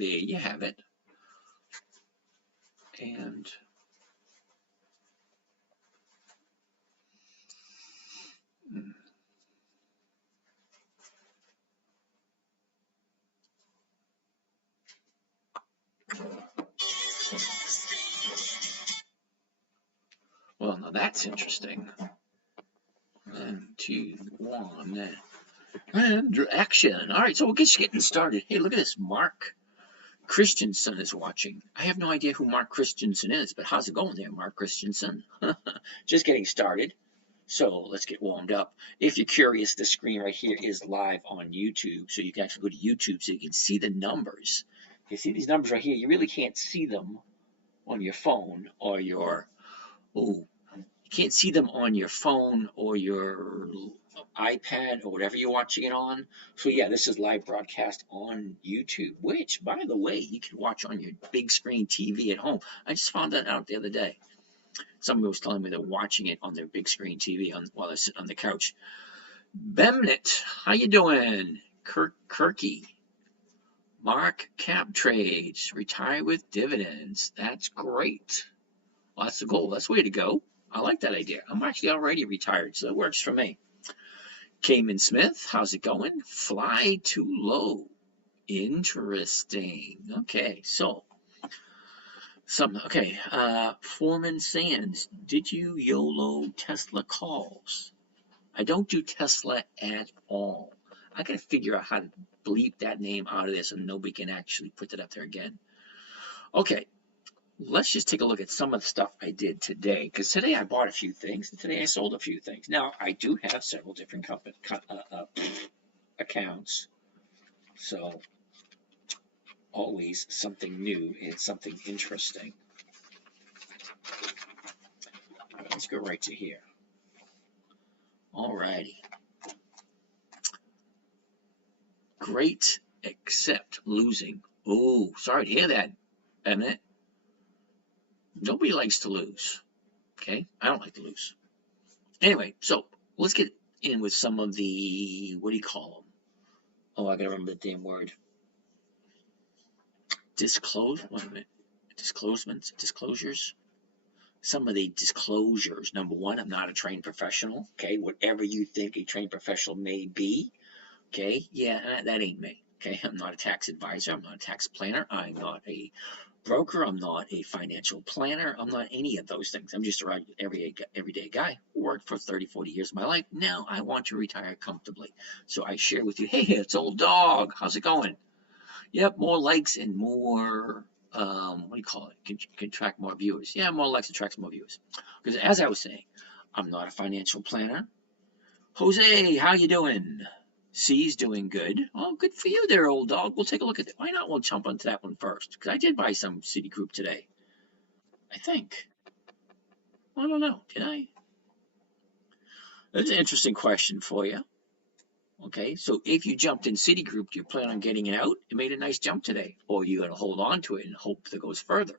there you have it. And well, now that's interesting. 1, 2, 1, and action. All right, so we'll get getting started. Hey, look at this. Mark Christensen is watching. I have no idea who Mark Christensen is, but how's it going there, Mark Christensen? Just getting started. So let's get warmed up. If you're curious, the screen right here is live on YouTube. So you can actually go to YouTube so you can see the numbers. You see these numbers right here. You really can't see them on your phone or your, you can't see them on your phone or your iPad or whatever you're watching it on. So yeah, this is live broadcast on YouTube, which, by the way, you can watch on your big screen TV at home. I just found that out the other day. Somebody was telling me they're watching it on their big screen TV while they're sitting on the couch. Bemnit, how you doing? Kirky. Mark Cap Trades, retire with dividends. That's great. Well, that's the goal. That's the way to go. I like that idea. I'm actually already retired, so it works for me. Cayman Smith, how's it going? Fly too low. Interesting. Okay, so Foreman Sands, did you YOLO Tesla calls? I don't do Tesla at all. I gotta figure out how to bleep that name out of this and nobody can actually put it up there again. Okay, let's just take a look at some of the stuff I did today, because today I bought a few things and today I sold a few things. Now, I do have several different accounts, so always something new and something interesting. Let's go right to here. Alrighty. Great, except losing. Oh, sorry to hear that, Emmett. Nobody likes to lose. Okay, I don't like to lose. Anyway, so let's get in with some of the, what do you call them? Oh, I gotta remember the damn word. Disclosures. Some of the disclosures. Number one, I'm not a trained professional. Okay, whatever you think a trained professional may be. Okay, yeah, that ain't me. Okay, I'm not a tax advisor. I'm not a tax planner. I'm not a broker. I'm not a financial planner. I'm not any of those things. I'm just a everyday guy who worked for 30, 40 years of my life. Now I want to retire comfortably. So I share with you, hey, it's old dog. How's it going? Yep, more likes and more, what do you call it? Can attract more viewers. Yeah, more likes attracts more viewers. Because as I was saying, I'm not a financial planner. Jose, how you doing? C's doing good. Oh, good for you there, old dog. We'll take a look at it. Why not? We'll jump onto that one first. Because I did buy some Citigroup today. I think. I don't know. Did I? That's an interesting question for you. Okay, so if you jumped in Citigroup, do you plan on getting it out? It made a nice jump today. Or you're going to hold on to it and hope that it goes further.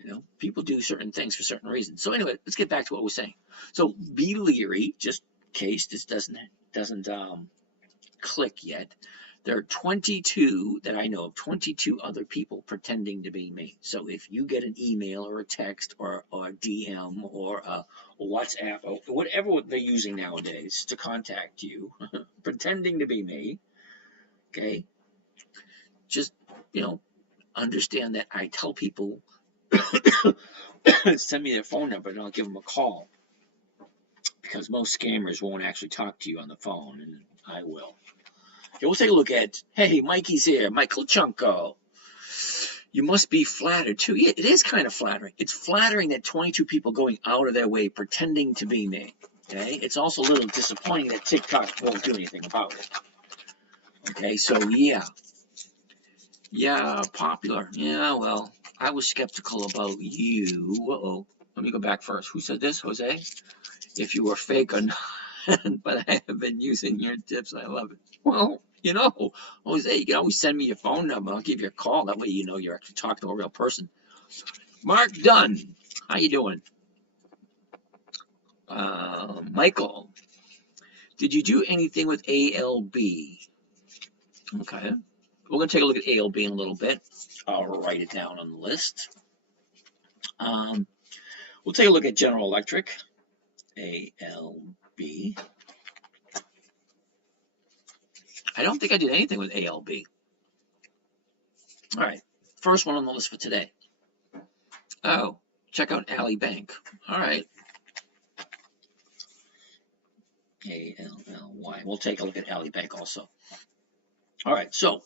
You know, people do certain things for certain reasons. So anyway, let's get back to what we're saying. So be leery, just in case this doesn't click yet. There are 22 that I know of, 22 other people pretending to be me. So if you get an email or a text or a DM or a WhatsApp or whatever they're using nowadays to contact you, pretending to be me, okay, just, understand that I tell people, send me their phone number and I'll give them a call. Because most scammers won't actually talk to you on the phone, and I will. Okay, we'll take a look at, hey, Mikey's here, Michael Chunko. You must be flattered too. Yeah, it is kind of flattering. It's flattering that 22 people going out of their way pretending to be me. Okay, it's also a little disappointing that TikTok won't do anything about it. Okay, so yeah, popular. Yeah, well, I was skeptical about you. Uh-oh, let me go back first. Who said this, Jose? If you were fake or not. But I have been using your tips. I love it. Well, Jose, you can always send me your phone number. I'll give you a call. That way you know you're actually talking to a real person. Mark Dunn, how you doing? Michael, did you do anything with ALB? Okay. We're going to take a look at ALB in a little bit. I'll write it down on the list. We'll take a look at General Electric, ALB. I don't think I did anything with ALB. All right, first one on the list for today. Oh, check out Ally Bank. All right. ALLY. We'll take a look at Ally Bank also. All right, so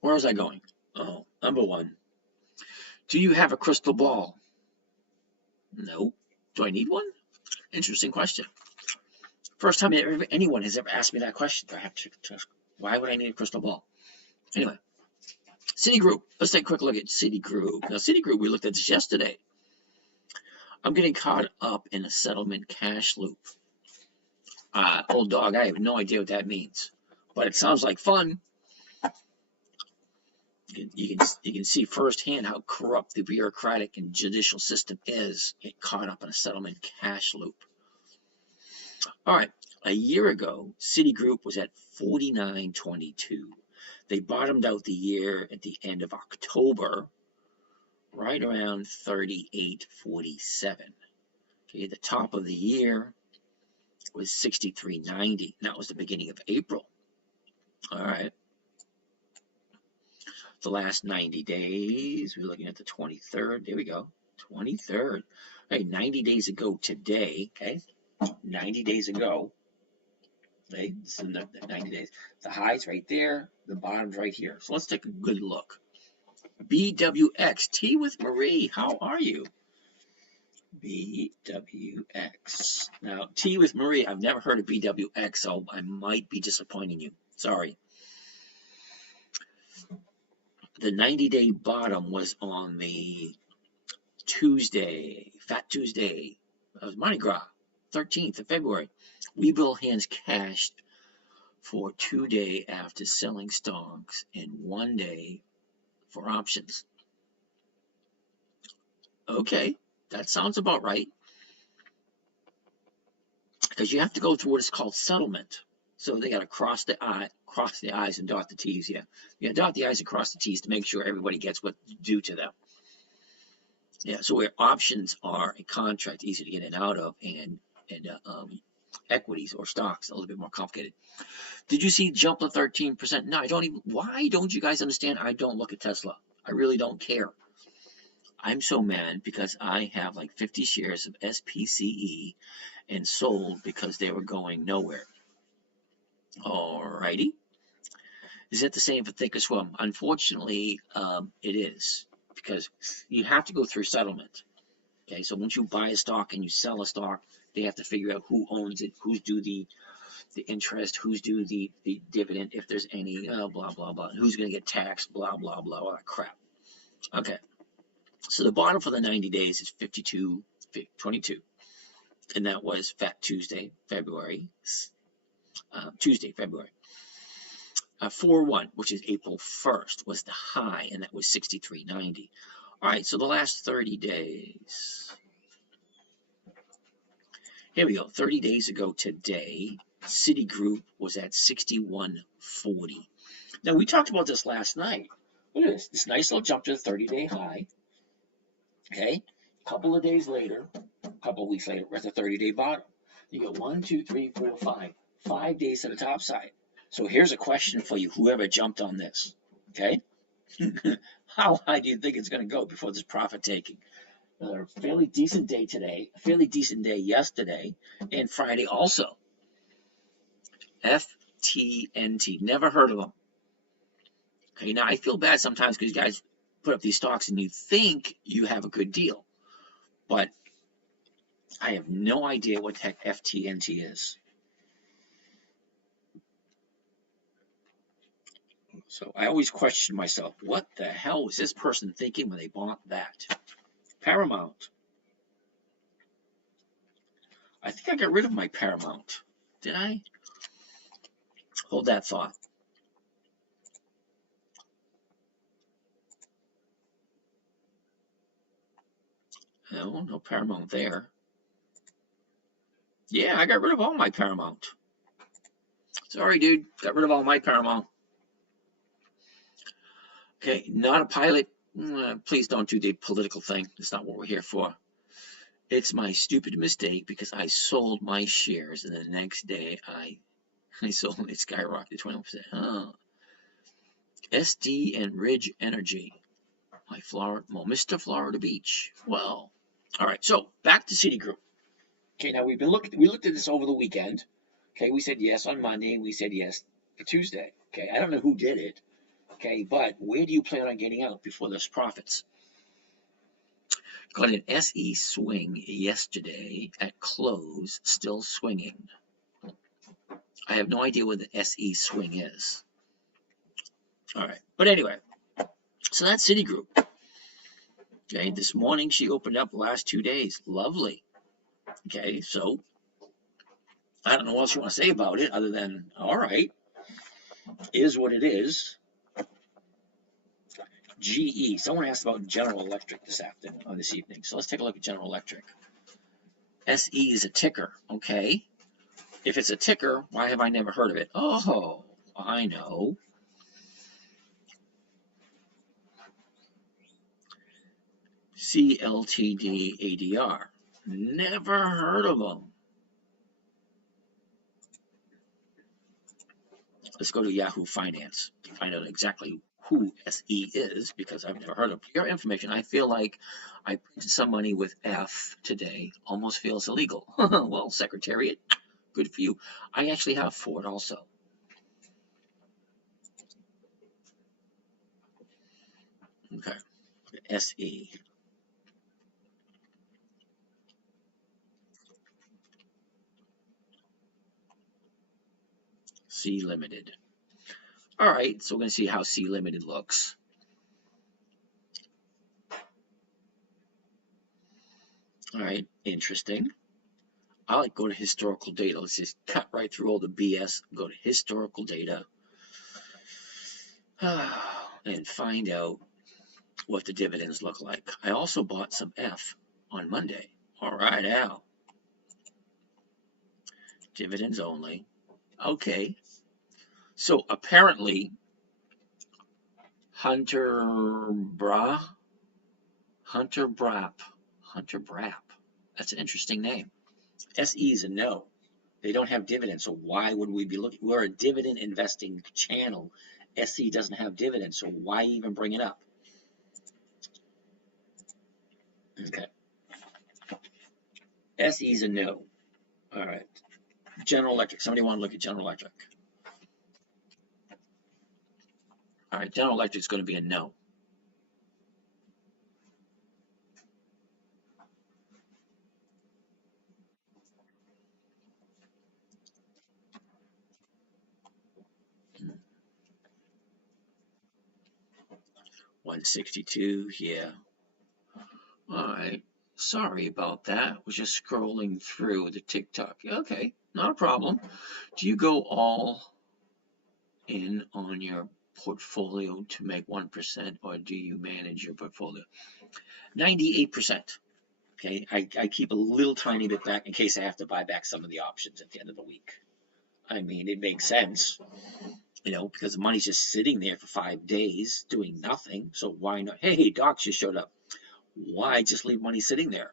where was I going? Oh, number one. Do you have a crystal ball? No. Do I need one? Interesting question. First time anyone has ever asked me that question. Why would I need a crystal ball? Anyway, Citigroup. Let's take a quick look at Citigroup. Now, Citigroup, we looked at this yesterday. I'm getting caught up in a settlement cash loop. Old dog, I have no idea what that means, but it sounds like fun. You can see firsthand how corrupt the bureaucratic and judicial system is. Get caught up in a settlement cash loop. All right, a year ago, Citigroup was at 49.22. They bottomed out the year at the end of October, right around 38.47. Okay, the top of the year was 63.90. That was the beginning of April. All right. The last 90 days, we're looking at the 23rd. There we go. 23rd. Okay, 90 days ago today, okay? 90 days ago. Okay, this is the 90 days. The high's right there, the bottom's right here. So let's take a good look. BWX, Tea with Marie, how are you? BWX. Now, Tea with Marie, I've never heard of BWX, so I might be disappointing you. Sorry. The 90-day bottom was on the Tuesday, Fat Tuesday. That was Mardi Gras, 13th of February. Webull hands cashed for 2 days after selling stocks and 1 day for options. Okay, that sounds about right. Because you have to go through what is called settlement. So they got to cross the I's and dot the T's. Yeah, you dot the I's and cross the T's to make sure everybody gets what's due to them. Yeah, so where options are a contract easy to get in and out of, and equities or stocks a little bit more complicated. Did you see jump to 13%? No, I don't even. Why don't you guys understand? I don't look at Tesla. I really don't care. I'm so mad because I have like 50 shares of SPCE and sold because they were going nowhere. Alrighty. Is it the same for Thinkorswim? Unfortunately, it is, because you have to go through settlement. Okay, so once you buy a stock and you sell a stock, they have to figure out who owns it, who's due the interest, who's due the dividend, if there's any, blah, blah, blah, who's going to get taxed, blah, blah, blah, all that crap. Okay, so the bottom for the 90 days is 52.22, and that was Fat Tuesday, February. Tuesday, February. 4/1, which is April 1st, was the high, and that was 63.90. All right, so the last 30 days. Here we go. 30 days ago today, Citigroup was at 61.40. Now, we talked about this last night. Look at this. This nice little jump to the 30-day high. Okay. A couple of days later, a couple of weeks later, we're at the 30-day bottom. You go 1, 2, 3, 4, 5. 5 days to the top side. So here's a question for you, whoever jumped on this. Okay. How high do you think it's going to go before this profit taking? A fairly decent day today, a fairly decent day yesterday, and Friday also. FTNT, never heard of them. Okay, now I feel bad sometimes because you guys put up these stocks and you think you have a good deal, but I have no idea what the heck FTNT is. So I always question myself, what the hell was this person thinking when they bought that? Paramount. I think I got rid of my Paramount. Did I? Hold that thought. No Paramount there. Yeah, I got rid of all my Paramount. Sorry, dude. Got rid of all my Paramount. Okay, not a pilot. Please don't do the political thing. That's not what we're here for. It's my stupid mistake because I sold my shares and the next day I sold it, skyrocketed 21%. Oh. SD and Ridge Energy. Mr. Florida Beach. Well, all right. So back to Citigroup. Okay, now we looked at this over the weekend. Okay, we said yes on Monday and we said yes for Tuesday. Okay, I don't know who did it. Okay, but where do you plan on getting out before there's profits? Got an SE swing yesterday at close, still swinging. I have no idea what the SE swing is. All right, but anyway, so that's Citigroup. Okay, this morning she opened up the last 2 days. Lovely. Okay, so I don't know what else you want to say about it other than, all right, is what it is. GE. Someone asked about General Electric this evening. So let's take a look at General Electric. SE is a ticker. Okay. If it's a ticker, why have I never heard of it? Oh, I know. CLTD ADR. Never heard of them. Let's go to Yahoo Finance to find out exactly who SE is, because I've never heard of your information. I feel like I printed some money with F today. Almost feels illegal. Well, Secretariat, good for you. I actually have Ford also. Okay, SE. C Limited. All right, so we're going to see how C Limited looks. All right, interesting. I like go to historical data. Let's just cut right through all the BS, go to historical data, and find out what the dividends look like. I also bought some F on Monday. All right, Al. Dividends only. Okay. So apparently, Hunter Brap. That's an interesting name. SE is a no. They don't have dividends, so why would we be looking? We're a dividend investing channel. SE doesn't have dividends, so why even bring it up? Okay. SE is a no. All right. General Electric. Somebody want to look at General Electric? All right. General Electric is going to be a no. $162. Yeah. All right. Sorry about that. Was just scrolling through the TikTok. Okay. Not a problem. Do you go all in on your portfolio to make 1%, or do you manage your portfolio? 98%. Okay, I keep a little tiny bit back in case I have to buy back some of the options at the end of the week. I mean, it makes sense, because the money's just sitting there for 5 days doing nothing. So why not? Hey, Doc just showed up. Why just leave money sitting there?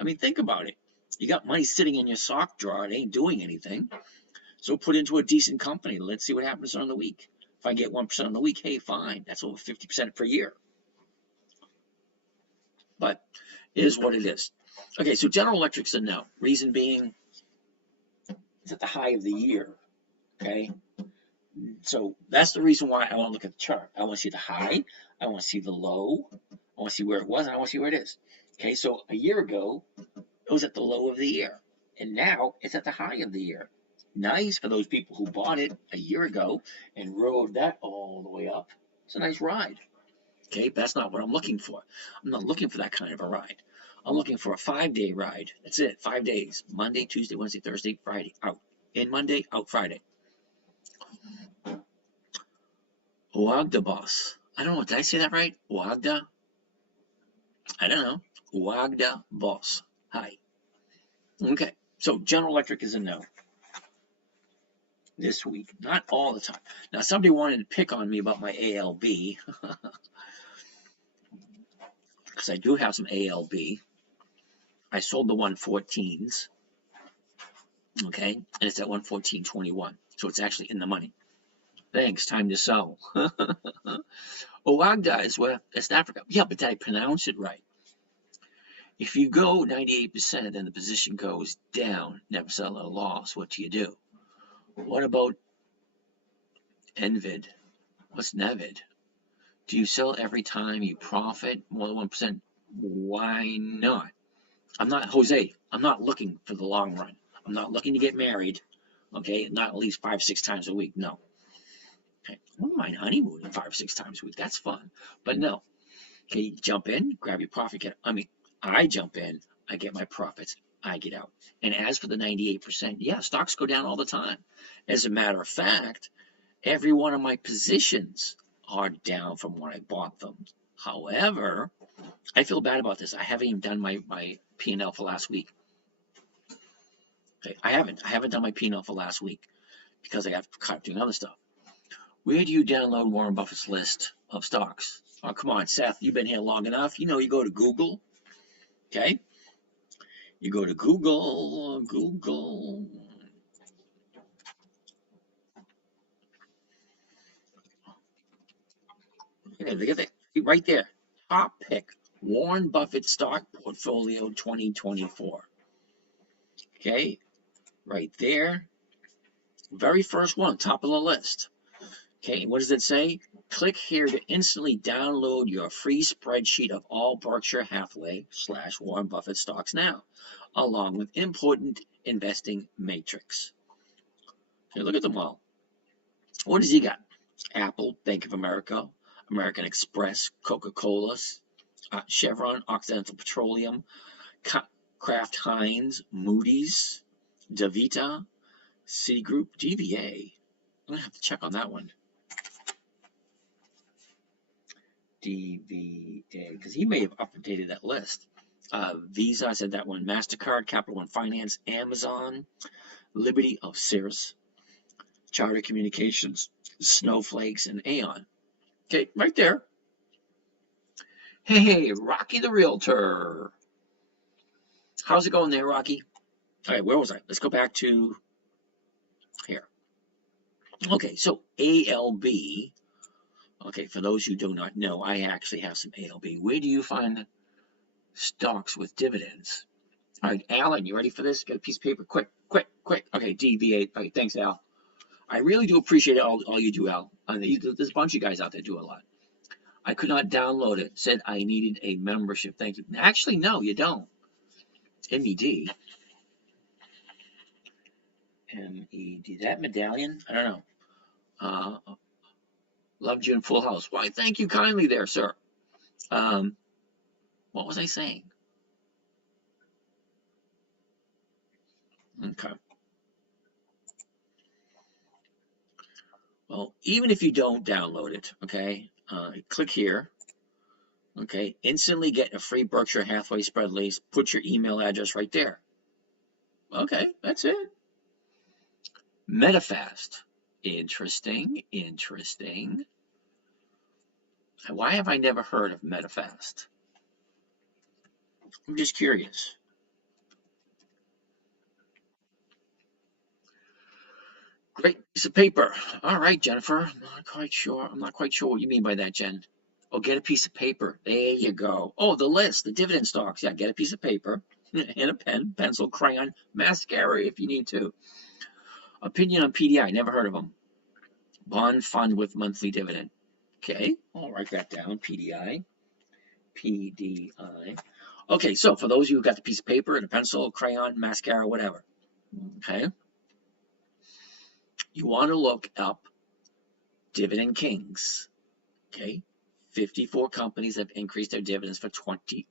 I mean, think about it. You got money sitting in your sock drawer. It ain't doing anything. So put into a decent company. Let's see what happens on the week. If I get 1% on the week, hey, fine. That's over 50% per year. But it is what it is. Okay, so General Electric's a no. Reason being, it's at the high of the year. Okay, so that's the reason why I want to look at the chart. I want to see the high. I want to see the low. I want to see where it was, and I want to see where it is. Okay, so a year ago, it was at the low of the year, and now it's at the high of the year. Nice for those people who bought it a year ago and rode that all the way up. It's a nice ride. Okay, but that's not what I'm looking for. I'm not looking for that kind of a ride. I'm looking for a 5-day ride. That's it, 5 days. Monday, Tuesday, Wednesday, Thursday, Friday, out. In Monday, out Friday. Oagda Boss. I don't know, did I say that right? Oagda? I don't know. Oagda Boss. Hi. Okay, so General Electric is a no. this week. Not all the time. Now, somebody wanted to pick on me about my ALB, because I do have some ALB. I sold the 114s, okay, and it's at 114.21, so it's actually in the money. Thanks, time to sell. Oagda is West Africa. Yeah, but did I pronounce it right? If you go 98% and the position goes down, never sell at a loss, what do? What about NVID? What's NVID? Do you sell every time you profit more than 1%? Why not? I'm not Jose. I'm not looking for the long run. I'm not looking to get married. Okay, not at least 5-6 times a week. No. Okay, I wouldn't mind honeymooning 5-6 times a week. That's fun. But no. Okay, you jump in, grab your profit. I jump in, I get my profits, I get out. And as for the 98%, yeah, stocks go down all the time. As a matter of fact, every one of my positions are down from when I bought them. However, I feel bad about this. I haven't even done my P&L for last week. Okay, I haven't done my P&L for last week because I got caught doing other stuff. Where do you download Warren Buffett's list of stocks? Oh, come on, Seth, you've been here long enough. You know, you go to Google, okay? You go to Google. Okay, look at that, right there. Top pick, Warren Buffett Stock Portfolio 2024. Okay, right there. Very first one, top of the list. Okay, what does it say? Click here to instantly download your free spreadsheet of all Berkshire Hathaway / Warren Buffett stocks now, along with important investing matrix. Okay, look at them all. What does he got? Apple, Bank of America, American Express, Coca-Cola, Chevron, Occidental Petroleum, Kraft Heinz, Moody's, DaVita, Citigroup, DVA. I'm going to have to check on that one. DVA, because he may have updated that list. Visa, I said that one. MasterCard, Capital One Finance, Amazon, Liberty of Cirrus, Charter Communications, Snowflakes, and Aon. Okay, right there. Hey, Rocky the Realtor. How's it going there, Rocky? All right, where was I? Let's go back to here. Okay, so ALB. Okay, for those who do not know, I actually have some ALB. Where do you find stocks with dividends? All right, Alan, you ready for this? Get a piece of paper, quick. Okay, DVA. Okay, thanks, Al. I really do appreciate all you do, Al. There's a bunch of guys out there do a lot. I could not download it. Said I needed a membership. Thank you. Actually, no, you don't. MED. MED. That medallion? I don't know. Loved you in Full House. Why, thank you kindly there, sir. What was I saying? Okay. Well, even if you don't download it, okay, click here. Okay, instantly get a free Berkshire Hathaway spread list. Put your email address right there. Okay, that's it. MetaFast. Interesting. Why have I never heard of MetaFast? I'm just curious. Great piece of paper. All right, Jennifer. I'm not quite sure what you mean by that, Jen. Oh, get a piece of paper. There you go. Oh, the list, the dividend stocks. Yeah, get a piece of paper and a pen, pencil, crayon, mascara if you need to. Opinion on PDI. Never heard of them. Bond fund with monthly dividend. Okay, I'll write that down. PDI. Okay, so for those of you who got the piece of paper and a pencil, crayon, mascara, whatever. Okay. You want to look up Dividend Kings. Okay. 54 companies have increased their dividends for 50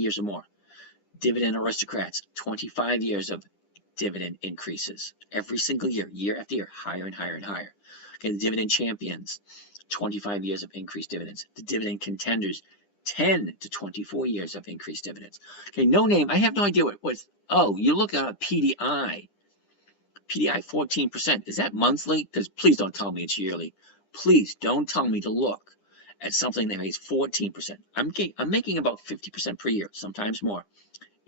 years or more. Dividend Aristocrats, 25 years of dividend increases every single year, year after year, higher and higher and higher. Okay, the Dividend Champions, 25 years of increased dividends. The Dividend Contenders, 10 to 24 years of increased dividends. Okay, no name. I have no idea what was. Oh, you look at PDI. PDI 14%. Is that monthly? Because please don't tell me it's yearly. Please don't tell me to look at something that makes 14%. I'm making about 50% per year, sometimes more.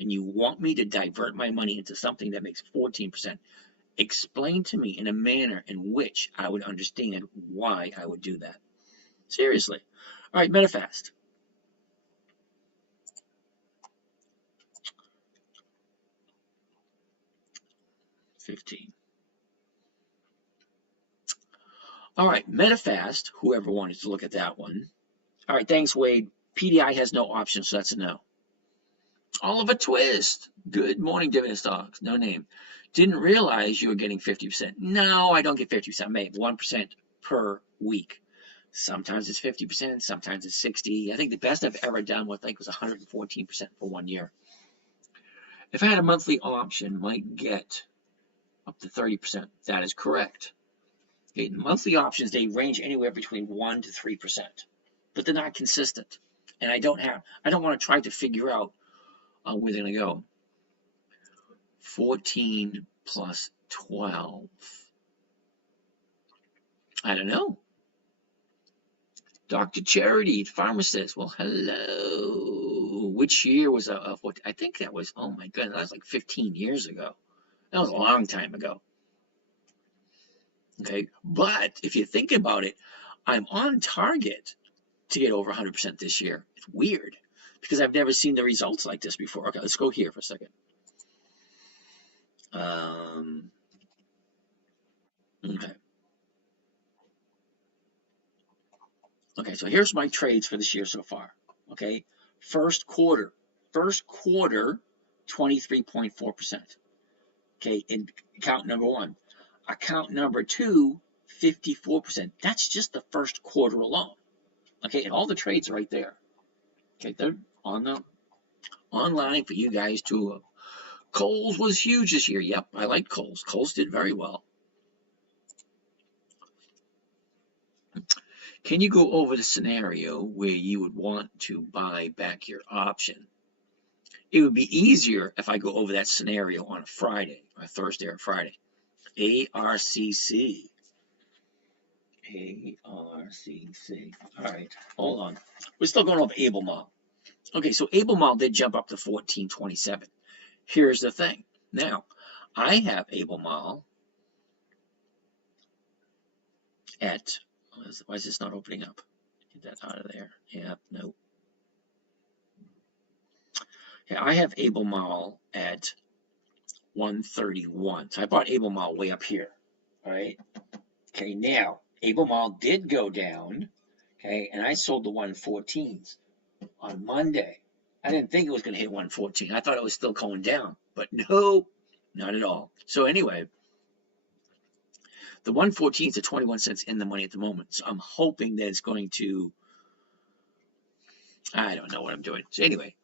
And you want me to divert my money into something that makes 14%. Explain to me in a manner in which I would understand why I would do that. Seriously. All right, MetaFast. $15. All right, MetaFast, whoever wanted to look at that one. All right, thanks, Wade. PDI has no option, so that's a no. Oliver Twist. Good morning, Dividend Stocks. No name. Didn't realize you were getting 50%. No, I don't get 50%. I make 1% per week. Sometimes it's 50%, sometimes it's 60%. I think the best I've ever done was, I think, was 114% for 1 year. If I had a monthly option, might get up to 30%. That is correct. Okay, monthly options, they range anywhere between 1 to 3%, but they're not consistent. And I don't want to try to figure out where they're going to go. 14 plus 12. I don't know. Dr. Charity, pharmacist. Well, hello. Which year was what? I think that was, oh my goodness, that was like 15 years ago. That was a long time ago. Okay, but if you think about it, I'm on target to get over 100% this year. It's weird because I've never seen the results like this before. Okay, let's go here for a second. Okay. Okay, so here's my trades for this year so far. Okay, first quarter, 23.4%. Okay, in account number one. Account number two, 54%. That's just the first quarter alone. Okay, and all the trades are right there. Okay, they're on the online for you guys to. Kohl's was huge this year. Yep, I like Kohl's. Kohl's did very well. Can you go over the scenario where you would want to buy back your option? It would be easier if I go over that scenario on a Friday, or a Thursday or Friday. ARCC. ARCC. All right, hold on. We're still going over Albemarle. Okay, so Albemarle did jump up to 14.27. Here's the thing. Now, I have Albemarle at, why is this not opening up? Get that out of there. Yeah, nope. Yeah, I have Albemarle at 131. So I bought Albemarle way up here. All right. Okay, now Albemarle did go down. Okay, and I sold the 114s on Monday. I didn't think it was going to hit 114. I thought it was still going down, but no, not at all. So anyway, the 114s are 21 cents in the money at the moment. So I'm hoping that it's going to, I don't know what I'm doing. So anyway,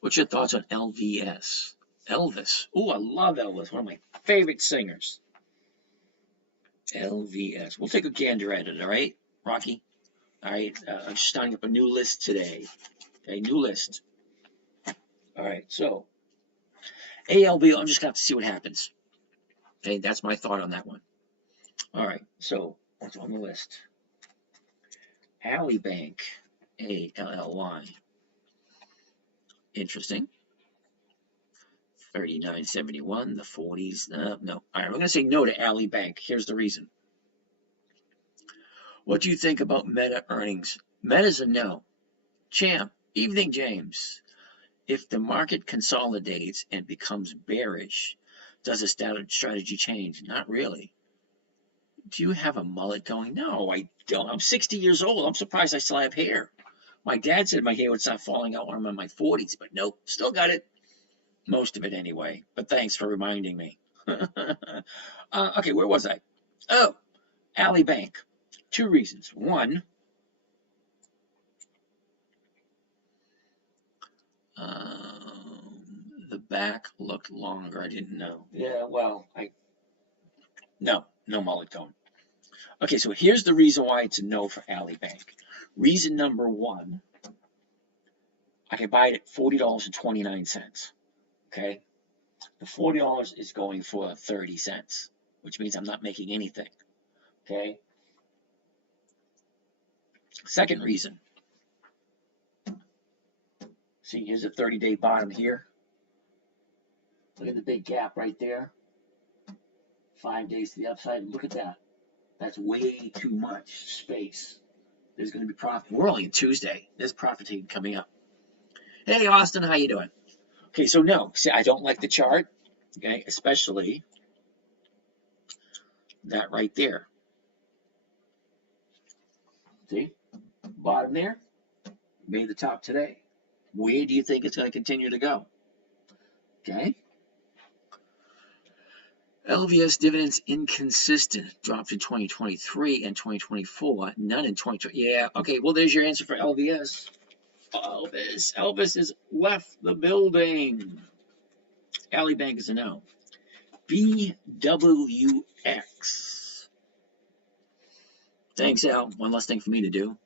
what's your thoughts on LVS? Elvis. Oh, I love Elvis. One of my favorite singers. LVS. We'll take a gander at it, all right, Rocky? All right, I'm starting up a new list today. Okay, new list. All right, so ALB, I'm just going to have to see what happens. Okay, that's my thought on that one. All right, so what's on the list? Ally Bank, ALLY. Interesting. 39.71, the 40s. No. All right, we're going to say no to Ally Bank. Here's the reason. What do you think about Meta earnings? Meta's a no. Champ, evening, James. If the market consolidates and becomes bearish, does the strategy change? Not really. Do you have a mullet going? No, I don't. I'm 60 years old. I'm surprised I still have hair. My dad said my hair would start falling out when I'm in my 40s, but nope, still got it. Most of it anyway. But thanks for reminding me. Okay, where was I? Oh, Ally Bank. Two reasons. One, the back looked longer. I didn't know. Yeah, well, no mullet going. Okay, so here's the reason why it's a no for Ally Bank. Reason number one, I can buy it at $40.29. Okay, the $40 is going for 30 cents. which means I'm not making anything. Okay. Second reason. See, here's a 30-day bottom here. Look at the big gap right there. 5 days to the upside. Look at that. That's way too much space. There's going to be profit. We're only on Tuesday. There's profit taking coming up. Hey, Austin, how you doing? Okay, so no, see, I don't like the chart. Okay, especially that right there. See, bottom there, made the top today. Where do you think it's going to continue to go? Okay. LVS dividends inconsistent, dropped in 2023 and 2024, none in 2020. Yeah, okay, well, there's your answer for LVS. Elvis has left the building. Alley Bank is a no. BWX. Thanks, Al. One less thing for me to do.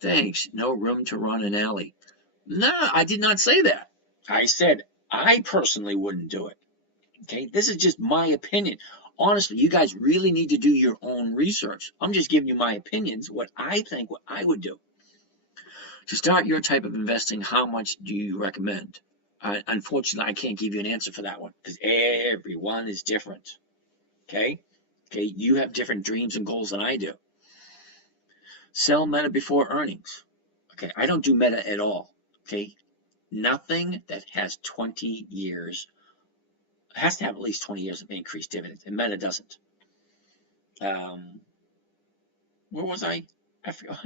Thanks. No room to run an alley. No, I did not say that. I said I personally wouldn't do it. Okay, this is just my opinion. Honestly, you guys really need to do your own research. I'm just giving you my opinions, what I think, what I would do. To start your type of investing, how much do you recommend? Unfortunately, I can't give you an answer for that one because everyone is different. Okay, you have different dreams and goals than I do. Sell Meta before earnings. Okay, I don't do Meta at all. Okay, nothing that has 20 years has to have at least 20 years of increased dividends, and Meta doesn't. Where was I? I forgot.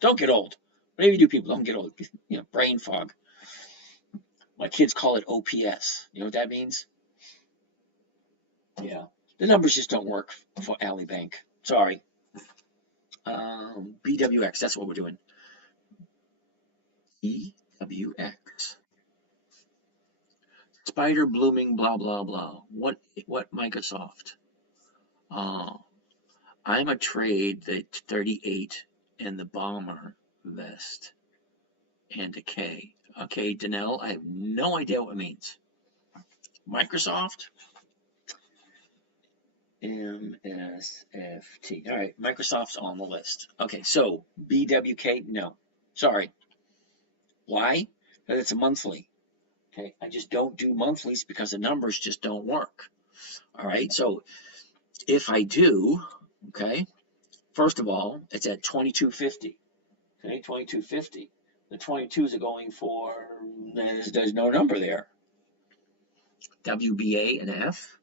Don't get old. Whatever you do, people, don't get old. You know, brain fog. My kids call it OPS. You know what that means? Yeah. The numbers just don't work for Alley Bank. Sorry. BWX, that's what we're doing. BWX. Spider blooming, blah, blah, blah. What Microsoft? I'm a trade that 38 and the bomber vest and a K. Okay, Danelle, I have no idea what it means. Microsoft? MSFT. All right, Microsoft's on the list. Okay, so BWK, no. Sorry. Why? Because it's a monthly. Okay, I just don't do monthlies because the numbers just don't work. All right, so if I do, okay, first of all, it's at 22.50. Okay, 22.50. The 22s are going for, there's no number there. WBA and F.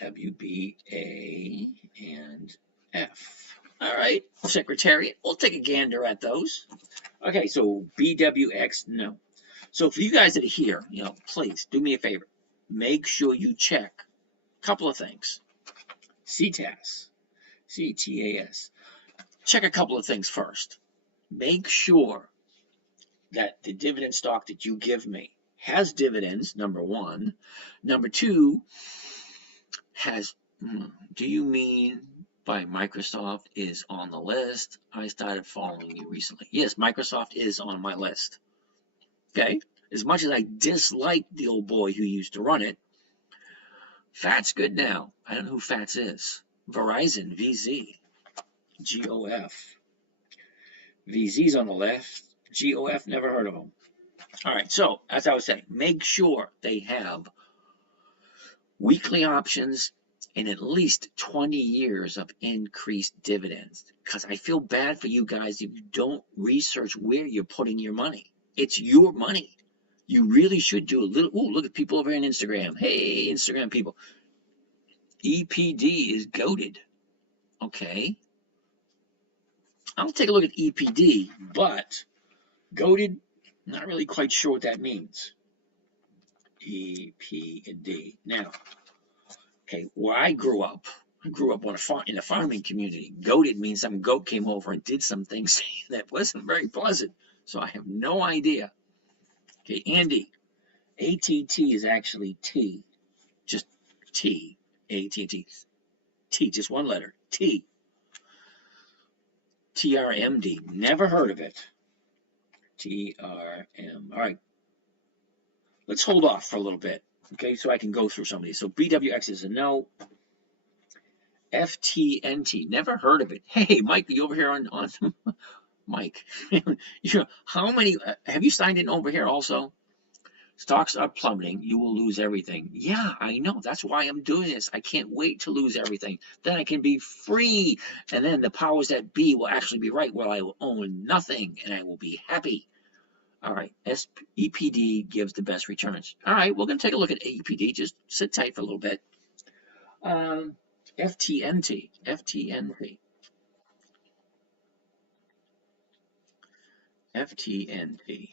WBA and F. All right, Secretariat, we'll take a gander at those. Okay, so BWX, no. So for you guys that are here, you know, please do me a favor. Make sure you check a couple of things. CTAS. Check a couple of things first. Make sure that the dividend stock that you give me has dividends, number one. Number two, do you mean by Microsoft is on the list? I started following you recently. Yes, Microsoft is on my list. Okay? As much as I dislike the old boy who used to run it, FAT's good now. I don't know who FATS is. Verizon, VZ, GOF. VZ's on the left. GOF, never heard of them. All right, so as I was saying, make sure they have weekly options and at least 20 years of increased dividends. Because I feel bad for you guys if you don't research where you're putting your money. It's your money. You really should do a little. Ooh, look at people over here on Instagram. Hey, Instagram people. EPD is goated. Okay. I'll take a look at EPD, but goated, not really quite sure what that means. EPD. Now, okay, where I grew up in a farming community. Goated means some goat came over and did some things that wasn't very pleasant. So I have no idea. Okay, Andy, ATT is actually T, just T, ATT, T, just one letter, T. TRMD, never heard of it. TRM, all right. Let's hold off for a little bit. Okay, so I can go through some of these. So BWX is a no. FTNT, never heard of it. Hey, Mike, are you over here on Mike? How many, have you signed in over here also? Stocks are plummeting. You will lose everything. Yeah, I know. That's why I'm doing this. I can't wait to lose everything. Then I can be free. And then the powers that be will actually be right where I will own nothing and I will be happy. All right. EPD gives the best returns. All right. We're going to take a look at EPD. Just sit tight for a little bit. FTNT. FTNT. FTNT.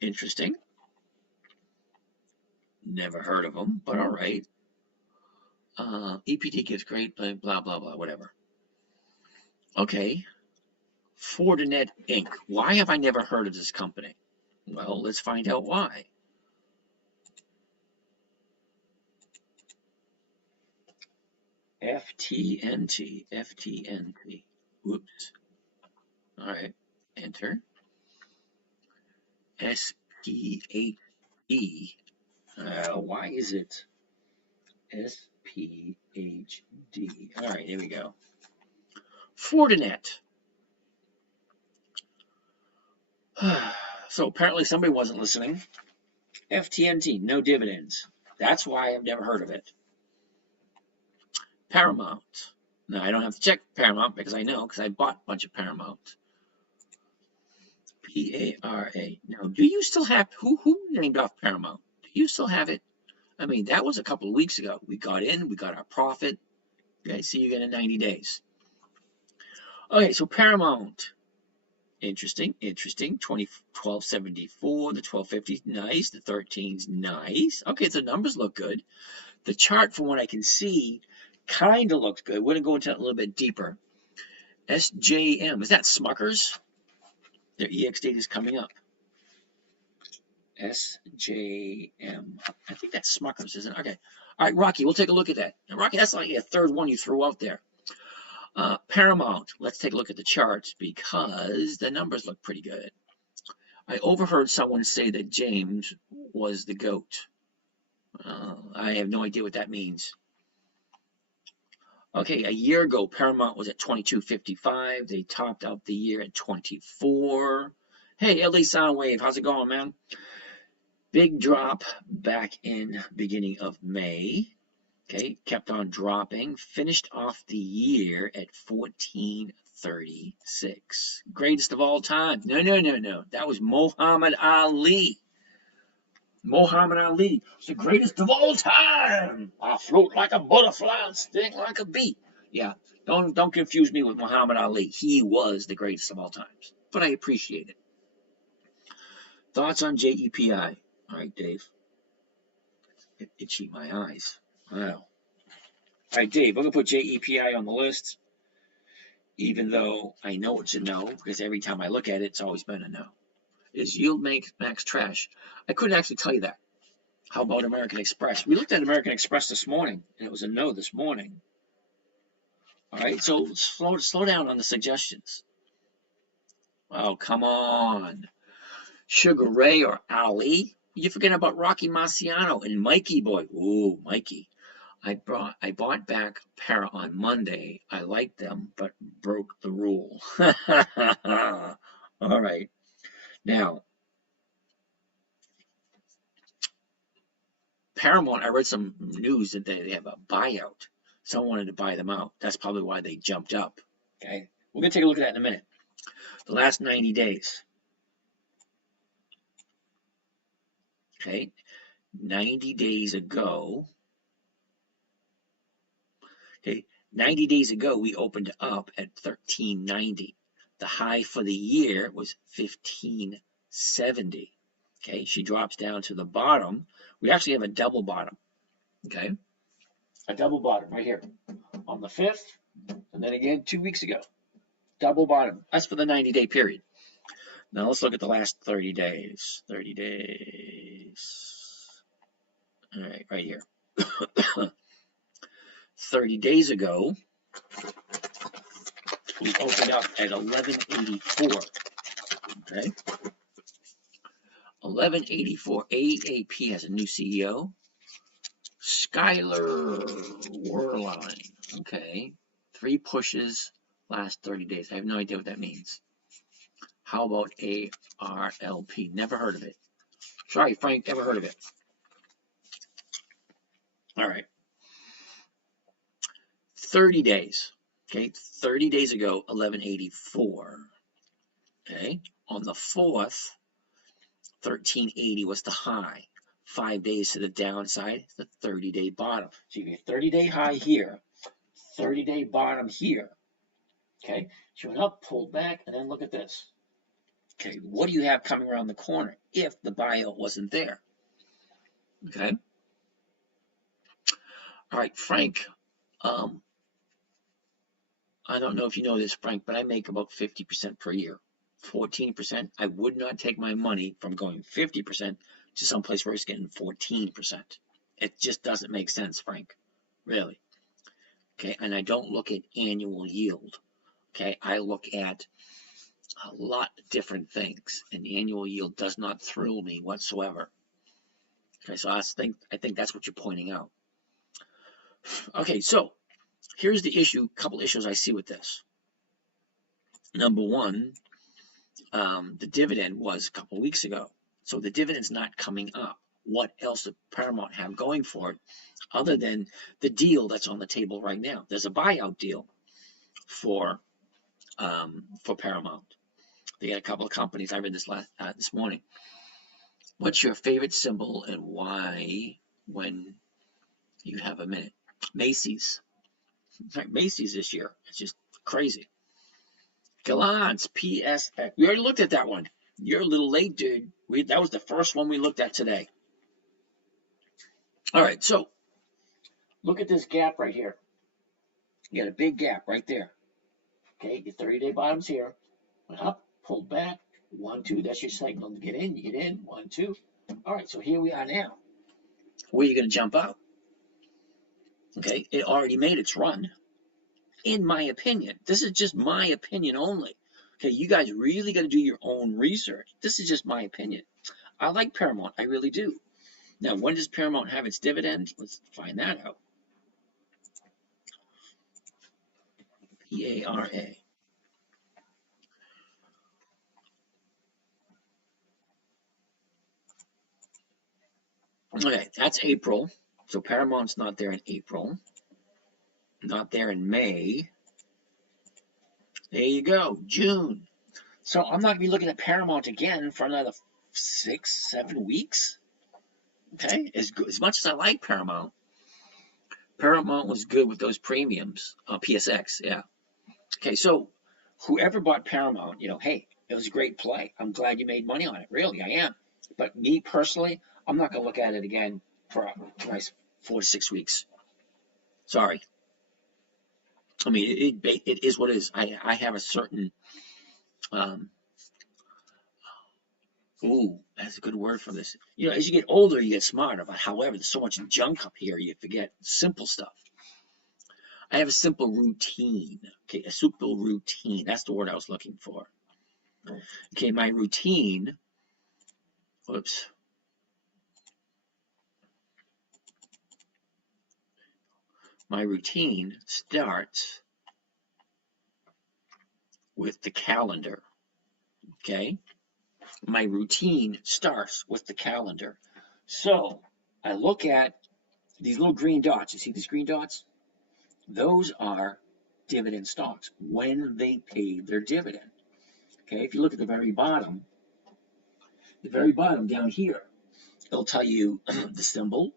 Interesting. Never heard of them, but all right. EPD gives great, blah, blah, blah, whatever. Okay. Fortinet Inc. Why have I never heard of this company? Well, let's find out why. FTNT. FTNT. Whoops. All right. Enter. SPHE. Why is it SPHD? All right, here we go. Fortinet. So apparently somebody wasn't listening. FTNT, no dividends. That's why I've never heard of it. Paramount. Now I don't have to check Paramount because I know, because I bought a bunch of Paramount. PARA. Now, do you still have, who named off Paramount? Do you still have it? I mean, that was a couple of weeks ago. We got in, we got our profit. Okay, see you again in 90 days. Okay, so Paramount. Interesting, interesting. 1274, the 1250's nice, the 13's nice. Okay, the numbers look good. The chart, from what I can see, kind of looks good. We're going to go into that a little bit deeper. SJM, is that Smuckers? Their EX date is coming up. SJM. I think that's Smuckers, isn't it? Okay. All right, Rocky, we'll take a look at that. Now, Rocky, that's like a third one you threw out there. Paramount. Let's take a look at the charts because the numbers look pretty good. I overheard someone say that James was the GOAT. I have no idea what that means. Okay, a year ago, Paramount was at 22.55. They topped out the year at 24. Hey, LA Soundwave, how's it going, man? Big drop back in beginning of May. Okay, kept on dropping. Finished off the year at 1436. Greatest of all time. No. That was Muhammad Ali. Muhammad Ali was the greatest of all time. I float like a butterfly and sting like a bee. Yeah, don't confuse me with Muhammad Ali. He was the greatest of all times. But I appreciate it. Thoughts on JEPI? All right, Dave. Itchy my eyes. Wow. All right, Dave, I'm going to put JEPI on the list, even though I know it's a no, because every time I look at it, it's always been a no. Is Yield Max trash? I couldn't actually tell you that. How about American Express? We looked at American Express this morning, and it was a no this morning. All right, so slow down on the suggestions. Oh, come on. Sugar Ray or Ali? You forget about Rocky Marciano and Mikey Boy. Ooh, Mikey. I bought back Para on Monday. I liked them, but broke the rule. All right. Now, Paramount, I read some news that they have a buyout. Someone wanted to buy them out. That's probably why they jumped up. Okay. We're going to take a look at that in a minute. The last 90 days. Okay. 90 days ago. Okay. 90 days ago, we opened up at 1390. The high for the year was 1570. Okay. She drops down to the bottom. We actually have a double bottom. Okay. A double bottom right here on the 5th. And then again 2 weeks ago. Double bottom. That's for the 90-day period. Now let's look at the last 30 days. 30 days. All right, right here. 30 days ago, we opened up at 1184. Okay. 1184 AAP has a new CEO. Skylar Werline. Okay. 3 pushes last 30 days. I have no idea what that means. How about ARLP? Never heard of it. Sorry, Frank, never heard of it. All right. 30 days. Okay. 30 days ago, 1184. Okay. On the 4th, 1380 was the high. 5 days to the downside, the 30-day bottom. So you get 30-day high here, 30-day bottom here. Okay, she went up, pulled back, and then look at this. Okay, what do you have coming around the corner if the buyout wasn't there? Okay. All right, Frank. I don't know if you know this, Frank, but I make about 50% per year. 14%. I would not take my money from going 50% to someplace where it's getting 14%. It just doesn't make sense, Frank. Really. Okay, and I don't look at annual yield. Okay, I look at a lot of different things, and annual yield does not thrill me whatsoever. Okay, so I think that's what you're pointing out. Okay, so here's the issue, couple issues I see with this. Number one, the dividend was a couple weeks ago, so the dividend's not coming up. What else does Paramount have going for it other than the deal that's on the table right now? There's a buyout deal for Paramount. They got a couple of companies. I read this this morning. What's your favorite symbol and why when you have a minute? Macy's. In fact, Macy's this year. It's just crazy. Gallant's PSX. We already looked at that one. You're a little late, dude. That was the first one we looked at today. All right, so look at this gap right here. You got a big gap right there. Okay, your 30-day bottom's here. Went up, pulled back. 1, 2. That's your signal to get in. You get in. 1, 2. All right, so here we are now. Where are you going to jump out? Okay, it already made its run. In my opinion, this is just my opinion only. Okay, you guys really got to do your own research. This is just my opinion. I like Paramount, I really do. Now, when does Paramount have its dividend? Let's find that out. PARA. Okay, that's April. So Paramount's not there in April. Not there in May. There you go, June. So I'm not going to be looking at Paramount again for another 6, 7 weeks. Okay, as much as I like Paramount, Paramount was good with those premiums. PSX, yeah. Okay, so whoever bought Paramount, hey, it was a great play. I'm glad you made money on it. Really, I am. But me personally, I'm not going to look at it again for a nice 4 to 6 weeks. Sorry. I mean, it is what it is. I have a certain, that's a good word for this. As you get older, you get smarter. But however, there's so much junk up here, you forget simple stuff. I have a simple routine. Okay, a simple routine. That's the word I was looking for. Okay, my routine. Whoops. My routine starts with the calendar. Okay? My routine starts with the calendar. So I look at these little green dots. You see these green dots? Those are dividend stocks when they pay their dividend. Okay, if you look at the very bottom down here, it'll tell you the symbol,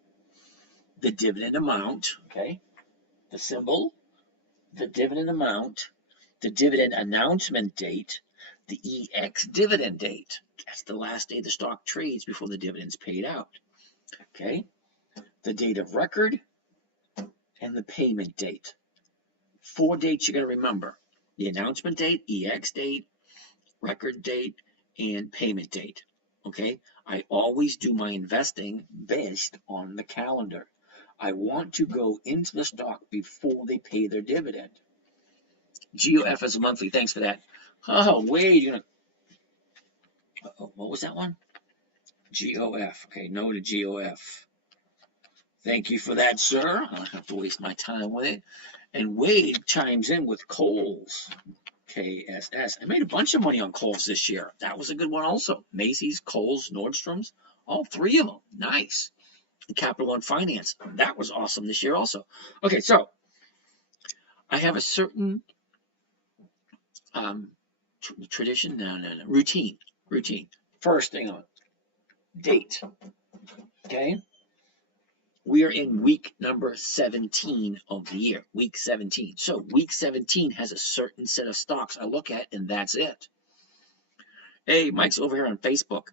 the dividend amount, okay, the symbol, the dividend amount, the dividend announcement date, the EX dividend date. That's the last day the stock trades before the dividend's paid out. Okay, the date of record and the payment date. 4 dates you're going to remember. The announcement date, EX date, record date, and payment date. Okay, I always do my investing based on the calendar. I want to go into the stock before they pay their dividend. GOF as a monthly, thanks for that. Oh, Wade, you're gonna Uh-oh, what was that one? GOF. Okay, no to GOF. Thank you for that, sir. I don't have to waste my time with it. And Wade chimes in with Kohl's. KSS. I made a bunch of money on Kohl's this year. That was a good one also. Macy's, Kohl's, Nordstrom's, all three of them. Nice. And Capital One Finance. That was awesome this year also. Okay, so I have a certain tradition. No. Routine. First thing on date. Okay. We are in week number 17 of the year, week 17. So week 17 has a certain set of stocks I look at, and that's it. Hey, Mike's over here on Facebook.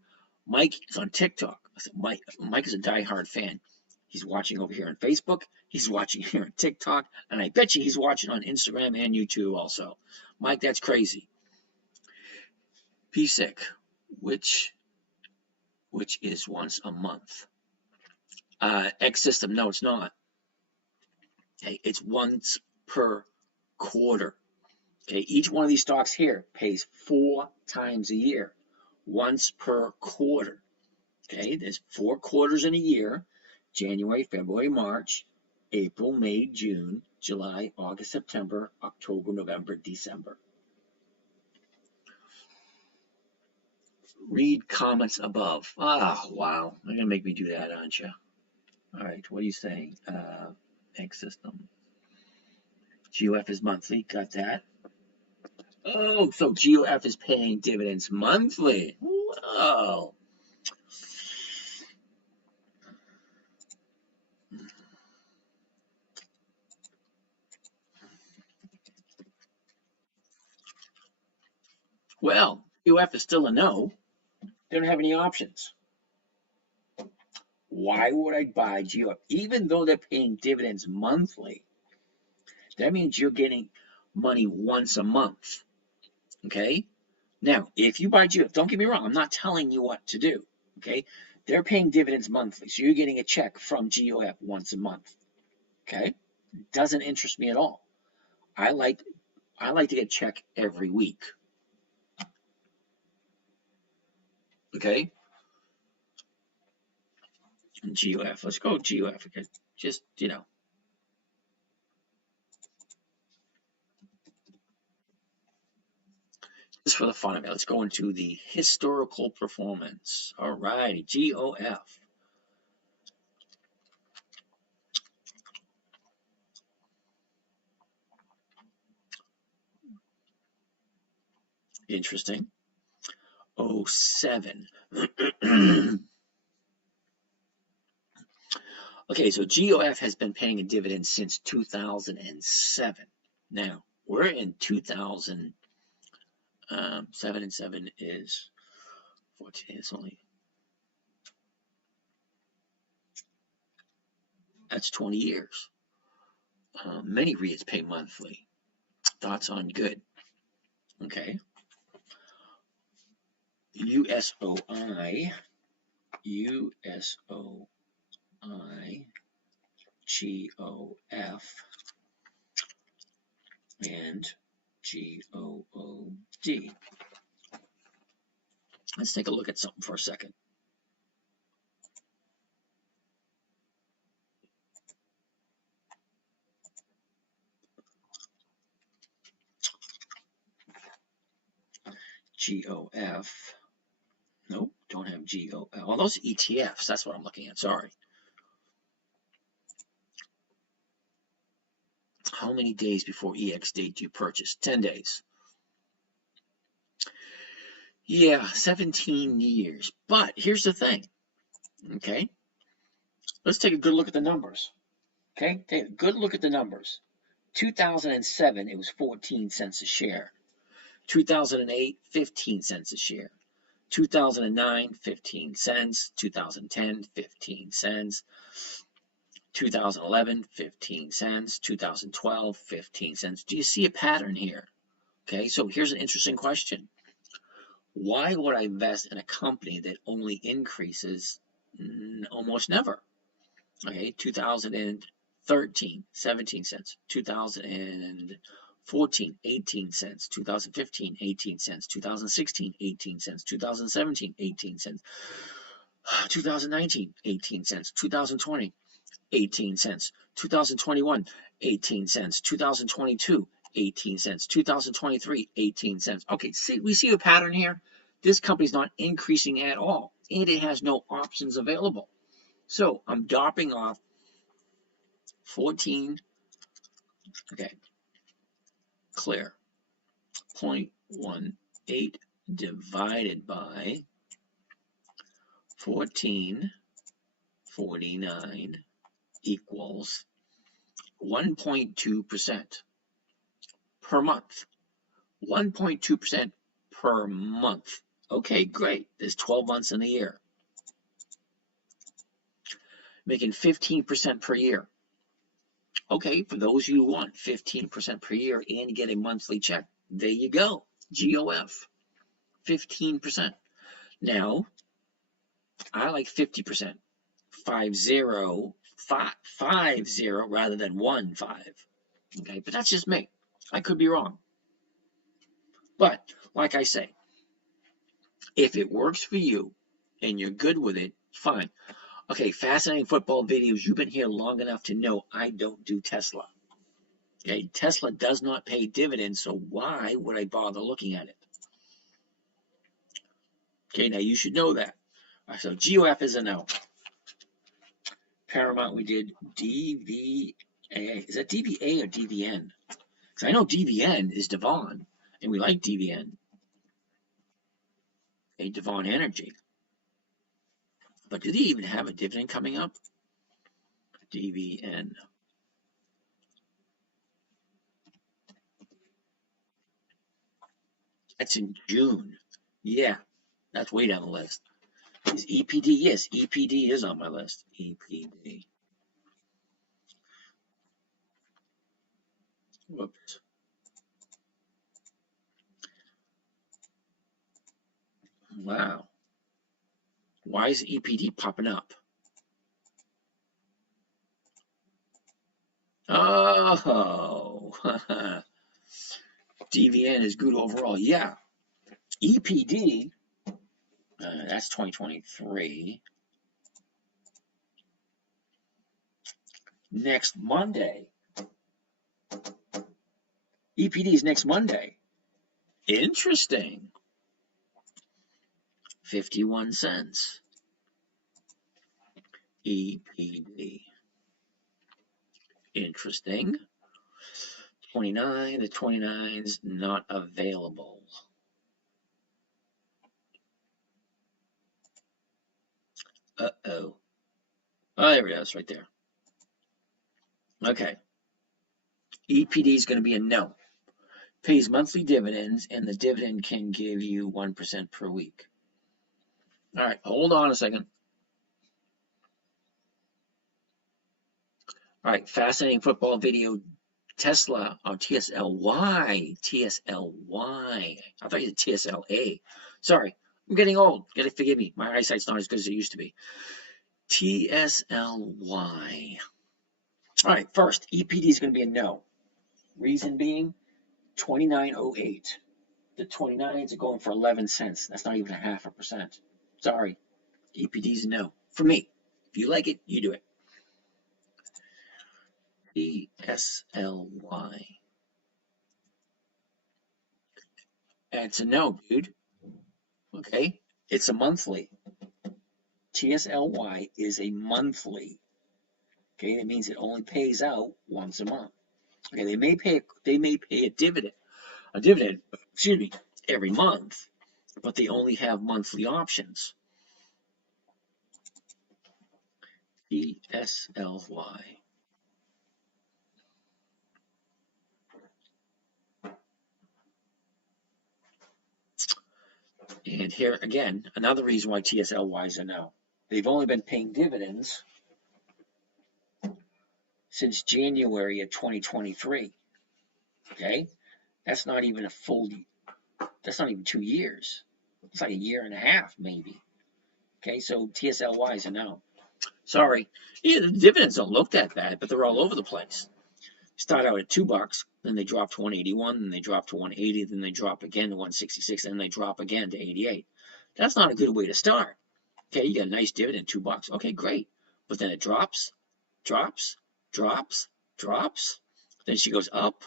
Mike is on TikTok. I said, Mike is a diehard fan. He's watching over here on Facebook. He's watching here on TikTok. And I bet you he's watching on Instagram and YouTube also. Mike, that's crazy. PSIC, which is once a month. X System, no, it's not. Okay, it's once per quarter. Okay, each one of these stocks here pays 4 times a year, once per quarter. Okay, there's 4 quarters in a year: January, February, March, April, May, June, July, August, September, October, November, December. Read comments above. Ah, wow. You're going to make me do that, aren't you? All right, what are you saying? X System. GOF is monthly. Got that. Oh, so GOF is paying dividends monthly. Whoa. Well, GOF is still a no. They don't have any options. Why would I buy GOF? Even though they're paying dividends monthly, that means you're getting money once a month. Okay? Now, if you buy GOF, don't get me wrong, I'm not telling you what to do. Okay? They're paying dividends monthly, so you're getting a check from GOF once a month. Okay? Doesn't interest me at all. I like to get a check every week. Okay? And GOF. Let's go GOF. Okay? Just, just for the fun of it, let's go into the historical performance. All right, GOF. Interesting. 07. Okay, so GOF has been paying a dividend since 2007. Now, we're in 2000. 7 and 7 is 14. It's only, that's 20 years. Many REITs pay monthly. Thoughts on good? Okay. USOI, GOF, and GOOD. Let's take a look at something for a second. GOF. Nope, don't have GOF. Oh, those ETFs, that's what I'm looking at. Sorry. How many days before EX date do you purchase? 10 days. Yeah, 17 years. But here's the thing. Okay. Let's take a good look at the numbers. Okay. Take a good look at the numbers. 2007, it was 14 cents a share. 2008, 15 cents a share. 2009, 15 cents. 2010, 15 cents. 2011, 15 cents. 2012, 15 cents. Do you see a pattern here? Okay, so here's an interesting question. Why would I invest in a company that only increases almost never? Okay, 2013, 17 cents. 2014, 2014, 18 cents. 2015, 18 cents. 2016, 18 cents. 2017, 18 cents. 2019, 18 cents. 2020, 18 cents. 2021, 18 cents. 2022, 18 cents. 2023, 18 cents. Okay, see, we see a pattern here. This company's not increasing at all, and it has no options available. So I'm dropping off 14, okay, clear, 0.18 divided by 1449 equals 1.2% per month. 1.2% per month. Okay, great. There's 12 months in the year. Making 15% per year. Okay, for those of you who want 15% per year and get a monthly check, there you go. GOF. 15%. Now, I like 50%. 50 rather than 15. Okay, but that's just me. I could be wrong. But, like I say, if it works for you and you're good with it, fine. Okay, fascinating football videos. You've been here long enough to know I don't do Tesla. Okay, Tesla does not pay dividends, so why would I bother looking at it? Okay, now you should know that. All right, so GOF is a no. Paramount, we did DVA. Is that DVA or DVN? Because I know DVN is Devon, and we like DVN. Okay, Devon Energy. But do they even have a dividend coming up? DVN. That's in June. Yeah, that's way down the list. Is EPD? Yes, EPD is on my list. EPD. Whoops. Wow. Why is EPD popping up? Oh, DVN is good overall. Yeah. EPD, that's 2023. Next Monday. EPD is next Monday. Interesting. 51 cents. EPD. Interesting. 29, the 29's not available. Uh-oh. Oh, there it is, right there. Okay. EPD is going to be a no. Pays monthly dividends, and the dividend can give you 1% per week. All right, hold on a second. All right, fascinating football video. Tesla, or TSLY. TSLY. I thought you said TSLA. Sorry, I'm getting old. You gotta forgive me. My eyesight's not as good as it used to be. TSLY. All right, first, EPD is going to be a no. Reason being, 29.08. The 29s are going for 11 cents. That's not even 0.5%. Sorry, EPD's a no. For me. If you like it, you do it. TSLY. It's a no, dude. Okay, it's a monthly. TSLY is a monthly. Okay, that means it only pays out once a month. Okay, they may pay a dividend, excuse me, every month, but they only have monthly options. TSLY. And here again, another reason why TSLY is a no. They've only been paying dividends since January of 2023. Okay, that's not even a full. That's not even 2 years. It's like a year and a half, maybe. Okay, so TSLY is a no. Sorry, yeah, the dividends don't look that bad, but they're all over the place. Start out at $2, then they drop to 181, then they drop to 180, then they drop again to 166, then they drop again to 88. That's not a good way to start. Okay, you got a nice dividend, $2. Okay, great. But then it drops, drops, drops, drops. Then she goes up.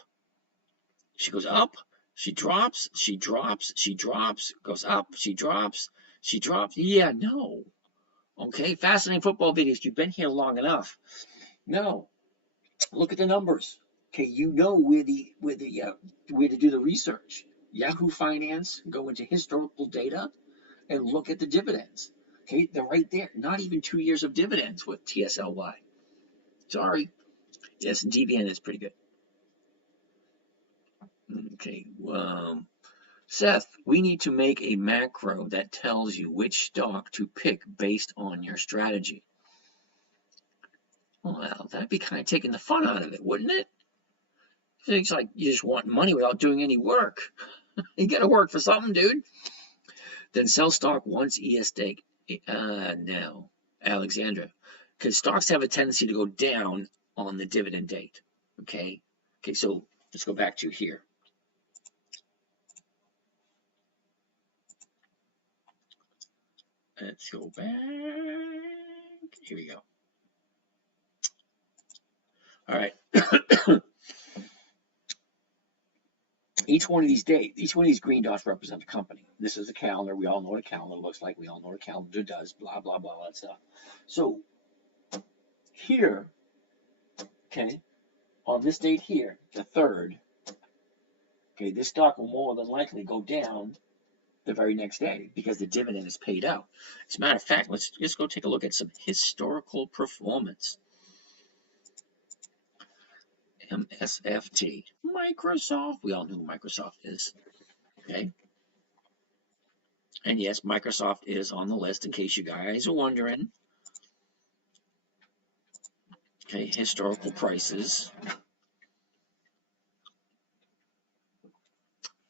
She goes up. She drops. She drops. She drops. Goes up. She drops. She drops. Yeah, no. Okay, fascinating football videos. You've been here long enough. No. Look at the numbers. Okay, you know where to do the research. Yahoo Finance, go into historical data and look at the dividends. Okay, they're right there. Not even 2 years of dividends with TSLY. Sorry. Yes, DBN is pretty good. Okay. Seth, we need to make a macro that tells you which stock to pick based on your strategy. Well, that'd be kind of taking the fun out of it, wouldn't it? It's like you just want money without doing any work. You got to work for something, dude. Then sell stock once ES stake. No, Alexandra, because stocks have a tendency to go down on the dividend date. Okay. Okay. So let's go back to here. Let's go back. Here we go. All right. Each one of these green dots represent a company. This is a calendar. We all know what a calendar looks like. We all know what a calendar does. Blah, blah, blah, all that stuff. So here, okay, on this date here, the 3rd, okay, this stock will more than likely go down the very next day because the dividend is paid out. As a matter of fact, let's just go take a look at some historical performance. MSFT, Microsoft. We all know who Microsoft is. Okay. And yes, Microsoft is on the list in case you guys are wondering. Okay, historical prices.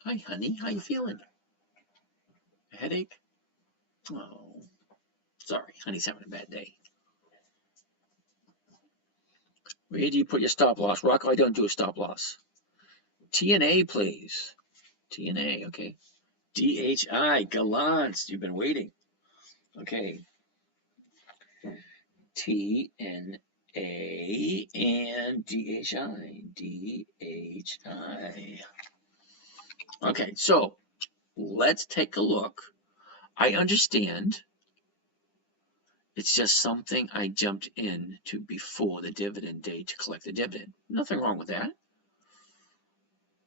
Hi, honey. How you feeling? A headache? Oh, sorry. Honey's having a bad day. Where do you put your stop loss? Rocco, I don't do a stop loss. TNA, please. TNA, okay. DHI, Gallant. You've been waiting. Okay. TNA and DHI. DHI. Okay, so let's take a look. I understand it's just something I jumped into before the dividend day to collect the dividend. Nothing wrong with that.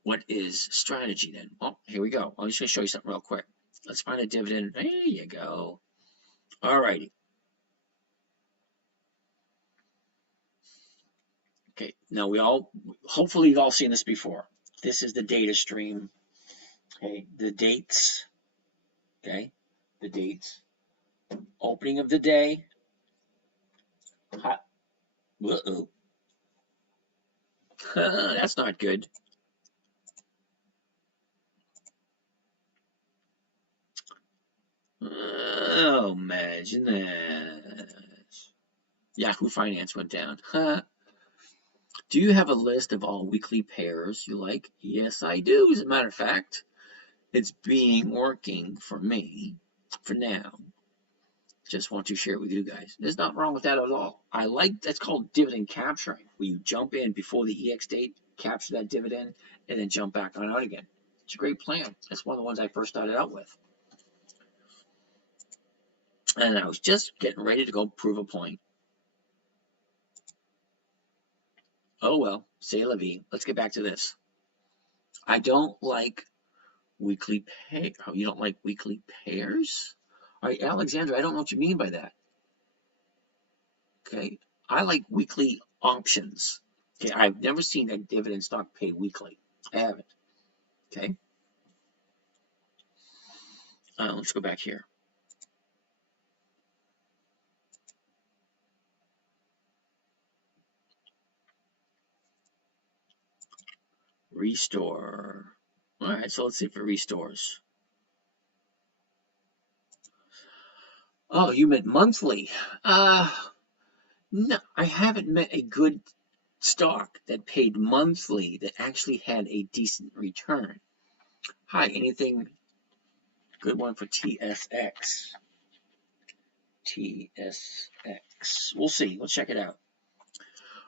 What is strategy then? Well, here we go. I'm just going to show you something real quick. Let's find a dividend. There you go. All righty. Okay, now hopefully you've all seen this before. This is the data stream. Okay, the dates. Okay, the dates. Opening of the day. Uh-oh. That's not good. Oh, imagine that. Yahoo Finance went down. Do you have a list of all weekly pairs you like? Yes, I do. As a matter of fact, it's working for me for now. Just want to share it with you guys. There's nothing wrong with that at all. That's called dividend capturing, where you jump in before the EX date, capture that dividend, and then jump back on out again. It's a great plan. That's one of the ones I first started out with. And I was just getting ready to go prove a point. Oh well, c'est la vie. Let's get back to this. I don't like weekly pay. Oh, you don't like weekly pairs? All right, Alexandra, I don't know what you mean by that. Okay, I like weekly options. Okay, I've never seen a dividend stock pay weekly. I haven't. Okay. Let's go back here. Restore. All right, so let's see if it restores. Oh, you meant monthly. No, I haven't met a good stock that paid monthly that actually had a decent return? Hi, anything good one for TSX? TSX. We'll see. We'll check it out.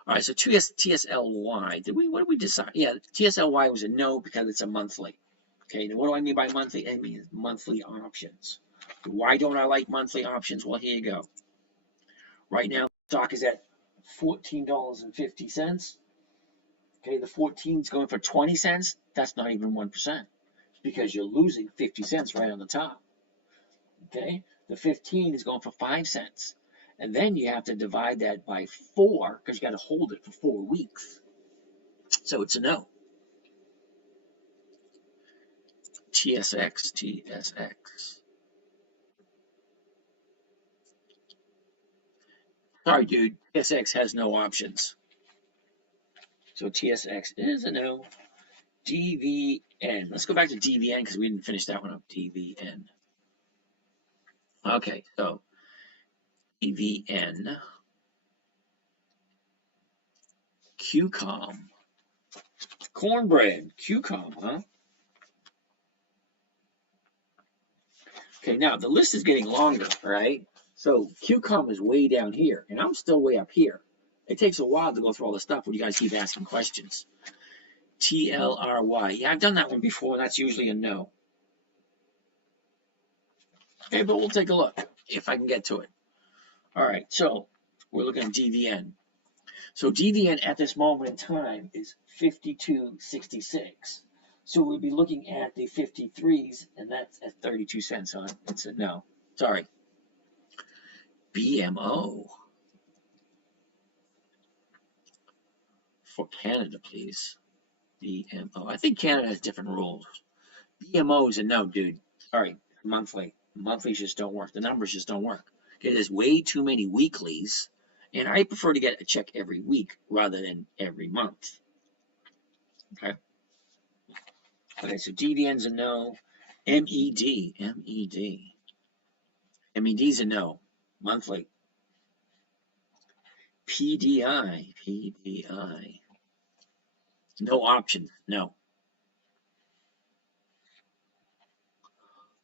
All right, so TSLY. What did we decide? Yeah, TSLY was a no because it's a monthly. Okay, now what do I mean by monthly? I mean monthly options. Why don't I like monthly options? Well, here you go. Right now, stock is at $14.50. Okay, the 14 is going for 20 cents. That's not even 1% because you're losing 50 cents right on the top. Okay, the 15 is going for 5 cents. And then you have to divide that by 4 because you got to hold it for 4 weeks. So it's a no. TSX. Sorry, dude. TSX has no options. So TSX is a no. DVN. Let's go back to DVN because we didn't finish that one up. DVN. Okay, so DVN. QCOM. Cornbread. QCOM, huh? Okay, now the list is getting longer, right? So QCOM is way down here, and I'm still way up here. It takes a while to go through all the stuff when you guys keep asking questions. TLRY. Yeah, I've done that one before. That's usually a no. Okay, but we'll take a look if I can get to it. All right, so we're looking at DVN. So DVN at this moment in time is 52.66. So we'll be looking at the 53s, and that's at 32 cents on. It's a no. Sorry. BMO. For Canada, please. BMO. I think Canada has different rules. BMO is a no, dude. Sorry. Monthly. Monthlies just don't work. The numbers just don't work. Okay, there's way too many weeklies, and I prefer to get a check every week rather than every month. Okay. Okay, so DVN's a no. MED. MED's a no. Monthly. PDI. No option. No.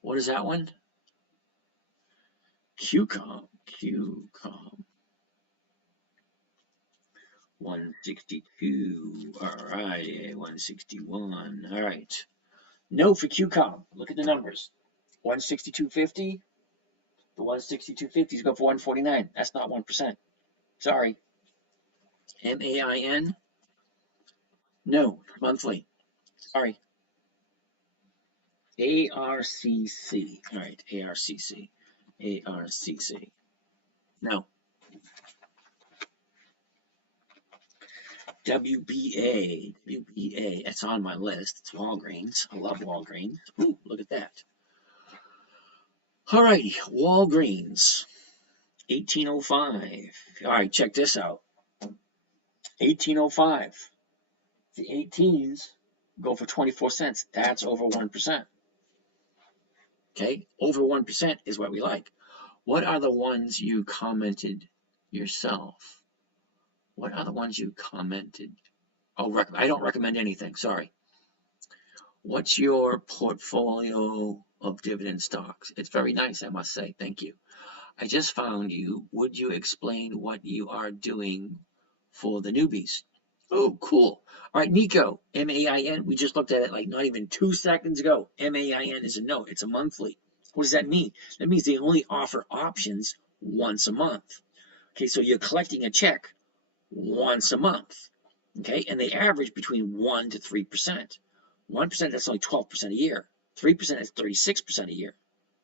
What is that one? QCOM. 162. All right, 161. All right. No for QCOM. Look at the numbers. 162.50. The 162.50s go for 149. That's not 1%. Sorry. MAIN. No, monthly. Sorry. ARCC. All right, ARCC. No. WBA. It's on my list. It's Walgreens. I love Walgreens. Ooh, look at that. All righty, Walgreens. 1805. All right, check this out. 1805. The 18s go for 24 cents. That's over 1%. Okay, over 1% is what we like. What are the ones you commented yourself? What are the ones you commented? Oh, I don't recommend anything. Sorry. What's your portfolio of dividend stocks? It's very nice, I must say. Thank you. I just found you. Would you explain what you are doing for the newbies? Oh, cool. All right, Nico, MAIN. We just looked at it like not even 2 seconds ago. MAIN is a no. It's a monthly. What does that mean? That means they only offer options once a month. Okay, so you're collecting a check once a month. Okay, and they average between 1 to 3%. 1%, that's only 12% a year. 3% is 36% a year.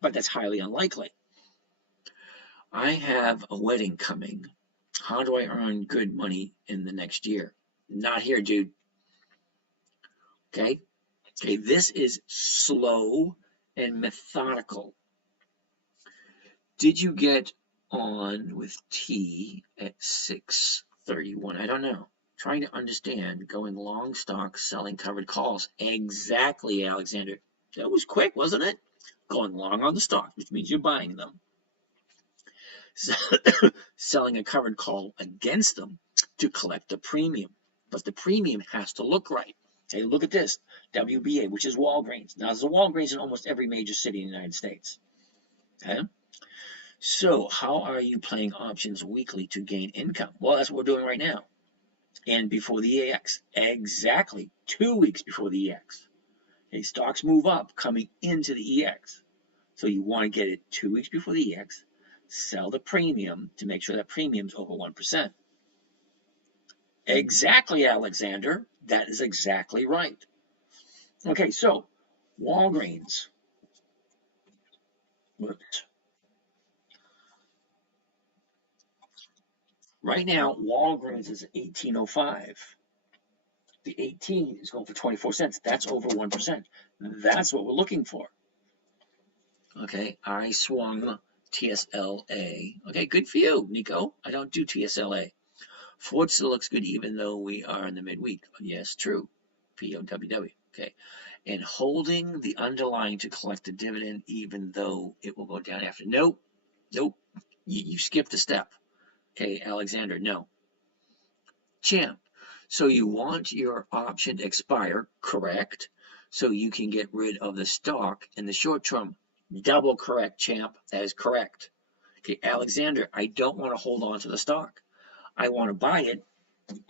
But that's highly unlikely. I have a wedding coming. How do I earn good money in the next year? Not here, dude. Okay? Okay, this is slow and methodical. Did you get on with T at 6:31? I don't know. Trying to understand going long stocks, selling covered calls. Exactly, Alexander. That was quick, wasn't it? Going long on the stock, which means you're buying them. Selling a covered call against them to collect a premium. but the premium has to look right. Okay, look at this, WBA, which is Walgreens. Now, there's a Walgreens in almost every major city in the United States. Okay, so how are you playing options weekly to gain income? Well, that's what we're doing right now. And before the EAX, exactly 2 weeks before the EAX. Okay, stocks move up coming into the EX. So you want to get it 2 weeks before the EX, sell the premium to make sure that premium's over 1%. Exactly, Alexander. That is exactly right. Okay, so Walgreens. Whoops. Right now, Walgreens is 18.05. The 18 is going for 24 cents. That's over 1%. That's what we're looking for. Okay, I swung TSLA. Okay, good for you, Nico. I don't do TSLA. Ford still looks good even though we are in the midweek. Yes, true. POWW. Okay. And holding the underlying to collect a dividend even though it will go down after. Nope. Nope. You skipped a step. Okay, Alexander, no. Champ. So you want your option to expire, correct? So you can get rid of the stock in the short term. Double correct, champ. That is correct. Okay, Alexander, I don't want to hold on to the stock. I want to buy it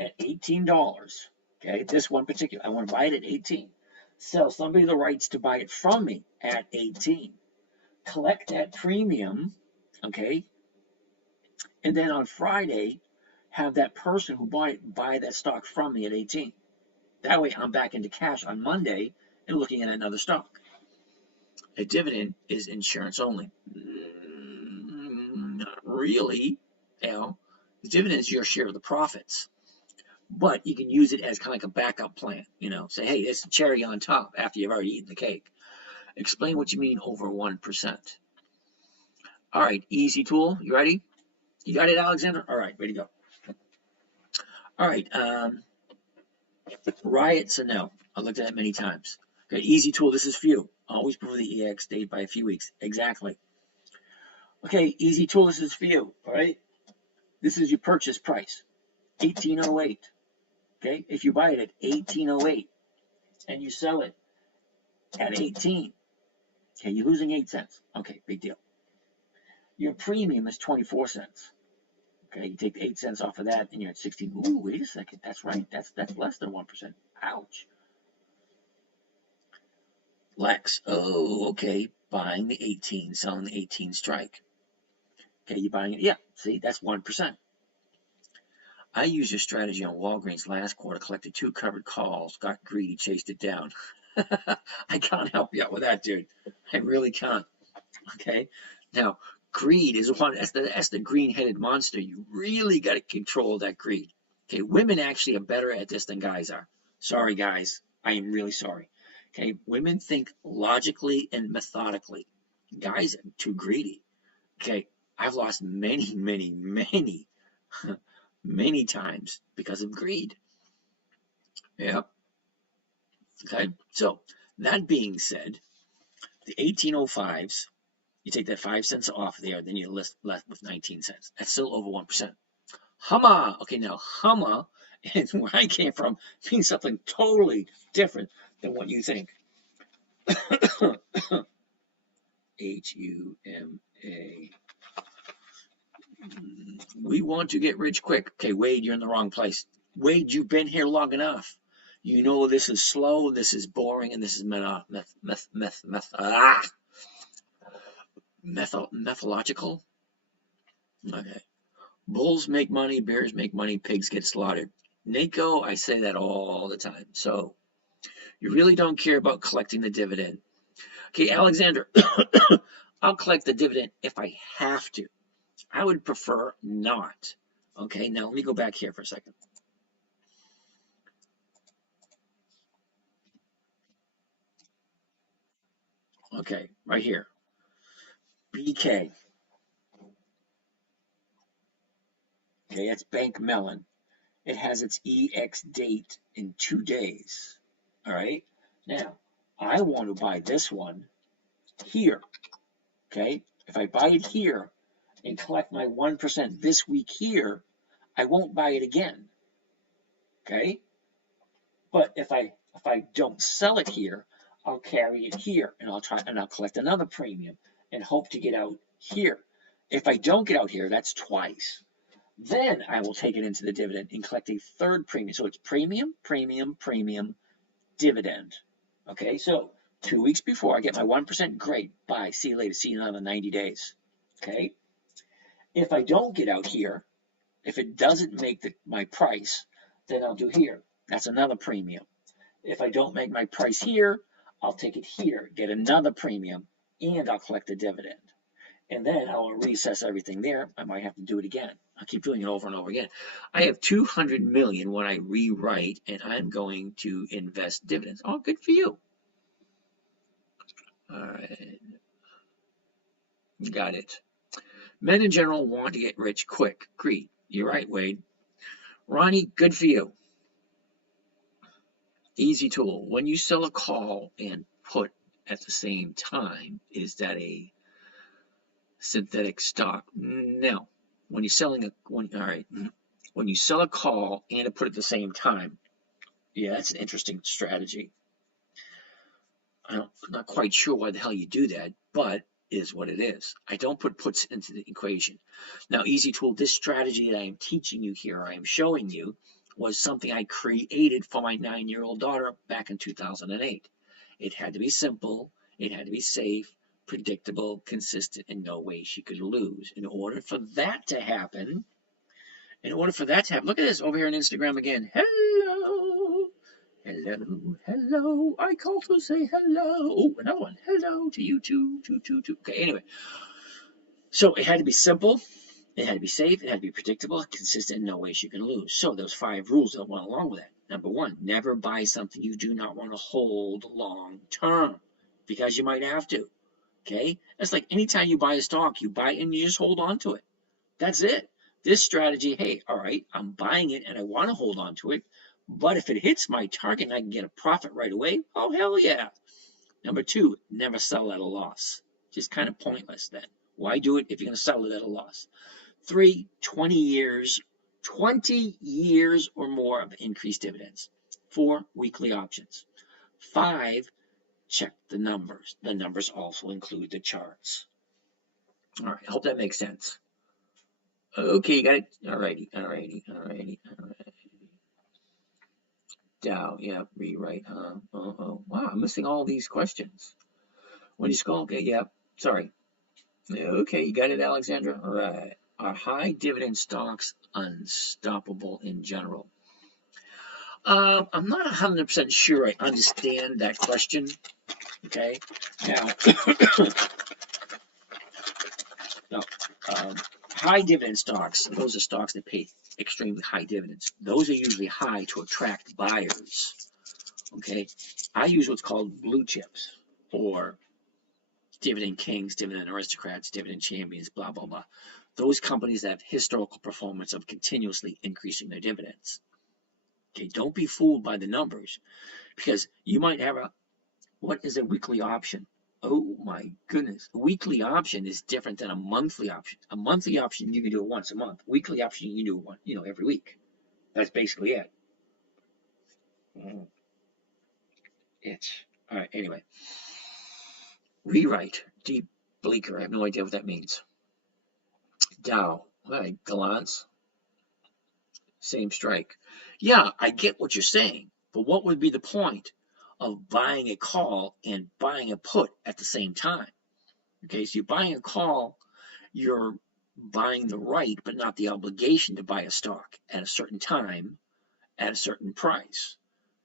at $18. Okay, this one particular, I want to buy it at 18. Sell somebody the rights to buy it from me at 18. Collect that premium, okay, and then on Friday, have that person who bought it buy that stock from me at 18. That way, I'm back into cash on Monday and looking at another stock. A dividend is insurance only. Not really, Al. The dividend is your share of the profits. But you can use it as kind of like a backup plan. You know, say, hey, it's the cherry on top after you've already eaten the cake. Explain what you mean over 1%. All right, easy tool. You ready? You got it, Alexander? All right, ready to go. All right, riots, a no. I looked at it many times. Okay, easy tool. This is for you. Always before the EX date by a few weeks. Exactly. Okay, easy tool. This is for you. All right. This is your purchase price, 18.08. Okay, if you buy it at 18.08 and you sell it at 18, okay, you're losing 8 cents. Okay, big deal. Your premium is 24 cents. Okay, you take 8 cents off of that, and you're at 16. Ooh, wait a second. That's right. That's less than 1%. Ouch. Lex. Oh, okay. Buying the 18, selling the 18 strike. Okay, you're buying it. Yeah, see, that's 1%. I used your strategy on Walgreens last quarter, collected 2 covered calls, got greedy, chased it down. I can't help you out with that, dude. I really can't. Okay. Now, greed is one. That's the green-headed monster. You really got to control that greed. Okay. Women actually are better at this than guys are. Sorry, guys. I am really sorry. Okay. Women think logically and methodically. Guys are too greedy. Okay. I've lost many, many, many, many times because of greed. Yep. Okay. So that being said, the 1805s. You take that 5 cents off there, then you're left with 19 cents. That's still over 1%. Humma. Okay, now Humma, and where I came from, means something totally different than what you think. H-U-M-A. We want to get rich quick. Okay, Wade, you're in the wrong place. Wade, you've been here long enough. You know this is slow, this is boring, and this is methodological. Okay. Bulls make money, bears make money, pigs get slaughtered. NACO, I say that all the time. So you really don't care about collecting the dividend. Okay, Alexander, I'll collect the dividend if I have to. I would prefer not. Okay, now let me go back here for a second. Okay, right here. BK. Okay, that's Bank Melon. It has its EX date in 2 days. All right, now I want to buy this one here. Okay, if I buy it here and collect my 1% this week here, I won't buy it again. Okay, But if I don't sell it here, I'll carry it here and I'll collect another premium and hope to get out here. If I don't get out here, that's twice. Then I will take it into the dividend and collect a third premium. So it's premium, premium, premium, dividend. Okay, so 2 weeks before I get my 1%, great. Bye. See you later. See you in another 90 days. Okay. If I don't get out here, if it doesn't make my price, then I'll do here. That's another premium. If I don't make my price here, I'll take it here, get another premium, and I'll collect a dividend. And then I'll reassess everything there. I might have to do it again. I'll keep doing it over and over again. I have 200 million when I rewrite, and I'm going to invest dividends. Oh, good for you. All right. Got it. Men in general want to get rich quick. Agreed. You're right, Wade. Ronnie, good for you. Easy tool. When you sell a call and put at the same time, is that a synthetic stock? No. When you're selling when you sell a call and a put at the same time, yeah, that's an interesting strategy. I'm not quite sure why the hell you do that, but is what it is. I don't put puts into the equation. Now, easy tool, this strategy that I am teaching you here, I am showing you, was something I created for my 9-year-old daughter back in 2008. It had to be simple, it had to be safe, predictable, consistent, and no way she could lose. In order for that to happen, look at this over here on Instagram again. Hello, hello, hello. I call to say hello. Oh, another one. Hello to you too. Okay, anyway. So it had to be simple. It had to be safe. It had to be predictable, consistent, no way she could lose. So those 5 rules that went along with that. Number 1, never buy something you do not want to hold long term because you might have to. Okay? That's like anytime you buy a stock, you buy it and you just hold on to it. That's it. This strategy, hey, all right, I'm buying it and I want to hold on to it, but if it hits my target and I can get a profit right away, oh, hell yeah. Number 2, never sell at a loss. Just kind of pointless then. Why do it if you're going to sell it at a loss? 3, 20 years or more of increased dividends. 4, weekly options. 5, check the numbers. The numbers also include the charts. All right, I hope that makes sense. Okay, you got it. Alrighty. Dow, yeah, rewrite, huh? Wow, I'm missing all these questions. When you scroll, okay, yeah, sorry. Okay, you got it, Alexandra? All right. Are high dividend stocks unstoppable in general? I'm not 100% sure I understand that question. Okay, now, no, high dividend stocks, those are stocks that pay extremely high dividends. Those are usually high to attract buyers. Okay, I use what's called blue chips or dividend kings, dividend aristocrats, dividend champions, blah, blah, blah. Those companies that have historical performance of continuously increasing their dividends. Okay, don't be fooled by the numbers because you might have what is a weekly option? Oh my goodness. A weekly option is different than a monthly option. A monthly option, you can do it once a month. Weekly option, you can do it every week. That's basically it. All right, anyway. Rewrite. Deep bleaker. I have no idea what that means. Dow. Right, Gallants. Same strike. Yeah, I get what you're saying, but what would be the point of buying a call and buying a put at the same time? Okay, so you're buying a call, you're buying the right, but not the obligation to buy a stock at a certain time, at a certain price.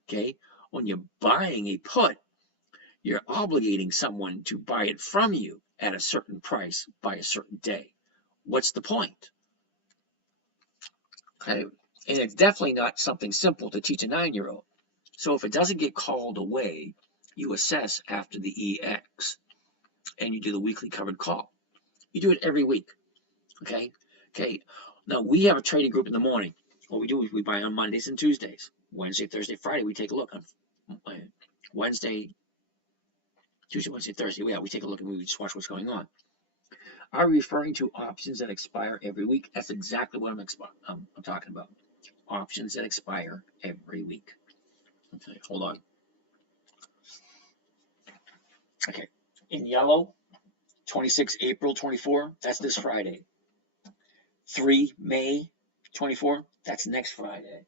Okay, when you're buying a put, you're obligating someone to buy it from you at a certain price by a certain day. What's the point? Okay, and it's definitely not something simple to teach a 9-year-old. So if it doesn't get called away, you assess after the EX and you do the weekly covered call. You do it every week. Okay. Now we have a trading group in the morning. What we do is we buy on Mondays and Tuesdays. Wednesday, Thursday, Friday, we take a look on Tuesday, Wednesday, Thursday. Yeah, we take a look and we just watch what's going on. Are we referring to options that expire every week? That's exactly what I'm talking about. Options that expire every week. Okay, hold on. Okay, in yellow, 26 April 24, that's this Friday. 3 May 24, that's next Friday.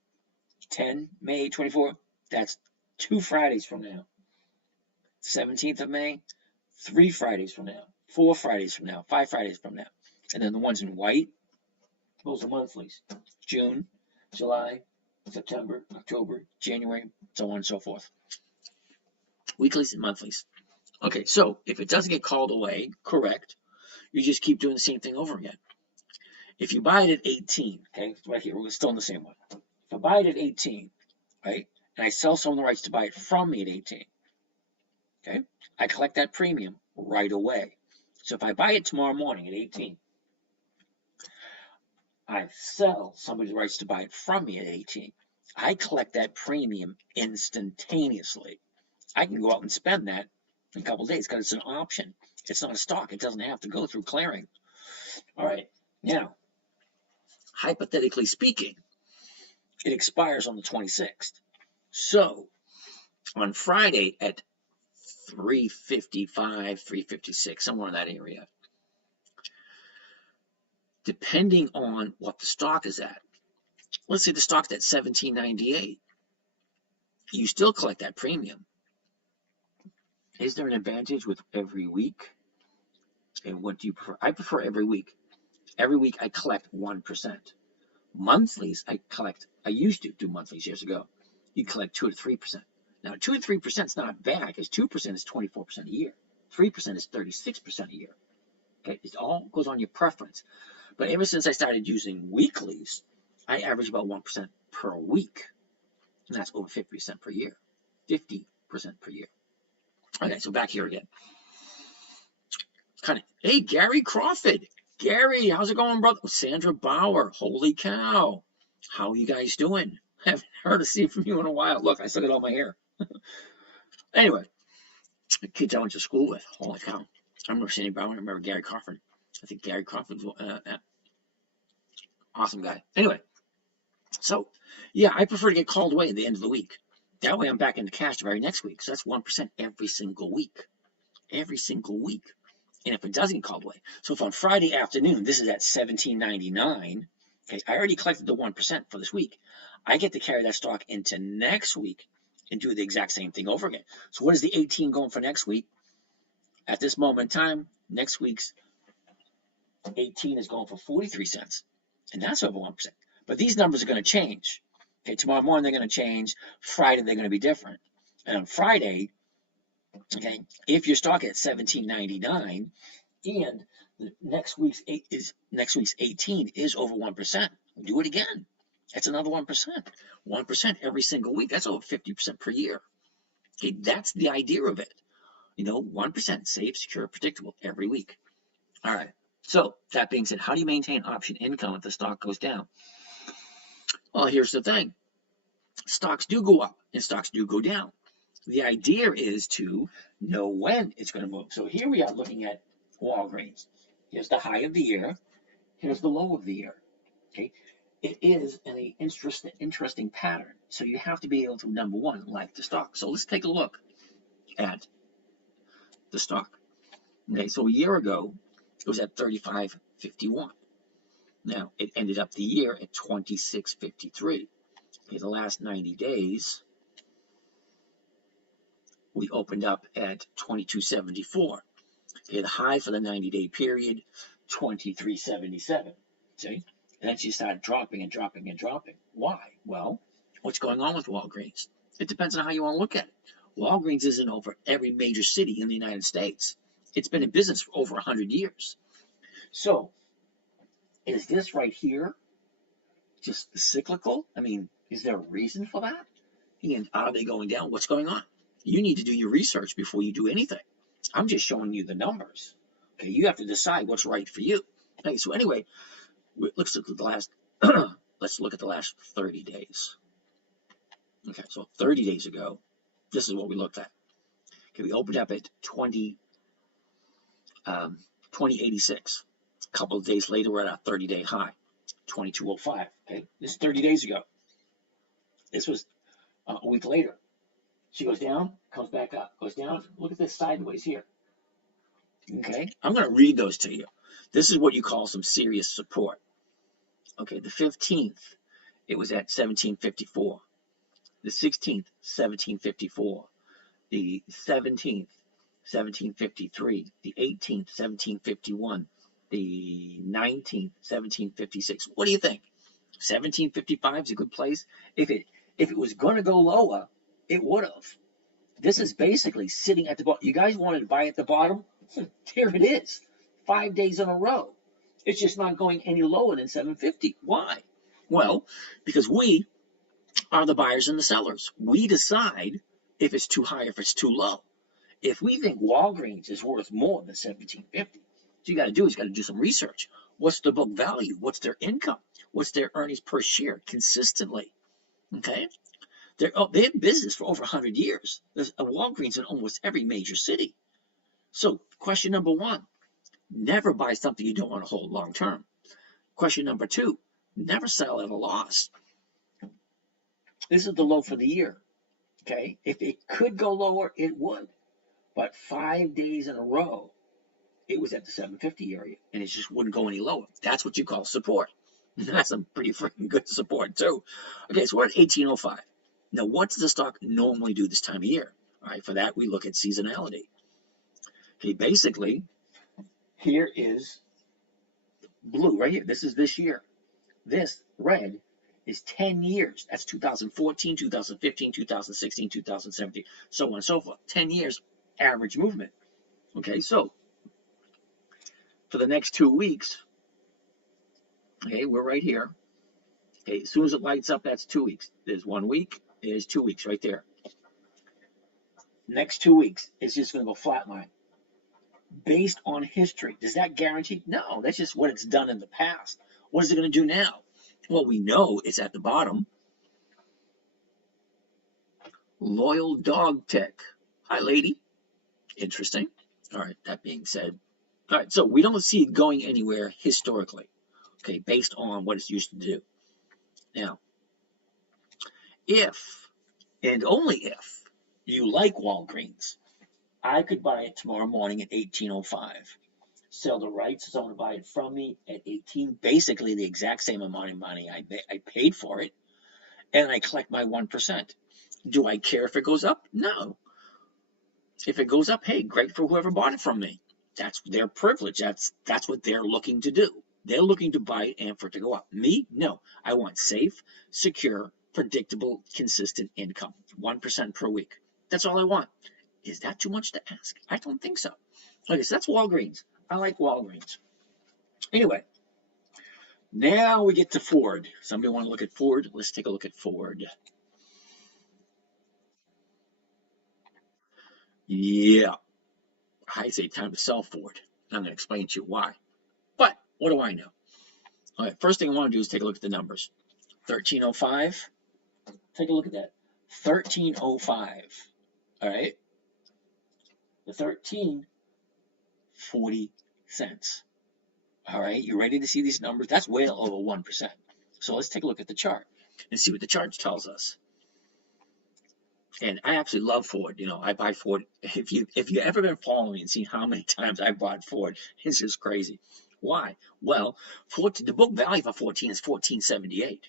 10 May 24, that's 2 Fridays from now. 17th of May, 3 Fridays from now. 4 Fridays from now. 5 Fridays from now. And then the ones in white, those are monthlies. June, July, September, October, January, so on and so forth. Weeklies and monthlies. Okay, so if it doesn't get called away, correct, you just keep doing the same thing over again. If you buy it at 18, okay, right here, we're still in the same one. If I buy it at 18, right, and I sell someone the rights to buy it from me at 18, okay, I collect that premium right away. So if I buy it tomorrow morning at 18, I sell somebody the rights to buy it from me at 18. I collect that premium instantaneously. I can go out and spend that in a couple of days because it's an option. It's not a stock. It doesn't have to go through clearing. All right. Now, hypothetically speaking, it expires on the 26th. So, on Friday at 3:55, 3:56, somewhere in that area, depending on what the stock is at. Let's say the stock's at $17.98. You still collect that premium. Is there an advantage with every week? And what do you prefer? I prefer every week. Every week I collect 1%. Monthlies, I used to do monthlies years ago. You collect 2 to 3%. Now, 2 to 3% is not bad because 2% is 24% a year. 3% is 36% a year. Okay, it all goes on your preference. But ever since I started using weeklies, I average about 1% per week. And that's over 50% per year. 50% per year. Okay, so back here again. Hey, Gary Crawford. Gary, how's it going, brother? Sandra Bauer. Holy cow. How are you guys doing? I haven't heard a see from you in a while. Look, I still got all my hair. Anyway, the kids I went to school with. Holy cow. I remember Sandy Bauer. I remember Gary Crawford. I think Gary Crawford's awesome guy. Anyway, so, yeah, I prefer to get called away at the end of the week. That way I'm back into cash the very next week. So that's 1% every single week. Every single week. And if it doesn't get called away. So if on Friday afternoon, this is at $17.99, okay, I already collected the 1% for this week. I get to carry that stock into next week and do the exact same thing over again. So what is the 18 going for next week? At this moment in time, next week's 18 is going for 43 cents. And that's over 1%. But these numbers are going to change. Okay, tomorrow morning they're going to change. Friday they're going to be different. And on Friday, okay, if your stock at $17.99 and the next week's 18 is over 1%, do it again. That's another 1%. 1% every single week. That's over 50% per year. Okay, that's the idea of it. 1% safe, secure, predictable every week. All right. So that being said, how do you maintain option income if the stock goes down? Well, here's the thing. Stocks do go up and stocks do go down. The idea is to know when it's going to move. So here we are looking at Walgreens. Here's the high of the year. Here's the low of the year. Okay, it is an interesting pattern. So you have to be able to, number one, like the stock. So let's take a look at the stock. Okay, so a year ago it was at 35.51. Now it ended up the year at 26.53. Okay, the last 90 days we opened up at 22.74. Okay, the high for the 90-day period, 23.77. See? And then she started dropping and dropping and dropping. Why? Well, what's going on with Walgreens? It depends on how you want to look at it. Walgreens isn't over every major city in the United States. It's been in business for over 100 years. So, is this right here just cyclical? I mean, is there a reason for that? And are they going down? What's going on? You need to do your research before you do anything. I'm just showing you the numbers. Okay, you have to decide what's right for you. Okay, so anyway, let's look at the last let's look at the last 30 days. Okay, so 30 days ago, this is what we looked at. Okay, we opened up at 2086. A couple of days later, we're at a 30-day high, 2205. Okay, this is 30 days ago. This was a week later. She goes down, comes back up, goes down. Look at this sideways here. Okay, I'm going to read those to you. This is what you call some serious support. Okay, the 15th, it was at 1754. The 16th, 1754. The 17th, 1753. The 18th, 1751. The 19th, 1756. What do you think? 1755 is a good place. If it was going to go lower, it would have. This is basically sitting at the bottom. You guys wanted to buy at the bottom? There it is. 5 days in a row. It's just not going any lower than 750. Why? Well, because we are the buyers and the sellers. We decide if it's too high or if it's too low. If we think Walgreens is worth more than 1750, what you got to do is got to do some research. What's the book value? What's their income? What's their earnings per share consistently? Okay? They're in business for over 100 years. There's a Walgreens in almost every major city. So question number one, never buy something you don't want to hold long term. Question number two, never sell at a loss. This is the low for the year. Okay? If it could go lower, it would. But 5 days in a row, it was at the 750 area, and it just wouldn't go any lower. That's what you call support. That's some pretty freaking good support, too. Okay, so we're at 1805. Now, what does the stock normally do this time of year? All right, for that, we look at seasonality. Okay, basically, here is blue right here. This is this year. This red is 10 years. That's 2014, 2015, 2016, 2017, so on and so forth. 10 years average movement. Okay, so for the next 2 weeks, okay, we're right here. Okay, as soon as it lights up, that's 2 weeks. There's 1 week, there's 2 weeks right there. Next 2 weeks, it's just going to go flatline. Based on history, does that guarantee? No, that's just what it's done in the past. What is it going to do now? Well, we know it's at the bottom. Loyal Dog Tech. Hi, lady. Interesting. All right, that being said. All right, so we don't see it going anywhere historically, okay, based on what it's used to do. Now, if, and only if, you like Walgreens, I could buy it tomorrow morning at 1805. Sell the rights, someone to buy it from me at 18, basically the exact same amount of money I paid for it, and I collect my 1%. Do I care if it goes up? No. If it goes up, hey, great for whoever bought it from me. That's their privilege. That's what they're looking to do. They're looking to buy it and for it to go up. Me, no. I want safe, secure, predictable, consistent income. 1% per week. That's all I want. Is that too much to ask? I don't think so. Okay, so that's Walgreens. I like Walgreens. Anyway, now we get to Ford. Somebody want to look at Ford? Let's take a look at Ford. Yeah, I say time to sell Ford. I'm going to explain to you why. But what do I know? All right, first thing I want to do is take a look at the numbers. 1305. Take a look at that. 1305. All right. The 13, 40 cents. All right, you ready to see these numbers? That's way over 1%. So let's take a look at the chart and see what the chart tells us. And I absolutely love Ford. You know, I buy Ford. If you ever been following me and seen how many times I bought Ford, it's just crazy. Why? Well, the book value for 14 is 1478.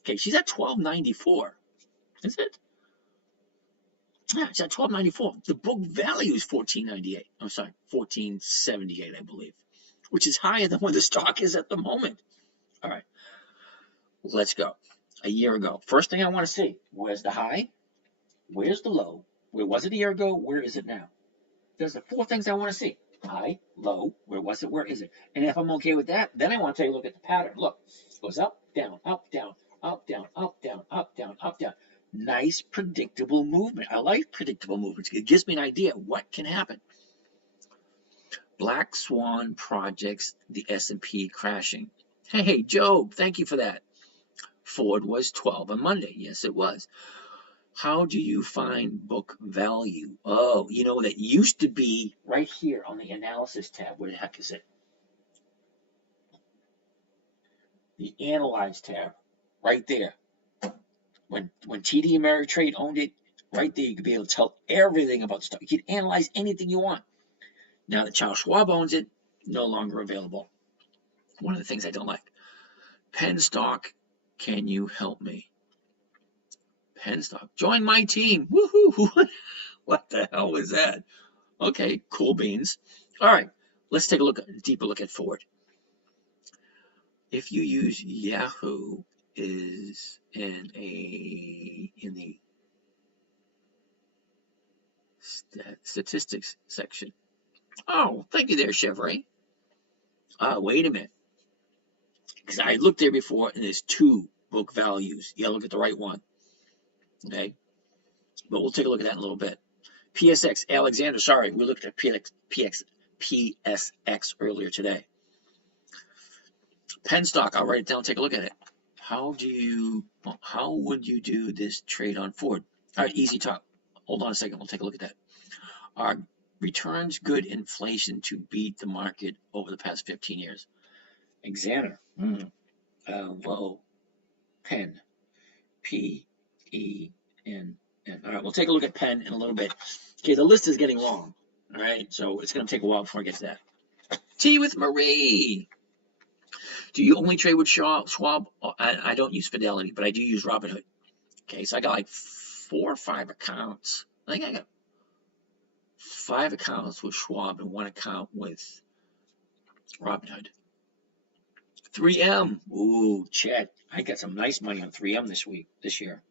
Okay, she's at 1294. Is it? Yeah, it's at 1294. The book value is 1498. I'm sorry, 1478, I believe, which is higher than what the stock is at the moment. All right, let's go. A year ago, first thing I want to see, where's the high? Where's the low? Where was it a year ago? Where is it now? There's the 4 things I want to see. High, low, where was it? Where is it? And if I'm okay with that, then I want to take a look at the pattern. Look, it goes up, down, up, down, up, down, up, down, up, down, up, down. Nice, predictable movement. I like predictable movements. It gives me an idea of what can happen. Black Swan Projects, the S&P crashing. Hey, Job, thank you for that. Ford was 12 on Monday. Yes, it was. How do you find book value? Oh, you know, that used to be right here on the analysis tab. Where the heck is it? The analyze tab, right there. When TD Ameritrade owned it, Right there, you could be able to tell everything about the stock. You can analyze anything you want. Now that Charles Schwab owns it, no longer available. One of the things I don't like. Penstock, can you help me? Penstock, join my team. Woohoo! What the hell is that? Okay, cool beans. All right, let's take a deeper look at Ford. If you use Yahoo is in the statistics section. Oh, thank you there, Chevrolet. Wait a minute. Because I looked there before, and there's 2 book values. You gotta look at the right one. Okay? But we'll take a look at that in a little bit. PSX, Alexander, sorry, we looked at PSX earlier today. Penstock, I'll write it down, take a look at it. How would you do this trade on Ford? All right, easy talk. Hold on a second, we'll take a look at that. Are returns good inflation to beat the market over the past 15 years? Xander, whoa, Penn, P-E-N-N. All right, we'll take a look at Penn in a little bit. Okay, the list is getting long. All right, so it's going to take a while before I get to that. Tea with Marie. Do you only trade with Schwab? I don't use Fidelity, but I do use Robinhood. Okay, so I got like 4 or 5 accounts. I think I got 5 accounts with Schwab and 1 account with Robinhood. 3M. Ooh, Chet. I got some nice money on 3M this year.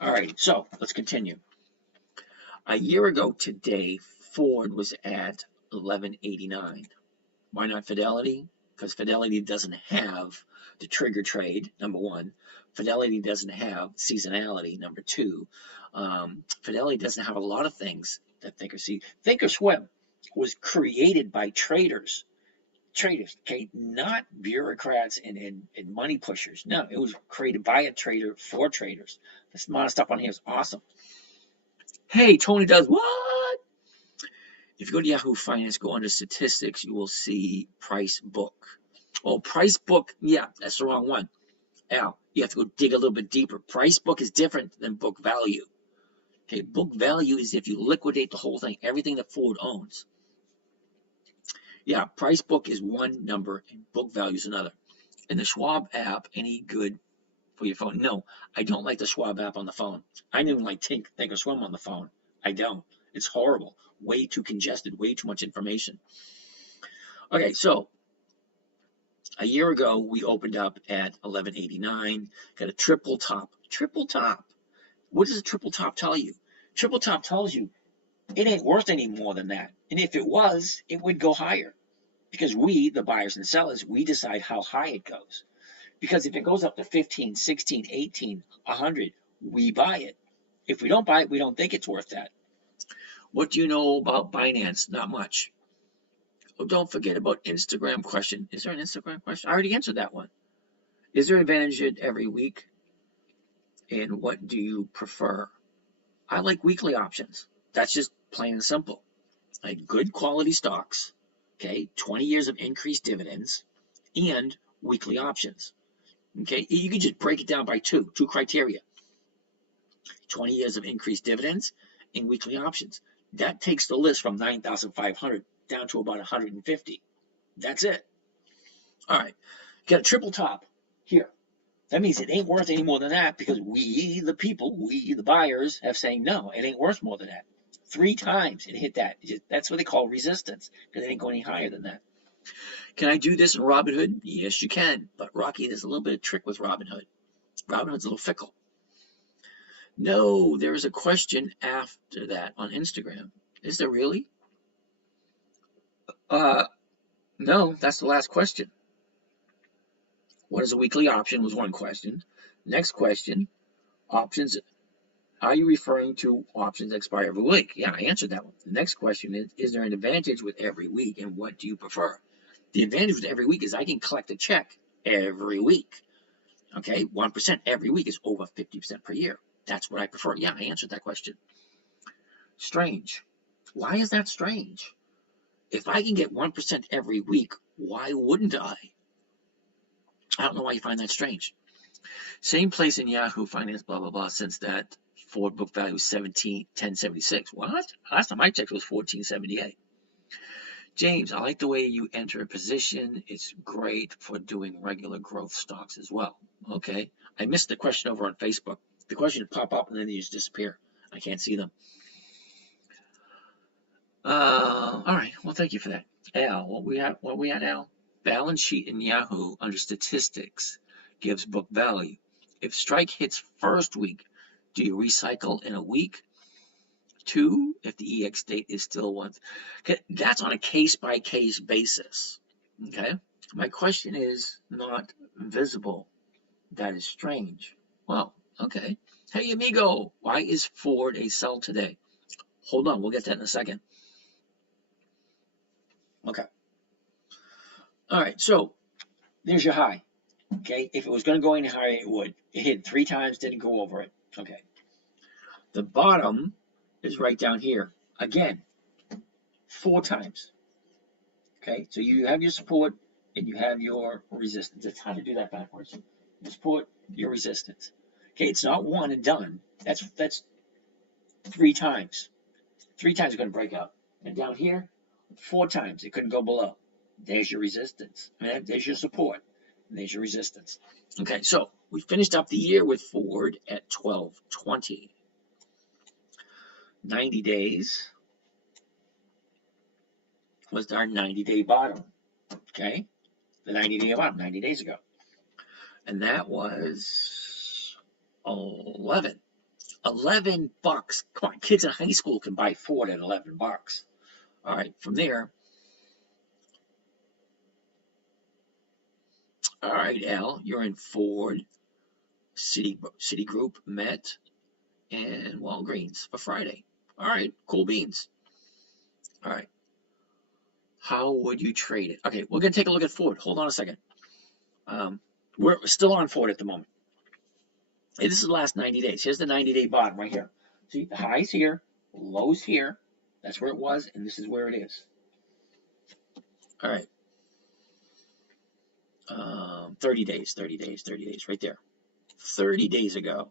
All right, so let's continue. A year ago today, Ford was at $11.89. Why not Fidelity? Because Fidelity doesn't have the trigger trade, number 1. Fidelity doesn't have seasonality, number 2. Fidelity doesn't have a lot of things that Thinkorswim was created by traders, okay, not bureaucrats and money pushers. No, it was created by a trader for traders. This amount of stuff on here is awesome. Hey, Tony does what? If you go to Yahoo Finance, go under statistics, you will see price book. Oh, price book, yeah, that's the wrong one. Al, you have to go dig a little bit deeper. Price book is different than book value. Okay, book value is if you liquidate the whole thing, everything that Ford owns. Yeah, price book is one number and book value is another. And the Schwab app, any good for your phone? No, I don't like the Schwab app on the phone. I don't even like Thinkorswim on the phone. I don't. It's horrible. Way too congested, way too much information. Okay, so a year ago, we opened up at $11.89, got a triple top. Triple top. What does a triple top tell you? Triple top tells you it ain't worth any more than that. And if it was, it would go higher. Because we, the buyers and sellers, we decide how high it goes. Because if it goes up to 15, 16, 18, 100, we buy it. If we don't buy it, we don't think it's worth that. What do you know about Binance? Not much. Oh, don't forget about Instagram question. Is there an Instagram question? I already answered that one. Is there an advantage every week? And what do you prefer? I like weekly options. That's just plain and simple. Like good quality stocks, okay, 20 years of increased dividends, and weekly options. Okay, you can just break it down by two criteria. 20 years of increased dividends and weekly options. That takes the list from 9,500 down to about 150. That's it. All right, got a triple top here. That means it ain't worth any more than that because we, the people, we, the buyers, have saying no, it ain't worth more than that. 3 times it hit that. That's what they call resistance because it ain't going any higher than that. Can I do this in Robinhood? Yes, you can. But Rocky, there's a little bit of trick with Robinhood. Robinhood's a little fickle. No, there is a question after that on Instagram. Is there really? No, that's the last question. What is a weekly option was one question. Next question, options. Are you referring to options that expire every week? Yeah, I answered that one. The next question is there an advantage with every week and what do you prefer? The advantage with every week is I can collect a check every week. Okay, 1% every week is over 50% per year. That's what I prefer. Yeah, I answered that question. Strange. Why is that strange? If I can get 1% every week, why wouldn't I? I don't know why you find that strange. Same place in Yahoo Finance, blah, blah, blah, since that Ford book value is 1076. What? Last time I checked was 1478. James, I like the way you enter a position. It's great for doing regular growth stocks as well. Okay. I missed the question over on Facebook. The question would pop up and then they just disappear. I can't see them. All right. Well, thank you for that. Al, what we at, Al? Balance sheet in Yahoo under statistics gives book value. If strike hits first week, do you recycle in a week? 2, if the EX date is still 1. Okay, that's on a case-by-case basis. Okay, my question is not visible. That is strange. Well, okay. Hey, amigo, why is Ford a sell today? Hold on, we'll get to that in a second. Okay. All right, so there's your high. Okay, if it was going to go any higher, it would. It hit 3 times, didn't go over it. Okay. The bottom is right down here. Again, 4 times. Okay, so you have your support and you have your resistance. It's hard to do that backwards. Your support, your resistance. Okay, it's not one and done. That's 3 times. 3 times it's going to break out. And down here, 4 times it couldn't go below. There's your resistance. There's your support. And there's your resistance. Okay, so we finished up the year with Ford at 1220. 90 days was our 90-day bottom. Okay, the 90-day bottom, 90 days ago. And that was 11. $11. Come on, kids in high school can buy Ford at $11. All right, from there. All right, Al, you're in Ford, Citigroup, Met, and Walgreens for Friday. All right, cool beans. All right. How would you trade it? Okay, we're going to take a look at Ford. Hold on a second. We're still on Ford at the moment. Hey, this is the last 90 days. Here's the 90-day bottom right here. See, the high's here, low's here. That's where it was, and this is where it is. All right. 30 days, right there. 30 days ago.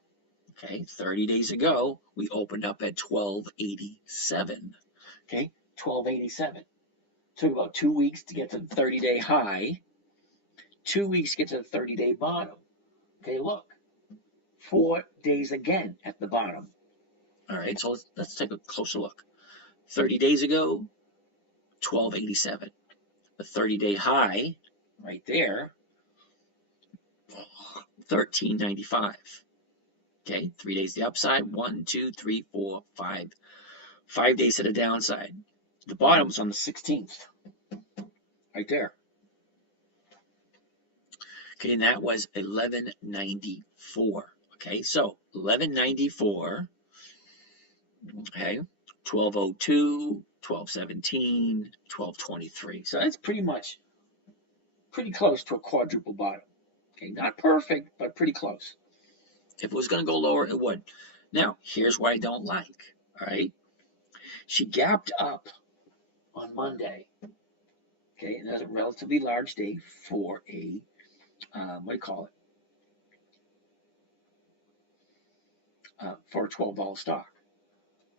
Okay, 30 days ago, we opened up at 1287. Okay, 1287. Took about 2 weeks to get to the 30-day high. 2 weeks to get to the 30-day bottom. Okay, look. 4 days again at the bottom. All right, so let's take a closer look. 30 days ago, 1287. The 30-day high, right there, 1395. Okay, 3 days the upside, 1, 2, 3, 4, 5. 5 days to the downside. The bottom's on the 16th, right there. Okay, and that was 1194. Okay, so 1194. Okay, 1202, 1217, 1223. So that's pretty close to a quadruple bottom. Okay, not perfect, but pretty close. If it was going to go lower, it would. Now, here's what I don't like. All right, she gapped up on Monday. Okay, and that's a relatively large day for a what do you call it? For a $12 stock.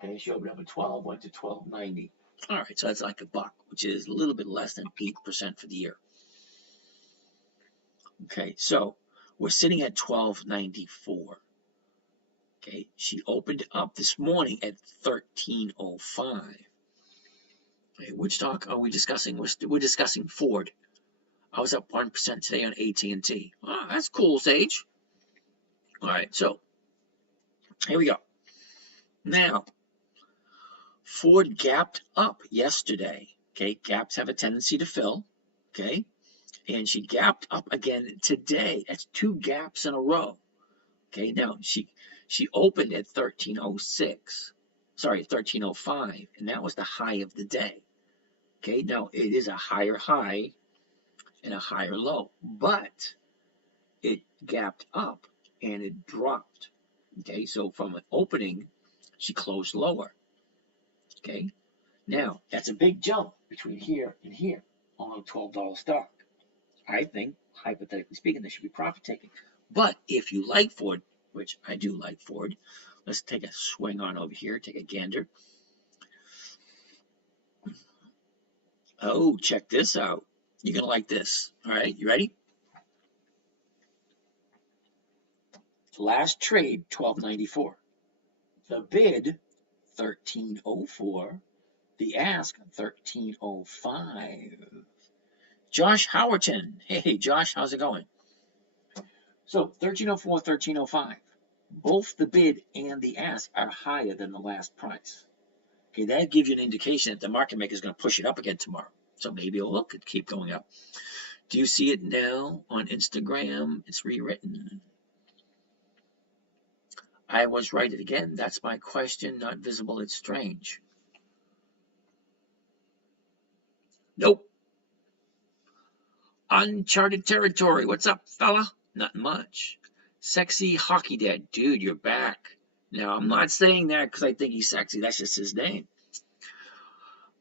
Okay, she opened up at 12, went to 12.90. All right, so that's like $1, which is a little bit less than 8% for the year. Okay, so we're sitting at 12.94. Okay, she opened up this morning at 13.05. Okay, which stock are we discussing? We're discussing Ford. I was up 1% today on AT&T. Oh, that's cool, Sage. All right, so here we go. Now, Ford gapped up yesterday. Okay, gaps have a tendency to fill. Okay, and she gapped up again today. That's 2 gaps in a row. Okay, now she opened at 1306. Sorry, 1305, and that was the high of the day. Okay, now it is a higher high and a higher low, but it gapped up and it dropped. Okay, so from an opening, she closed lower. Okay, now that's a big jump between here and here on a $12 stock. I think, hypothetically speaking, they should be profit taking. But if you like Ford, which I do like Ford, let's take a swing on over here, take a gander. Oh, check this out. You're going to like this. All right, you ready? Last trade, $12.94. The bid, $13.04. The ask, $13.05. Josh Howerton. Hey, Josh, how's it going? So, $13.04, $13.05. Both the bid and the ask are higher than the last price. Okay, that gives you an indication that the market maker is going to push it up again tomorrow. So maybe it'll look, it keep going up. Do you see it now on Instagram? It's rewritten. I was right again. That's my question. Not visible. It's strange. Nope. Uncharted territory. What's up, fella? Not much. Sexy Hockey Dad. Dude, you're back. Now, I'm not saying that because I think he's sexy. That's just his name.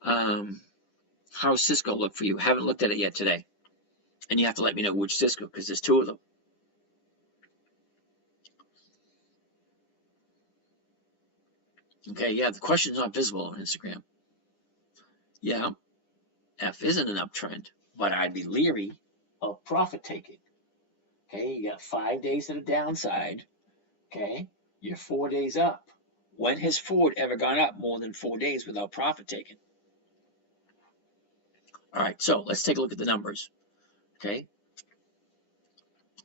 How's Cisco look for you? Haven't looked at it yet today. And you have to let me know which Cisco, because there's two of them. Okay, yeah, the question's not visible on Instagram. Yeah, F isn't an uptrend, but I'd be leery of profit taking. Okay, you got 5 days to the downside. Okay, you're 4 days up. When has Ford ever gone up more than 4 days without profit taking? All right, so let's take a look at the numbers. Okay,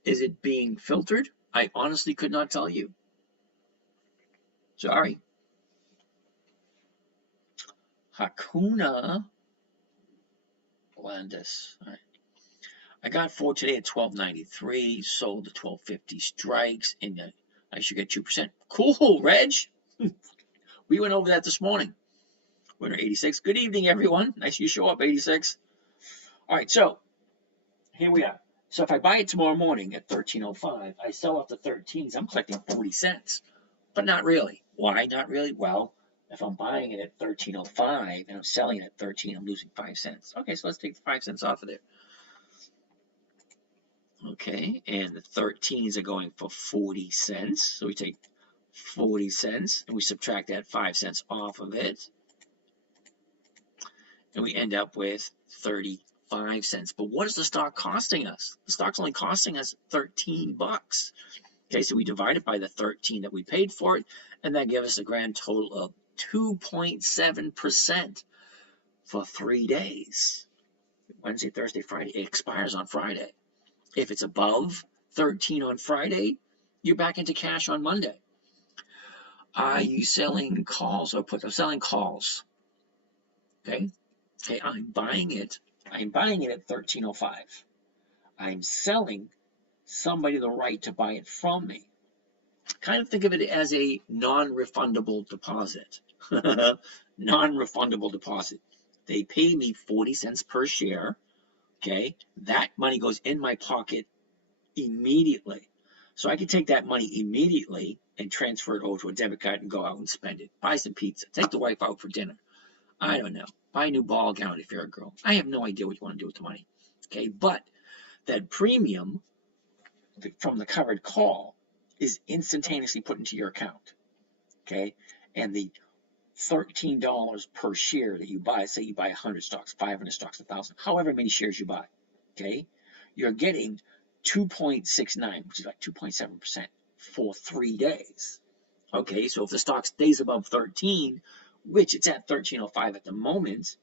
is it being filtered? I honestly could not tell you. Sorry. Hakuna Landis. All right. I got Ford today at $12.93, sold at $12.50 strikes, and I should get 2%. Cool, Reg. We went over that this morning. Winner 86. Good evening, everyone. Nice you show up, 86. All right, so here we are. So if I buy it tomorrow morning at $13.05, I sell off the 13s. I'm collecting 40 cents, but not really. Why not really? Well, if I'm buying it at $13.05 and I'm selling it at 13, I'm losing 5 cents. Okay, so let's take the 5 cents off of there. Okay, and the 13s are going for 40 cents. So we take 40 cents and we subtract that 5 cents off of it. And we end up with 35 cents. But what is the stock costing us? The stock's only costing us 13 bucks. Okay, so we divide it by the 13 that we paid for it, and that gives us a grand total of 2.7% for 3 days. Wednesday, Thursday, Friday. It expires on Friday. If it's above 13 on Friday, you're back into cash on Monday. Are you selling calls or puts? I'm selling calls. Okay. Okay, I'm buying it. I'm buying it at $13.05. I'm selling somebody the right to buy it from me. Kind of think of it as a non-refundable deposit. Non-refundable deposit. They pay me 40 cents per share. Okay, that money goes in my pocket immediately. So I can take that money immediately and transfer it over to a debit card and go out and spend it. Buy some pizza. Take the wife out for dinner. I don't know. Buy a new ball gown if you're a girl. I have no idea what you want to do with the money. Okay, but that premium from the covered call is instantaneously put into your account. Okay, and the $13 per share that you buy, say you buy 100 stocks, 500 stocks, 1,000, however many shares you buy, okay, you're getting 2.69, which is like 2.7% for 3 days. Okay, so if the stock stays above 13, which it's at 13.05 at the moment,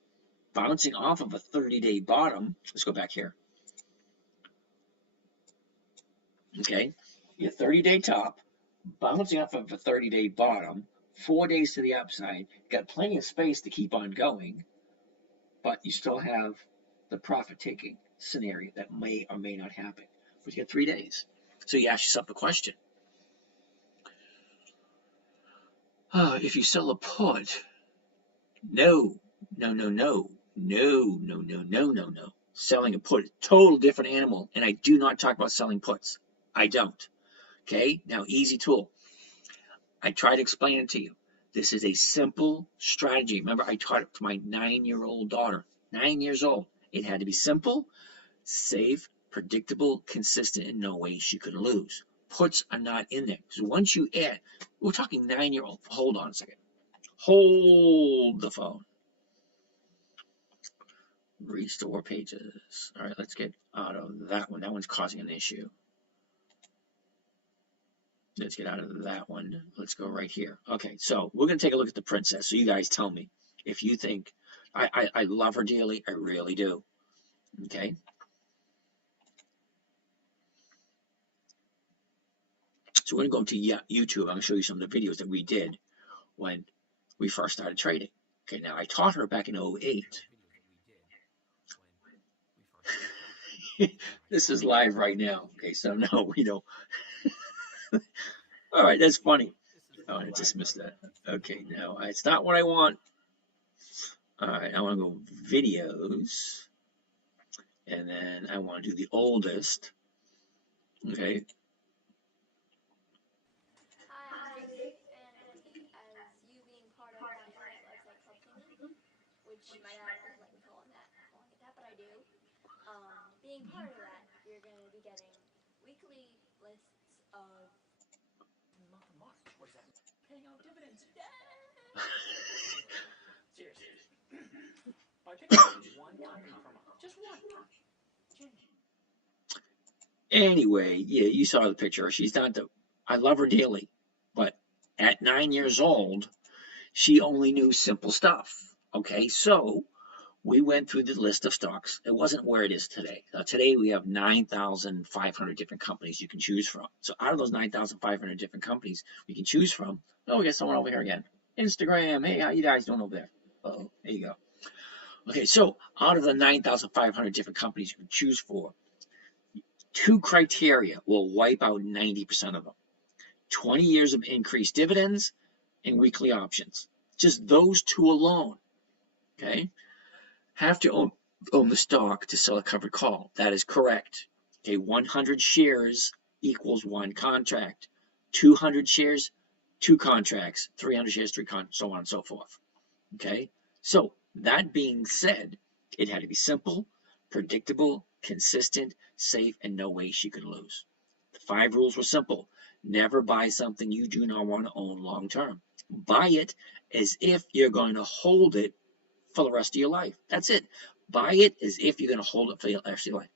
bouncing off of a 30-day bottom, let's go back here. Okay, your 30-day top, bouncing off of a 30-day bottom, 4 days to the upside, got plenty of space to keep on going, but you still have the profit taking scenario that may or may not happen. But you got 3 days. So you ask yourself the question. If you sell a put, no. Selling a put, total different animal, and I do not talk about selling puts. I don't. Okay, now easy tool. I try to explain it to you. This is a simple strategy. Remember, I taught it to my 9-year-old daughter. 9 years old. It had to be simple, safe, predictable, consistent, and no way she could lose. Puts are not in there. So once you add, we're talking 9-year-old. Hold on a second. Hold the phone. Restore pages. All right, let's get out of that one. That one's causing an issue. Let's get out of that one. Let's go right here. Okay, so we're going to take a look at the princess. So you guys tell me if you think, I love her dearly. I really do. Okay. So we're going to go to YouTube. I'm going to show you some of the videos that we did when we first started trading. Okay, now I taught her back in 08. This is live right now. Okay, so no, we don't. All right, that's funny. Oh, I dismissed that. Okay, no, it's not what I want. All right, I want to go videos. And then I want to do the oldest. Okay. Hi, and as you being part of my internet website Club Kingdom, which my dad doesn't like me calling it that, but I do. Being part of that, you're going to be getting weekly lists of month to month. What is that? Paying out dividends. Yeah! Seriously. By picking one company per month, just one. Anyway, yeah, you saw the picture. She's not the. I love her dearly, but at 9 years old, she only knew simple stuff. Okay, so we went through the list of stocks. It wasn't where it is today. Today we have 9,500 different companies you can choose from. So out of those 9,500 different companies we can choose from, oh, we got someone over here again. Instagram. Hey, how you guys doing over there? Oh, there you go. Okay, so out of the 9,500 different companies you can choose for, 2 criteria will wipe out 90% of them. 20 years of increased dividends and weekly options. Just those 2 alone. Okay? Have to own the stock to sell a covered call. That is correct. Okay, 100 shares equals 1 contract. 200 shares, 2 contracts. 300 shares, 3 contracts, so on and so forth. Okay? So, that being said, it had to be simple, predictable, consistent, safe, and no way she could lose. The 5 rules were simple. Never buy something you do not want to own long term. Buy it as if you're going to hold it for the rest of your life. That's it. Buy it as if you're going to hold it for the rest of your life.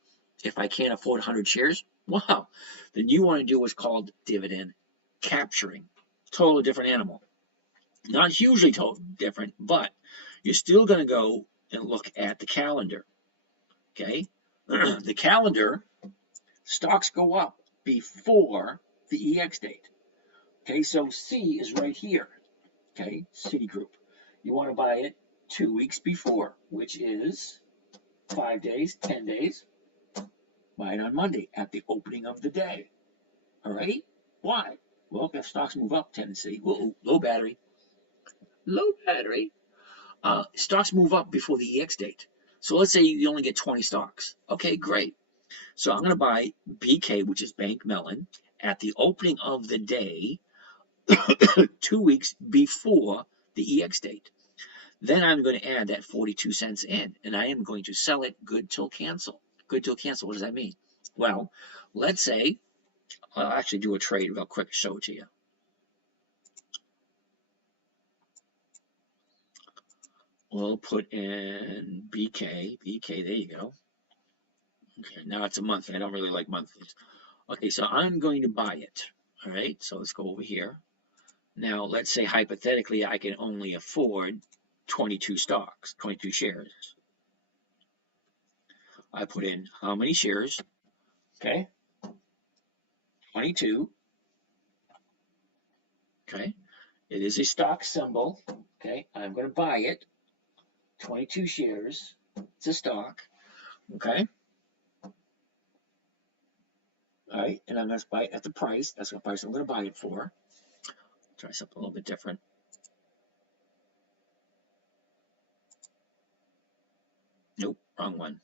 If I can't afford 100 shares, wow, then you want to do what's called dividend capturing. Totally different animal. Not hugely different, but you're still going to go and look at the calendar. Okay? The calendar, stocks go up before the EX date. Okay, so C is right here. Okay, Citigroup. You want to buy it 2 weeks before, which is 5 days, 10 days. Buy it on Monday at the opening of the day. All right? Why? Well, if stocks move up, tendency. Whoa, low battery. Low battery. Stocks move up before the EX date. So let's say you only get 20 stocks. Okay, great. So I'm going to buy BK, which is Bank Mellon, at the opening of the day, 2 weeks before the EX date. Then I'm going to add that 42 cents in, and I am going to sell it good till cancel. Good till cancel, what does that mean? Well, let's say, I'll actually do a trade real quick to show it to you. We'll put in BK, there you go. Okay, now it's a monthly. I don't really like monthlies. Okay, so I'm going to buy it. All right, so let's go over here. Now, let's say hypothetically I can only afford 22 stocks, 22 shares. I put in how many shares? Okay, 22. Okay, it is a stock symbol. Okay, I'm going to buy it. 22 shares. It's a stock. Okay. All right, and I'm going to buy it at the price. That's what price I'm going to buy it for. Try something a little bit different. Nope, wrong one.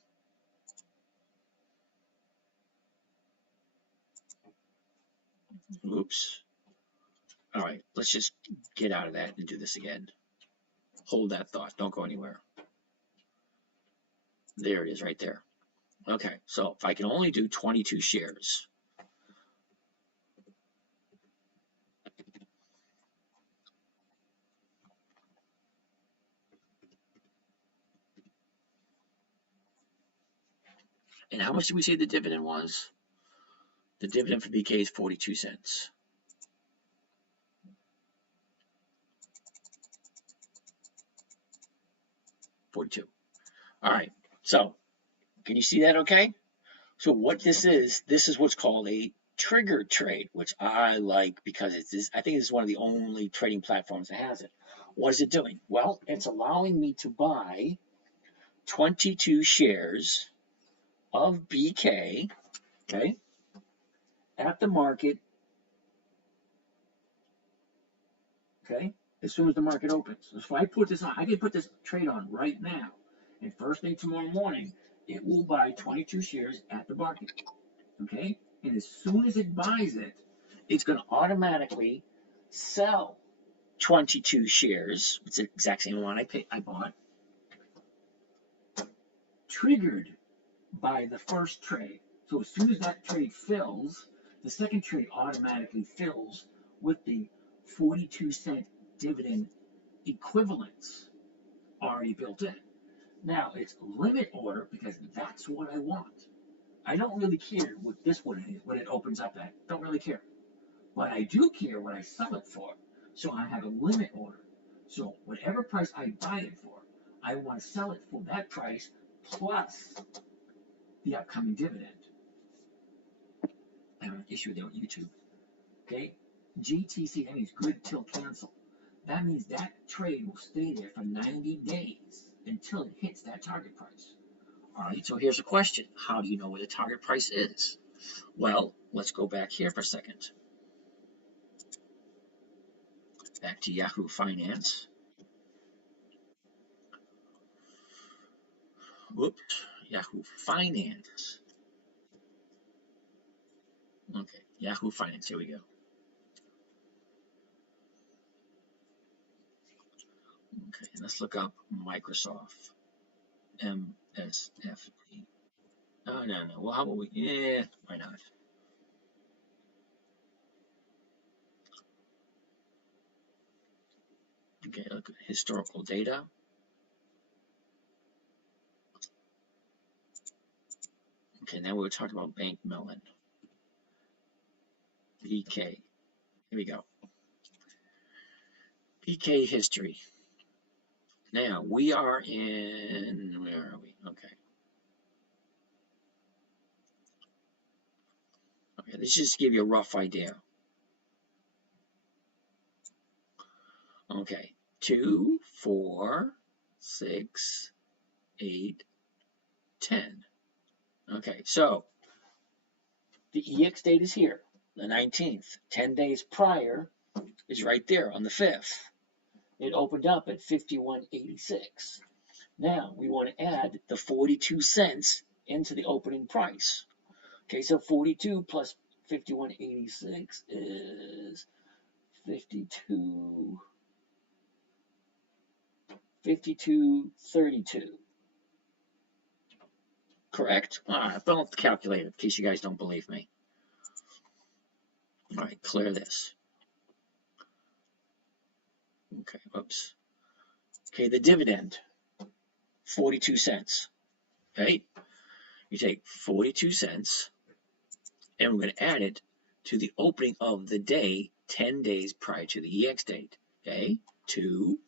Oops. All right, let's just get out of that and do this again. Hold that thought. Don't go anywhere. There it is right there. Okay, so if I can only do 22 shares, and how much did we say the dividend was? The dividend for BK is 42 cents. $42. All right, so can you see that okay? So what this is what's called a triggered trade, which I like because I think it's one of the only trading platforms that has it. What is it doing? Well, it's allowing me to buy 22 shares of BK, okay, at the market, okay, as soon as the market opens. So if I put this on, I can put this trade on right now, and first thing tomorrow morning, it will buy 22 shares at the market, okay? And as soon as it buys it, it's going to automatically sell 22 shares. It's the exact same one I bought, triggered by the first trade. So as soon as that trade fills, the second trade automatically fills with the 42-cent dividend equivalents already built in. Now it's limit order because that's what I want. I don't really care what this one is, what it opens up at. Don't really care. But I do care what I sell it for. So I have a limit order. So whatever price I buy it for, I want to sell it for that price plus the upcoming dividend. I have an issue there on YouTube. Okay? GTC, that means good till cancel. That means that trade will stay there for 90 days until it hits that target price. All right, so here's a question. How do you know where the target price is? Well, let's go back here for a second. Back to Yahoo Finance. Whoops, Yahoo Finance. Okay, Yahoo Finance, here we go. Okay, let's look up Microsoft. MSFT. Oh, no. Well, how about we, yeah, why not? Okay, look at historical data. Okay, now we're talking about Bank Mellon. BK. Here we go. BK history. Now, we are in, where are we? Okay. Okay, let's just give you a rough idea. Okay, 2, 4, 6, 8, 10. Okay, so the EX date is here, the 19th. 10 days prior is right there on the 5th. It opened up at 51.86. Now we want to add the 42 cents into the opening price. Okay, so 42 plus 51.86 is 52.32. Correct? All right, don't calculate it in case you guys don't believe me. All right, clear this. Okay, whoops. Okay, the dividend, 42 cents. Okay, you take 42 cents and we're going to add it to the opening of the day 10 days prior to the EX date. Okay, 2,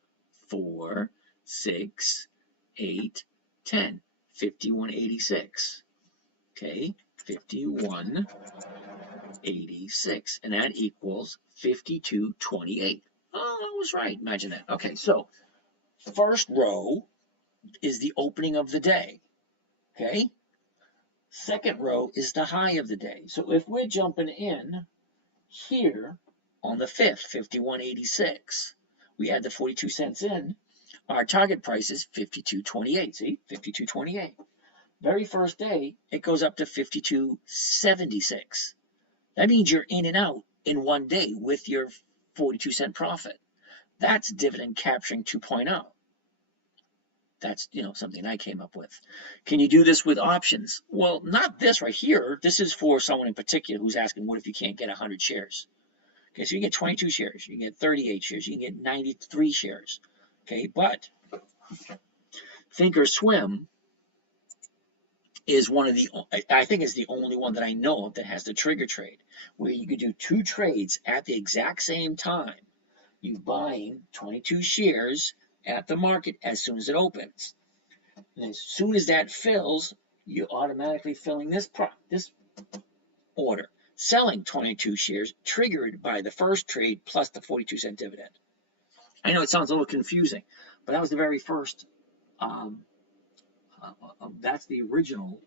4, 6, 8, 10. 51.86. Okay, 51.86. And that equals 52.28. Oh, I was right. Imagine that. Okay, so first row is the opening of the day. Okay, second row is the high of the day. So if we're jumping in here on the 5th, 51.86, we add the 42 cents in, our target price is 52.28. See, 52.28. Very first day, it goes up to 52.76. That means you're in and out in one day with your 42 cent profit. That's dividend capturing 2.0. That's, something I came up with. Can you do this with options? Well, not this right here. This is for someone in particular who's asking, what if you can't get 100 shares? Okay, so you get 22 shares, you can get 38 shares, you can get 93 shares. Okay, but Thinkorswim is one of the, I think is the only one that I know of that has the trigger trade, where you could do 2 trades at the exact same time. You buying 22 shares at the market as soon as it opens. And as soon as that fills, you're automatically filling this order. Selling 22 shares triggered by the first trade plus the 42-cent dividend. I know it sounds a little confusing, but that was the very first, that's the original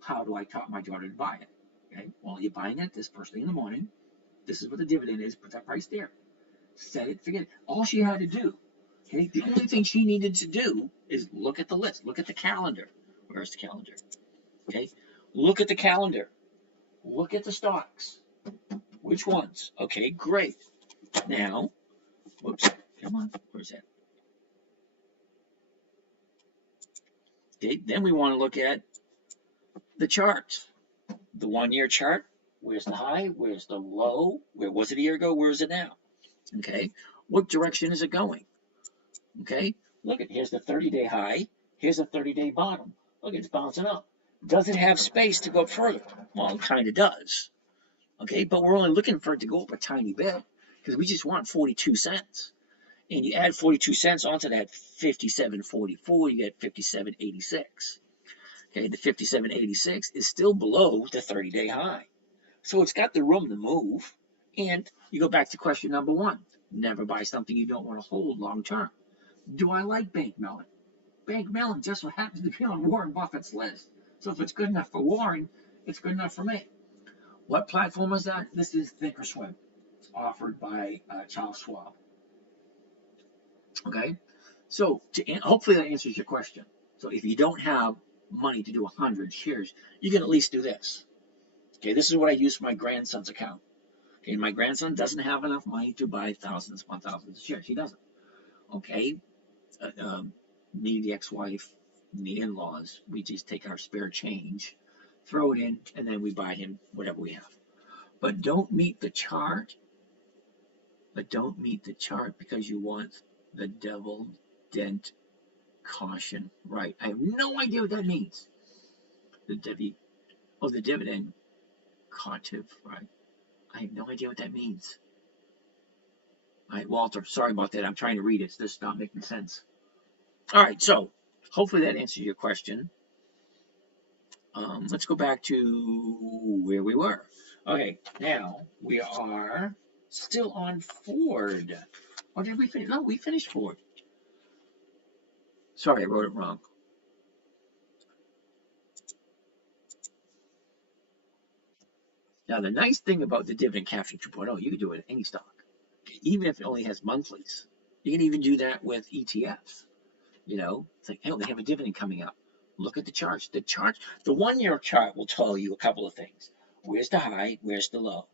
how do I taught my daughter to buy it. Okay, well, you're buying it this first thing in the morning. This is what the dividend is, put that price there. Set it, forget it. All she had to do, okay, the only thing she needed to do is look at the list, look at the calendar. Where's the calendar? Okay, look at the calendar. Look at the stocks. Which ones? Okay, great. Now, whoops, come on, where's that? Okay, then we want to look at the charts. The 1-year chart. Where's the high? Where's the low? Where was it a year ago? Where is it now? Okay, what direction is it going? Okay, look at, here's the 30-day high. Here's a 30-day bottom. Look, it's bouncing up. Does it have space to go up further? Well, it kind of does. Okay, but we're only looking for it to go up a tiny bit because we just want 42 cents. And you add 42 cents onto that 57.44, you get 57.86. Okay, the 57.86 is still below the 30-day high. So it's got the room to move. And you go back to question number 1. Never buy something you don't want to hold long term. Do I like Bank Melon? Bank Melon just so happens to be on Warren Buffett's list. So if it's good enough for Warren, it's good enough for me. What platform is that? This is Thinkorswim. It's offered by Charles Schwab. Okay, so hopefully that answers your question. So if you don't have money to do 100 shares, you can at least do this. Okay, this is what I use for my grandson's account. Okay, my grandson doesn't have enough money to buy thousands upon thousands of shares. He doesn't. Okay, me, the ex-wife, and the in-laws, we just take our spare change, throw it in, and then we buy him whatever we have. But don't meet the chart. But don't meet the chart because you want the devil dent caution. Right. I have no idea what that means. The dividend cautive. Right. I have no idea what that means. All right, Walter, sorry about that. I'm trying to read it. It's just not making sense. All right, so hopefully that answers your question. Let's go back to where we were. Okay, now we are still on Ford. Or did we finish? No, we finished Ford. Sorry, I wrote it wrong. Now, the nice thing about the dividend capture 2.0, you can do it with any stock, even if it only has monthlies. You can even do that with ETFs. It's like, oh, they have a dividend coming up. Look at the charts. The 1-year chart will tell you a couple of things. Where's the high? Where's the low?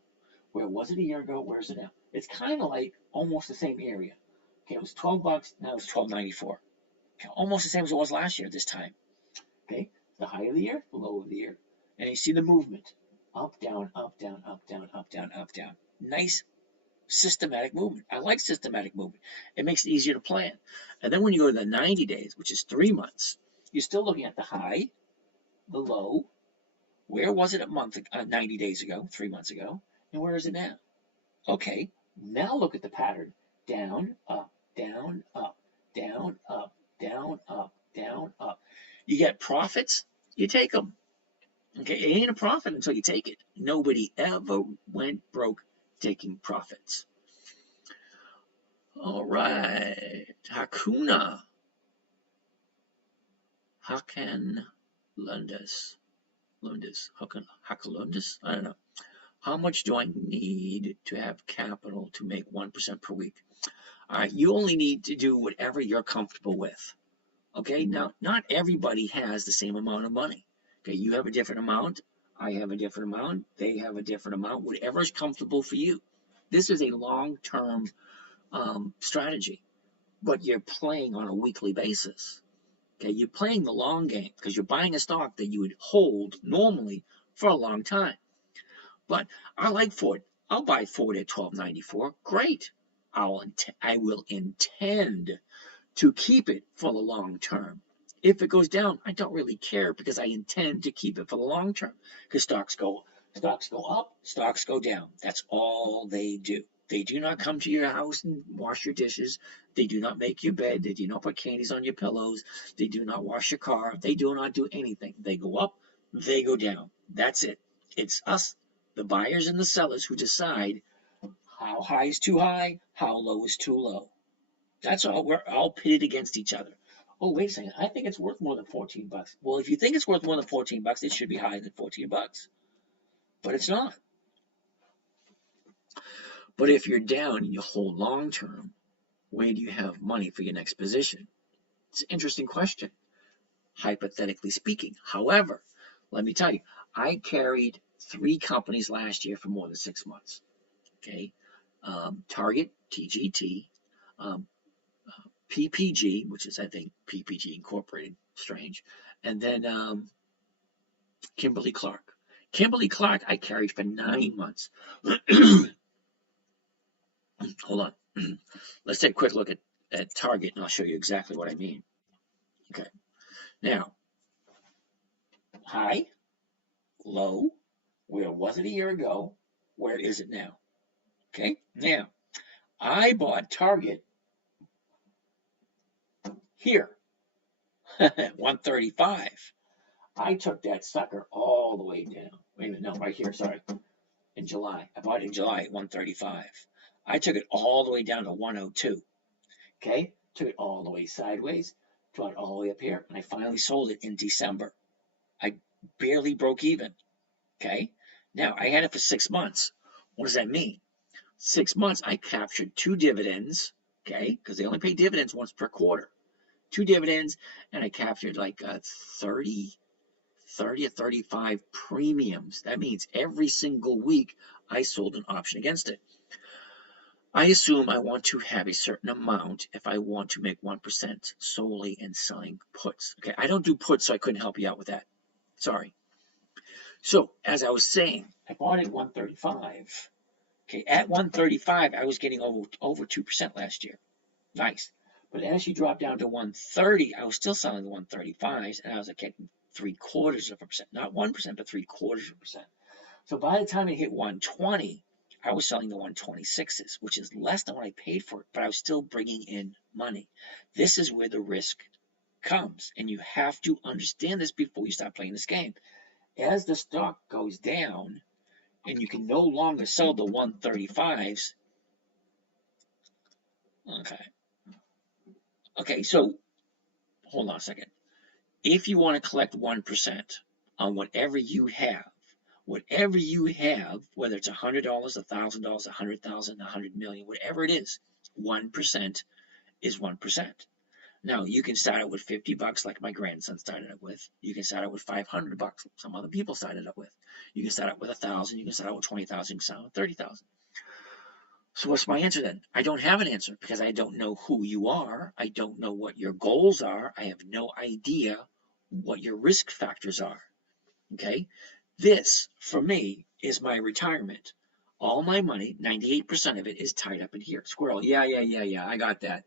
Where was it a year ago? Where's it now? It's kind of like almost the same area. Okay, it was $12, now it's $12.94. Okay, almost the same as it was last year this time. Okay, the high of the year, the low of the year. And you see the movement. Up, down, up, down, up, down, up, down, up, down. Nice systematic movement. I like systematic movement. It makes it easier to plan. And then when you go to the 90 days, which is 3 months, you're still looking at the high, the low. Where was it 90 days ago, 3 months ago? And where is it now? Okay, now look at the pattern. Down, up, down, up, down, up, down, up, down, up. You get profits, you take them. Okay, it ain't a profit until you take it. Nobody ever went broke taking profits. All right, Hakuna. Hakan Lundis. Hakalundis? I don't know. How much do I need to have capital to make 1% per week? All right, you only need to do whatever you're comfortable with. Okay, now, not everybody has the same amount of money. Okay, you have a different amount. I have a different amount. They have a different amount. Whatever is comfortable for you. This is a long-term strategy, but you're playing on a weekly basis. Okay, you're playing the long game because you're buying a stock that you would hold normally for a long time. But I like Ford. I'll buy Ford at $12.94. Great. I will intend to keep it for the long term. If it goes down, I don't really care because I intend to keep it for the long term. Because stocks go up, stocks go down. That's all they do. They do not come to your house and wash your dishes. They do not make your bed. They do not put candies on your pillows. They do not wash your car. They do not do anything. They go up, they go down. That's it. It's us, the buyers and the sellers, who decide how high is too high, how low is too low. That's all. We're all pitted against each other. Oh, wait a second. I think it's worth more than 14 bucks. Well, if you think it's worth more than 14 bucks, it should be higher than 14 bucks. But it's not. But if you're down and you hold long term, where do you have money for your next position? It's an interesting question, hypothetically speaking. However, let me tell you, I carried 3 companies last year for more than 6 months. Okay, Target, TGT, PPG, which is, I think, PPG Incorporated, strange, and then Kimberly Clark. Kimberly Clark I carried for 9 months. Hold on. Let's take a quick look at Target, and I'll show you exactly what I mean. Okay. Now, high, low, where was it a year ago? Where is it now? Okay. Now, I bought Target here at 135. I took that sucker all the way down. Wait a minute, no, right here, sorry. In July. I bought it in July at 135. I took it all the way down to 102. Okay? Took it all the way sideways, brought it all the way up here, and I finally sold it in December. I barely broke even. Okay? Now, I had it for 6 months. What does that mean? 6 months, I captured 2 dividends, okay? Because they only pay dividends once per quarter. 2 dividends, and I captured like 30 or 35 premiums. That means every single week I sold an option against it. I assume I want to have a certain amount if I want to make 1% solely in selling puts. Okay, I don't do puts, so I couldn't help you out with that. Sorry. So, as I was saying, I bought it at 135. Okay, at 135, I was getting over 2% last year. Nice. But as you drop down to 130, I was still selling the 135s, and I was getting 0.75%, not 1%, but 0.75%. So by the time it hit 120, I was selling the 126s, which is less than what I paid for it, but I was still bringing in money. This is where the risk comes, and you have to understand this before you start playing this game. As the stock goes down, and you can no longer sell the 135s. Okay, so hold on a second. If you want to collect 1% on whatever you have, whether it's $100, $1,000, 100,000, 100 million, whatever it is, 1% is 1%. Now, you can start out with 50 bucks like my grandson started out with. You can start out with 500 bucks, some other people started out with. You can start out with 1,000, you can start out with 20,000, you can start out with 30,000. So what's my answer then? I don't have an answer because I don't know who you are. I don't know what your goals are. I have no idea what your risk factors are. Okay? This, for me, is my retirement. All my money, 98% of it, is tied up in here. Squirrel, yeah, I got that.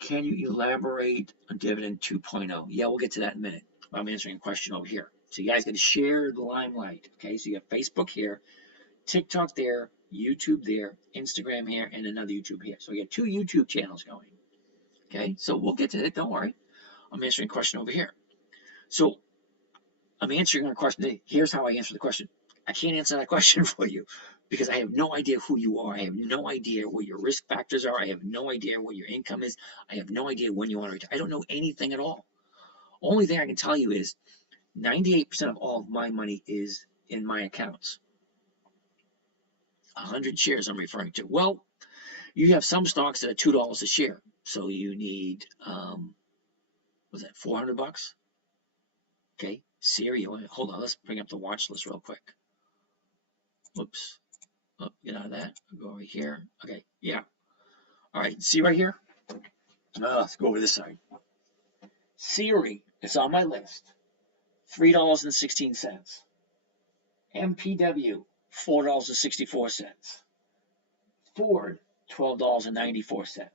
Can you elaborate on dividend 2.0? Yeah, we'll get to that in a minute. I'm answering a question over here. So you guys got to share the limelight. Okay, so you have Facebook here, TikTok there, YouTube there, Instagram here, and another YouTube here. So we got 2 YouTube channels going. Okay, so we'll get to it. Don't worry. I'm answering a question over here. So I'm answering a question. Here's how I answer the question. I can't answer that question for you because I have no idea who you are. I have no idea what your risk factors are. I have no idea what your income is. I have no idea when you want to retire. I don't know anything at all. Only thing I can tell you is 98% of all of my money is in my accounts. 100 shares I'm referring to. Well, you have some stocks that are $2 a share. So you need, was that 400 bucks? Okay, Siri, hold on, let's bring up the watch list real quick. Whoops. Oh, get out of that. I'll go over here. Okay, yeah. All right, see right here? Let's go over this side. Siri, it's on my list, $3.16. MPW, $4.64. Ford, $12.94.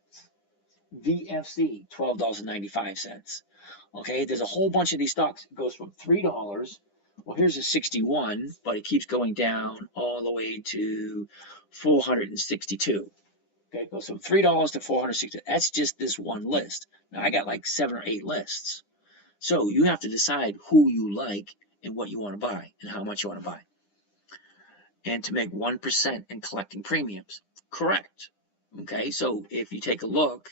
VFC, $12.95. Okay, there's a whole bunch of these stocks. It goes from $3. Well, here's a 61, but it keeps going down all the way to 462. Okay, it goes from $3 to 460. That's just this one list. Now I got like 7 or 8 lists. So you have to decide who you like and what you want to buy and how much you want to buy. And to make 1% in collecting premiums. Correct. Okay, so if you take a look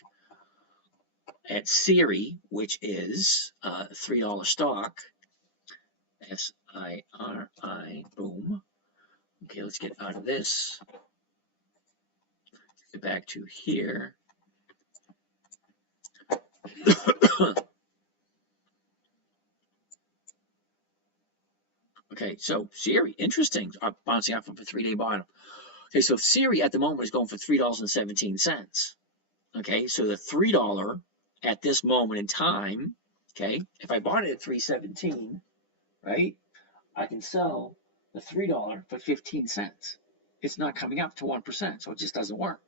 at Siri, which is a $3 stock, SIRI, boom. Okay, let's get out of this. Get back to here. Okay, so Siri, interesting, bouncing off of a 3-day bottom. Okay, so Siri at the moment is going for $3.17. Okay, so the $3 at this moment in time, okay, if I bought it at $3.17, right, I can sell the $3 for 15 cents. It's not coming up to 1%, so it just doesn't work.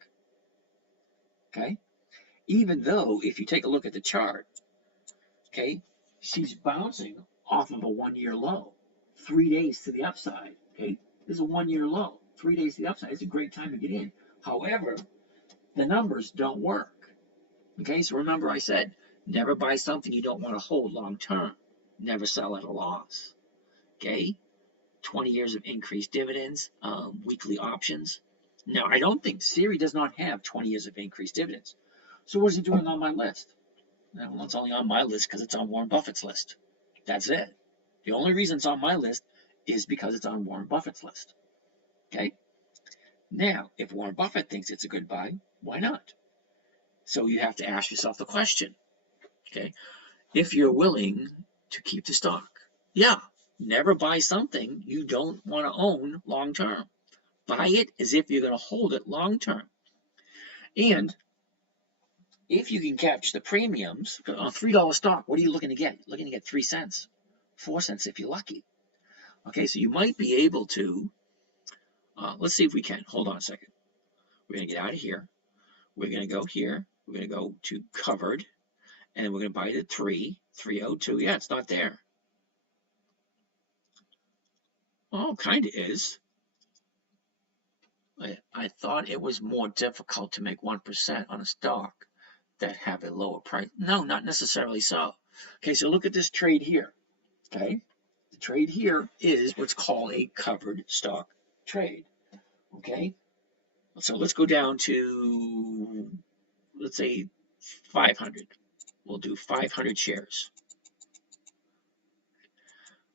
Okay, even though if you take a look at the chart, okay, she's bouncing off of a 1-year low, 3 days to the upside. Okay, this is a 1-year low, 3 days to the upside. It's a great time to get in. However, the numbers don't work. Okay, so remember I said, never buy something you don't want to hold long term. Never sell at a loss. Okay, 20 years of increased dividends, weekly options. Now, I don't think Siri does not have 20 years of increased dividends. So what is it doing on my list? Well, it's only on my list because it's on Warren Buffett's list. That's it. The only reason it's on my list is because it's on Warren Buffett's list. Okay? Now, if Warren Buffett thinks it's a good buy, why not? So you have to ask yourself the question, okay? If you're willing to keep the stock, yeah, never buy something you don't want to own long term. Buy it as if you're going to hold it long term. And if you can catch the premiums on $3 stock, what are you looking to get? You're looking to get 3 cents, 4 cents if you're lucky. Okay, so you might be able to, let's see if we can. Hold on a second. We're going to get out of here. We're going to go here. We're going to go to covered. And we're going to buy the 302. Yeah, it's not there. Oh, kind of is. I thought it was more difficult to make 1% on a stock that have a lower price. No, not necessarily so. Okay, so look at this trade here. Okay, the trade here is what's called a covered stock trade. Okay, so let's go down to, let's say 500. We'll do 500 shares.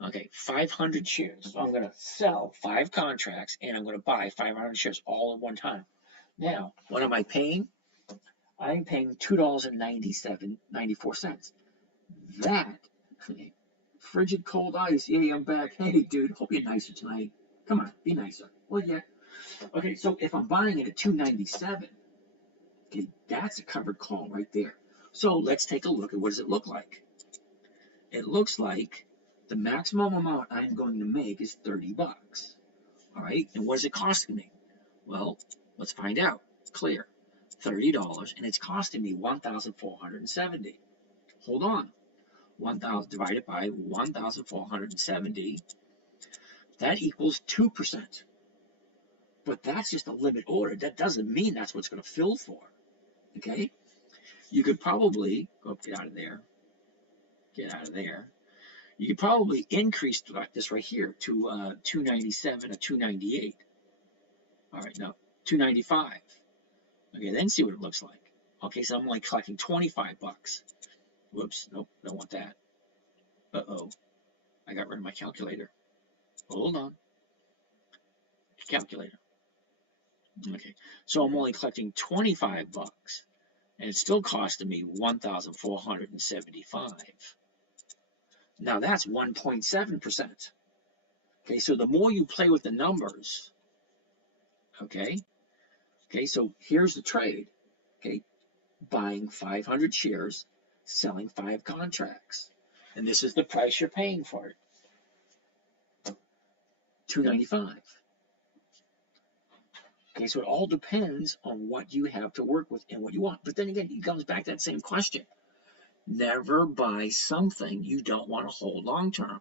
Okay, 500 shares. So I'm going to sell 5 contracts and I'm going to buy 500 shares all at one time. Now, what am I paying? I'm paying $2.94. That, frigid cold ice. Yay, I'm back. Hey, dude, hope you're nicer tonight. Come on, be nicer. Well, yeah. Okay, so if I'm buying it at $2.97, okay, that's a covered call right there. So let's take a look at what does it look like. It looks like the maximum amount I'm going to make is 30 bucks. All right, and what is it costing me? Well, let's find out. Clear. $30, and it's costing me $1,470. Hold on. 1,000 divided by 1,470, that equals 2%. But that's just a limit order. That doesn't mean that's what's going to fill for. Okay? You could probably, get out of there. Get out of there. You could probably increase this right here to 297 or 298. All right, no, 295. Okay, then see what it looks like. Okay, so I'm only collecting 25 bucks. Whoops, nope, don't want that. Uh-oh, I got rid of my calculator. Hold on. Calculator. Okay, so I'm only collecting 25 bucks, and it's still costing me 1,475. Now that's 1.7%. Okay, so the more you play with the numbers, okay, so here's the trade. Okay, buying 500 shares, selling 5 contracts. And this is the price you're paying for it. $295. Okay, so it all depends on what you have to work with and what you want. But then again, it comes back to that same question. Never buy something you don't want to hold long term.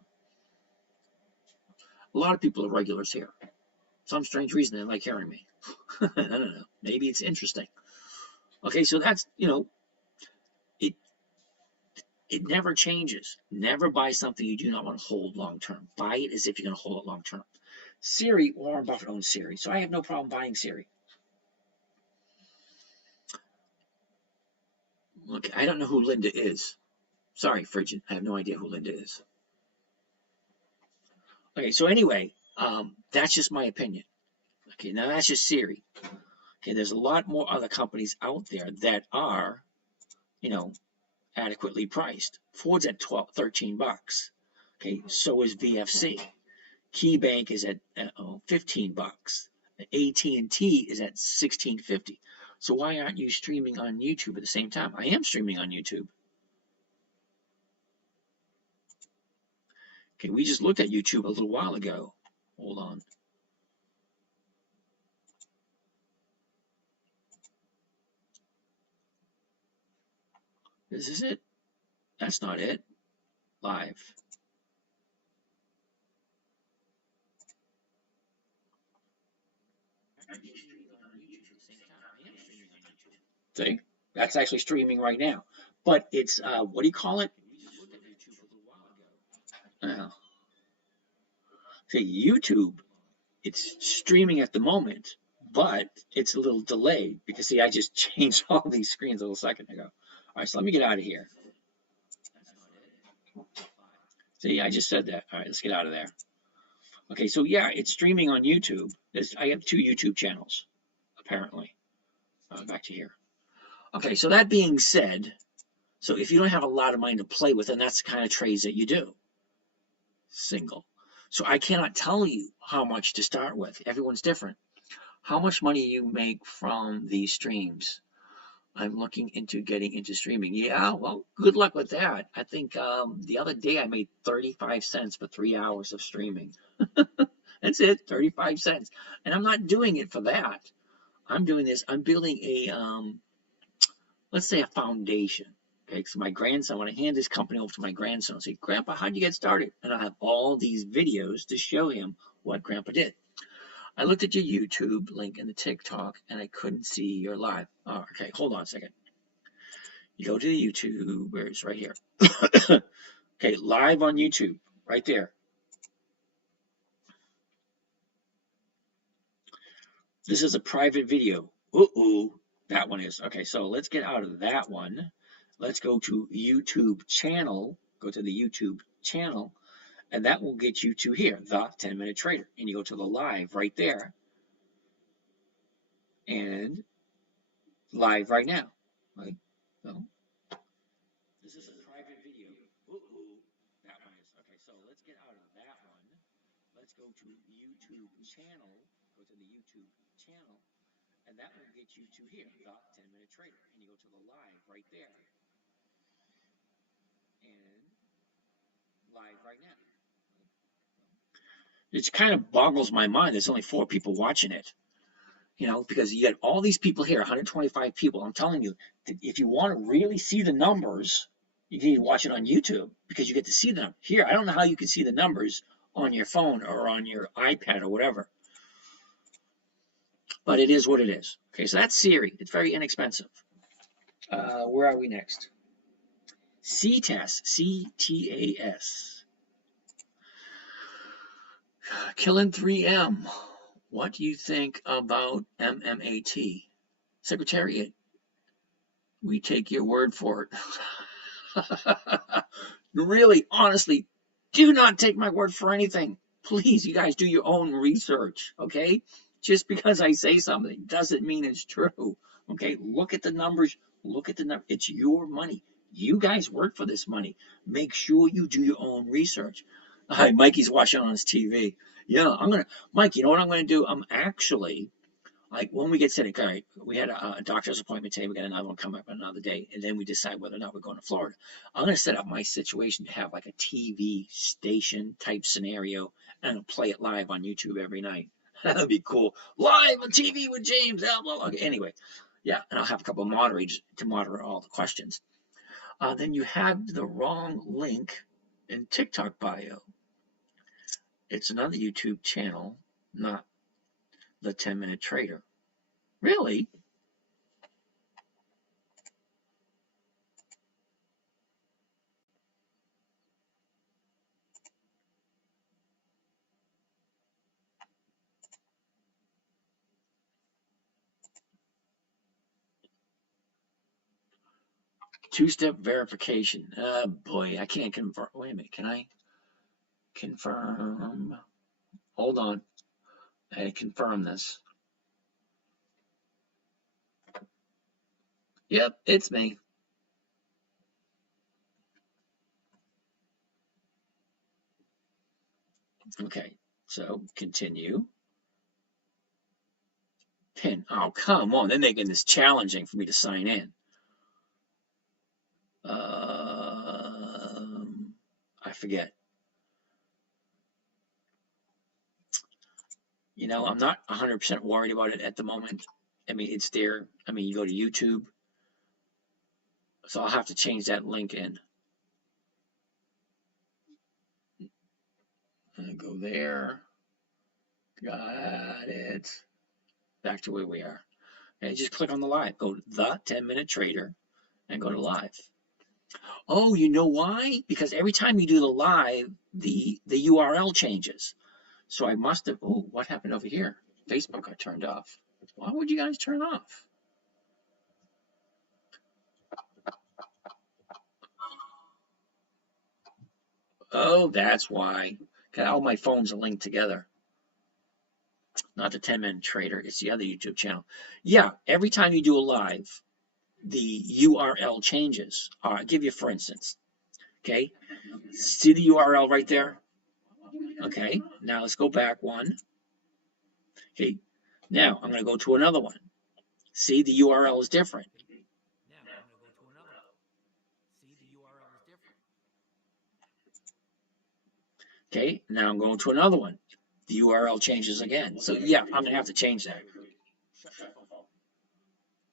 A lot of people are regulars here. Some strange reason they like hearing me. I don't know. Maybe it's interesting. Okay, so that's, it never changes. Never buy something you do not want to hold long term. Buy it as if you're going to hold it long term. Siri, Warren Buffett owns Siri, so I have no problem buying Siri. Okay, I don't know who Linda is. Sorry, Frigid, I have no idea who Linda is. Okay, so anyway, that's just my opinion. Okay, now that's just Siri. Okay, there's a lot more other companies out there that are, adequately priced. Ford's at $13. Okay, so is VFC. KeyBank is at $15. AT&T is at $16.50. So why aren't you streaming on YouTube at the same time? I am streaming on YouTube. Okay, we just looked at YouTube a little while ago. Hold on. This is it. That's not it. Live. See? That's actually streaming right now. But it's, what do you call it? See, YouTube, it's streaming at the moment, but it's a little delayed because, see, I just changed all these screens a little second ago. All right, so let me get out of here. See, I just said that. All right, let's get out of there. Okay, so yeah, it's streaming on YouTube. I have 2 YouTube channels, apparently. Back to here. Okay, so that being said, so if you don't have a lot of money to play with, then that's the kind of trades that you do. Single. So I cannot tell you how much to start with. Everyone's different. How much money you make from these streams? I'm looking into getting into streaming. Yeah, well, good luck with that. I think the other day I made 35 cents for 3 hours of streaming. That's it, 35 cents. And I'm not doing it for that. I'm doing this. I'm building a, let's say, a foundation. Okay, so my grandson, I want to hand this company over to my grandson and say, Grandpa, how'd you get started? And I have all these videos to show him what Grandpa did. I looked at your YouTube link and the TikTok, and I couldn't see your live. Oh, okay, hold on a second. You go to the YouTube, where it's right here. Okay, live on YouTube, right there. This is a private video. That one is. Okay, so let's get out of that one. Let's go to YouTube channel. Go to the YouTube channel, and that will get you to here, the 10-Minute Trader. And you go to the live right there. And live right now. Right? So this is a private video. That one is. Okay, so let's get out of that one. Let's go to YouTube channel. Go to the YouTube channel. And that will get you to here, the 10-Minute Trader. And you go to the live right there. And live right now. It kind of boggles my mind. There's only 4 people watching it. Because you get all these people here, 125 people. I'm telling you, if you want to really see the numbers, you need to watch it on YouTube because you get to see them. Here, I don't know how you can see the numbers on your phone or on your iPad or whatever. But it is what it is. Okay, so that's Siri. It's very inexpensive. Where are we next? CTAS, C-T-A-S. Killing 3M. What do you think about MMAT? Secretariat. We take your word for it. Really, honestly, do not take my word for anything. Please, you guys do your own research, okay? Just because I say something doesn't mean it's true, okay? Look at the numbers. Look at the numbers. It's your money. You guys work for this money. Make sure you do your own research. Hi, Mikey's watching on his TV. Yeah, Mike, you know what I'm going to do? I'm actually Like when we get sick, all right, we had a doctor's appointment today. We got another one coming up another day, and then we decide whether or not we're going to Florida. I'm going to set up my situation to have like a TV station type scenario, and I'll play it live on YouTube every night. That'd be cool. Live on TV with James. Okay, anyway, yeah, and I'll have a couple of moderators to moderate all the questions. Then you have the wrong link in TikTok bio. It's another YouTube channel, not the 10-Minute Trader. Really? Two-step verification. Boy, I can't confirm. Wait a minute. Can I confirm? Hold on. I had to confirm this. Yep, it's me. Okay, so continue. Pin. Oh, come on. They're making this challenging for me to sign in. I forget. You know, I'm not 100% worried about it at the moment. I mean, it's there. I mean, you go to YouTube. So I'll have to change that link in. Go there. Got it. Back to where we are. And just click on the live. Go to the 10-Minute Trader and go to live. Oh, you know why? Because every time you do the live, the URL changes. So I must have. Oh, what happened over here? Facebook got turned off. Why would you guys turn off? Oh, that's why. All my phones are linked together. Not the 10-Minute Trader. It's the other YouTube channel. Yeah, every time you do a live, the URL changes. I'll give you for instance. Okay, see the URL right there? Okay, now let's go back one. Okay, now I'm going to go to another one. See, the URL is different. Okay, now I'm going to another one. The URL changes again. So yeah, I'm going to have to change that.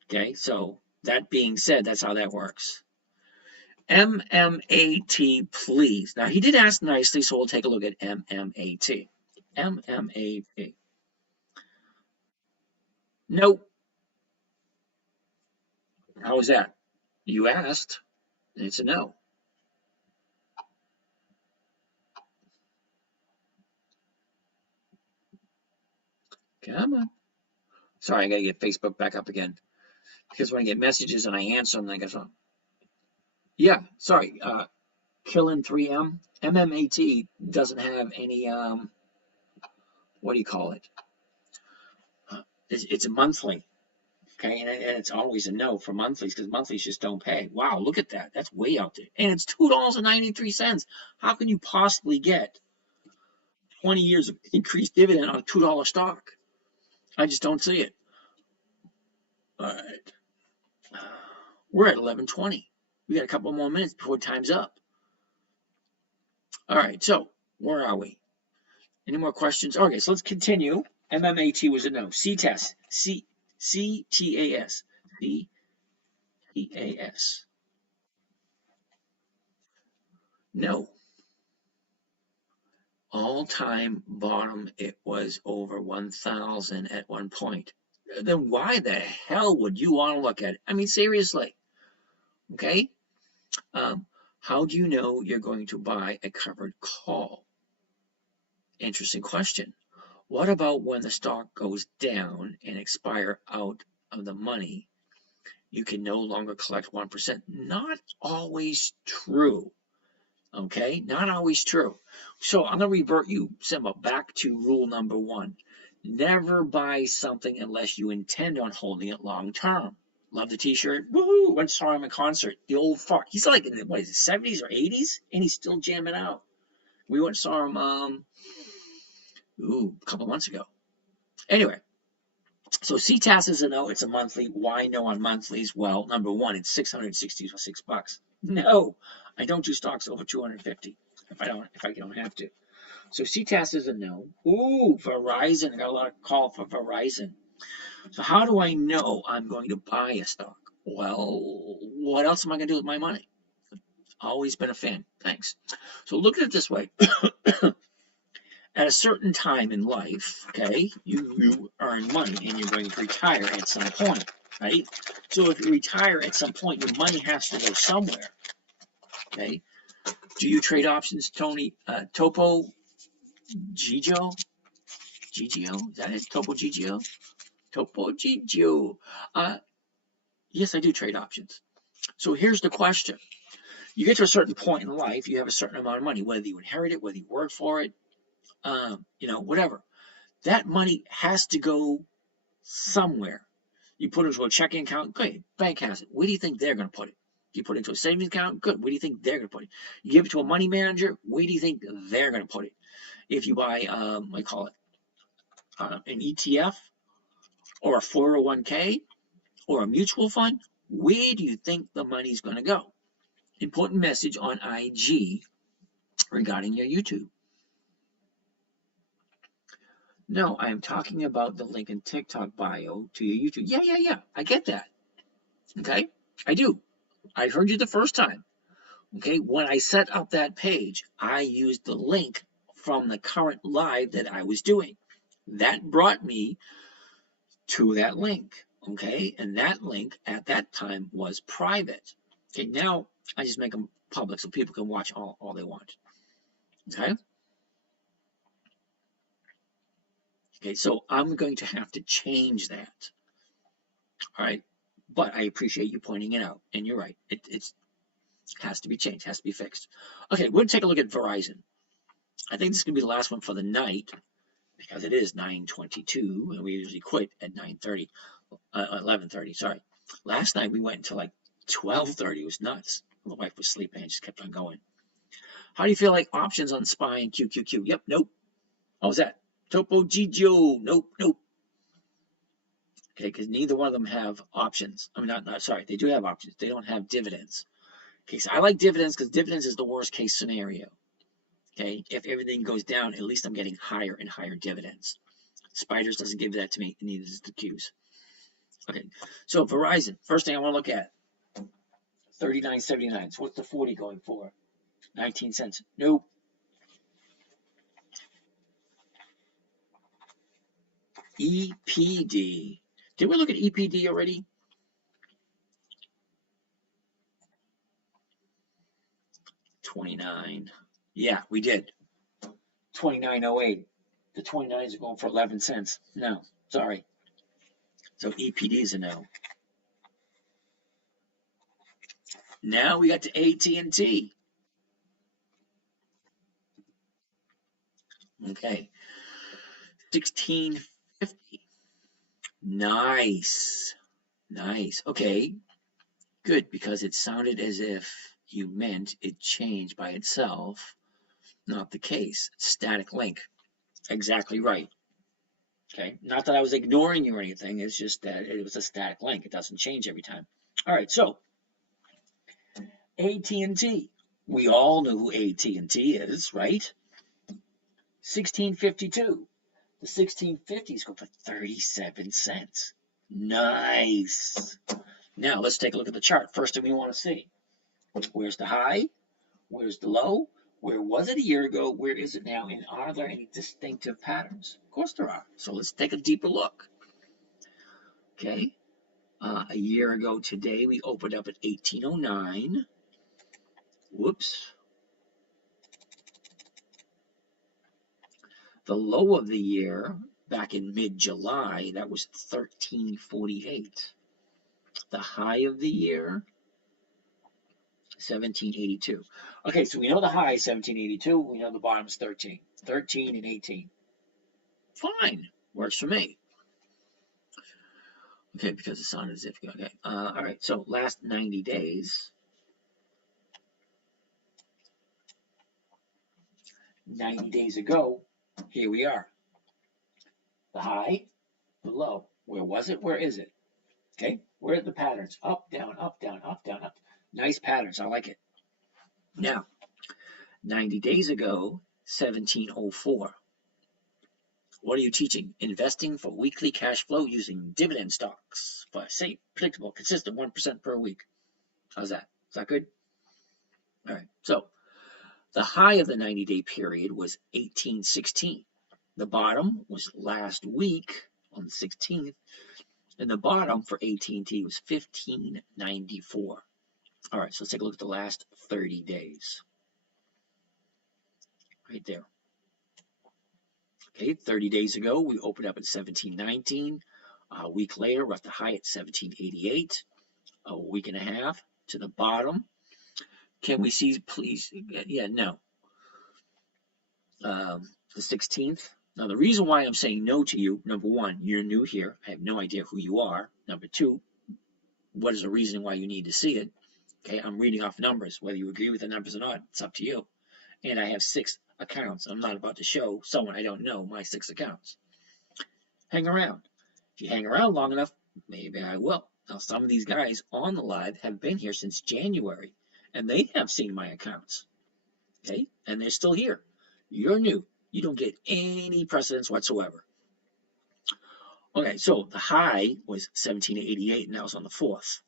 Okay, so that being said, that's how that works. MMAT, please. Now, he did ask nicely, so we'll take a look at MMAT. MMAT. Nope. How was that? You asked, and it's a no. Come on. Sorry, I got to get Facebook back up again. Because when I get messages and I answer them, I guess, yeah, sorry. Killing 3M. MMAT doesn't have any, what do you call it? It's a monthly. Okay, and it's always a no for monthlies because monthlies just don't pay. Wow, look at that. That's way out there. And it's $2.93. How can you possibly get 20 years of increased dividend on a $2 stock? I just don't see it. All right. We're at 11:20. We got a couple more minutes before time's up. All right, so where are we? Any more questions? Okay, so let's continue. MMAT was a no. CTAS. CTAS. CTAS. No. All-time bottom, it was over 1,000 at one point. Then why the hell would you want to look at it? I mean, seriously. Okay? How do you know you're going to buy a covered call? Interesting question. What about when the stock goes down and expire out of the money? You can no longer collect 1%. Not always true. Okay, not always true. So I'm going to revert you, Simba, back to rule number one. Never buy something unless you intend on holding it long term. Love the t-shirt. Woohoo! Went saw him in concert. The old fuck. He's like in the, what is it, 70s or 80s? And he's still jamming out. We went and saw him a couple months ago. Anyway, So CTAS is a no, it's a monthly. Why no on monthlies? Well, number one, it's $666. No, I don't do stocks over 250 if I don't have to. So CTAS is a no. Ooh, Verizon. I got a lot of call for Verizon. So how do I know I'm going to buy a stock? Well, what else am I going to do with my money? Always been a fan. Thanks. So look at it this way. At a certain time in life, okay, you earn money and you're going to retire at some point, right? So if you retire at some point, your money has to go somewhere, okay? Do you trade options, Tony? Topo Gigio? Gigio? Is that it? Topo Gigio? Topo Gigio. Yes, I do trade options. So here's the question. You get to a certain point in life, you have a certain amount of money, whether you inherit it, whether you work for it, whatever. That money has to go somewhere. You put it into a checking account, great, bank has it. Where do you think they're going to put it? You put it into a savings account, good. Where do you think they're going to put it? You give it to a money manager, where do you think they're going to put it? If you buy, an ETF or a 401k or a mutual fund, where do you think the money's going to go? Important message on IG regarding your YouTube. No, I am talking about the link in TikTok bio to your YouTube. Yeah. I get that. Okay, I do. I heard you the first time. Okay, when I set up that page, I used the link from the current live that I was doing. That brought me to that link. Okay, and that link at that time was private. Okay, now I just make them public so people can watch all they want. Okay. Okay, so I'm going to have to change that. All right, but I appreciate you pointing it out, and you're right. It has to be changed, has to be fixed. Okay, we'll take a look at Verizon. I think this is going to be the last one for the night because it is 9:22, and we usually quit at 9:30, 11:30. Sorry. Last night we went until like 12:30. It was nuts. My wife was sleeping and just kept on going. How do you feel like options on SPY and QQQ? Yep, nope. What was that? Topo Gigio? Nope. Okay, because neither one of them have options. I mean, not sorry, they do have options. They don't have dividends. Okay, so I like dividends because dividends is the worst case scenario. Okay, if everything goes down, at least I'm getting higher and higher dividends. Spiders doesn't give that to me, and neither does the Qs. Okay, so Verizon, first thing I want to look at, 39.79. So what's the 40 going for? 19 cents. Nope. EPD. Did we look at EPD already? $29. Yeah, we did. $29.08. The 29s are going for 11 cents. No, sorry. So EPD is a no. Now we got to AT&T. Okay. 16.50. Nice. Okay. Good, because it sounded as if you meant it changed by itself. Not the case. Static link. Exactly right. Okay. Not that I was ignoring you or anything. It's just that it was a static link. It doesn't change every time. All right. So AT&T. We all know who AT&T is, right? 1652. The 1650s go for 37 cents. Nice. Now let's take a look at the chart. First thing we want to see. Where's the high? Where's the low? Where was it a year ago? Where is it now? And are there any distinctive patterns? Of course there are. So let's take a deeper look. Okay. A year ago today, we opened up at 1809. Whoops. The low of the year back in mid-July, that was 1348. The high of the year, 1782. Okay, so we know the high is 1782. We know the bottom is 13. 13 and 18. Fine. Works for me. Okay, because it sounded as if, okay. All right, so last 90 days. 90 days ago, here we are. The high, the low. Where was it? Where is it? Okay, where are the patterns? Up, down, up, down, up, down, up. Nice patterns. I like it. Now, 90 days ago, 1704. What are you teaching? Investing for weekly cash flow using dividend stocks for safe, predictable, consistent 1% per week. How's that? Is that good? All right. So the high of the 90-day period was 1816. The bottom was last week on the 16th, and the bottom for AT&T was 1594. All right, so let's take a look at the last 30 days. Right there. Okay, 30 days ago, we opened up at 1719. A week later, we're at the high at 1788. A week and a half to the bottom. Can we see, please? Yeah, no. The 16th. Now, the reason why I'm saying no to you, number one, you're new here. I have no idea who you are. Number two, what is the reason why you need to see it? Okay, I'm reading off numbers. Whether you agree with the numbers or not, it's up to you. And I have 6 accounts. I'm not about to show someone I don't know my 6 accounts. Hang around. If you hang around long enough, maybe I will. Now, some of these guys on the live have been here since January, and they have seen my accounts. Okay, and they're still here. You're new. You don't get any precedence whatsoever. Okay, so the high was 1788, and that was on the 4th.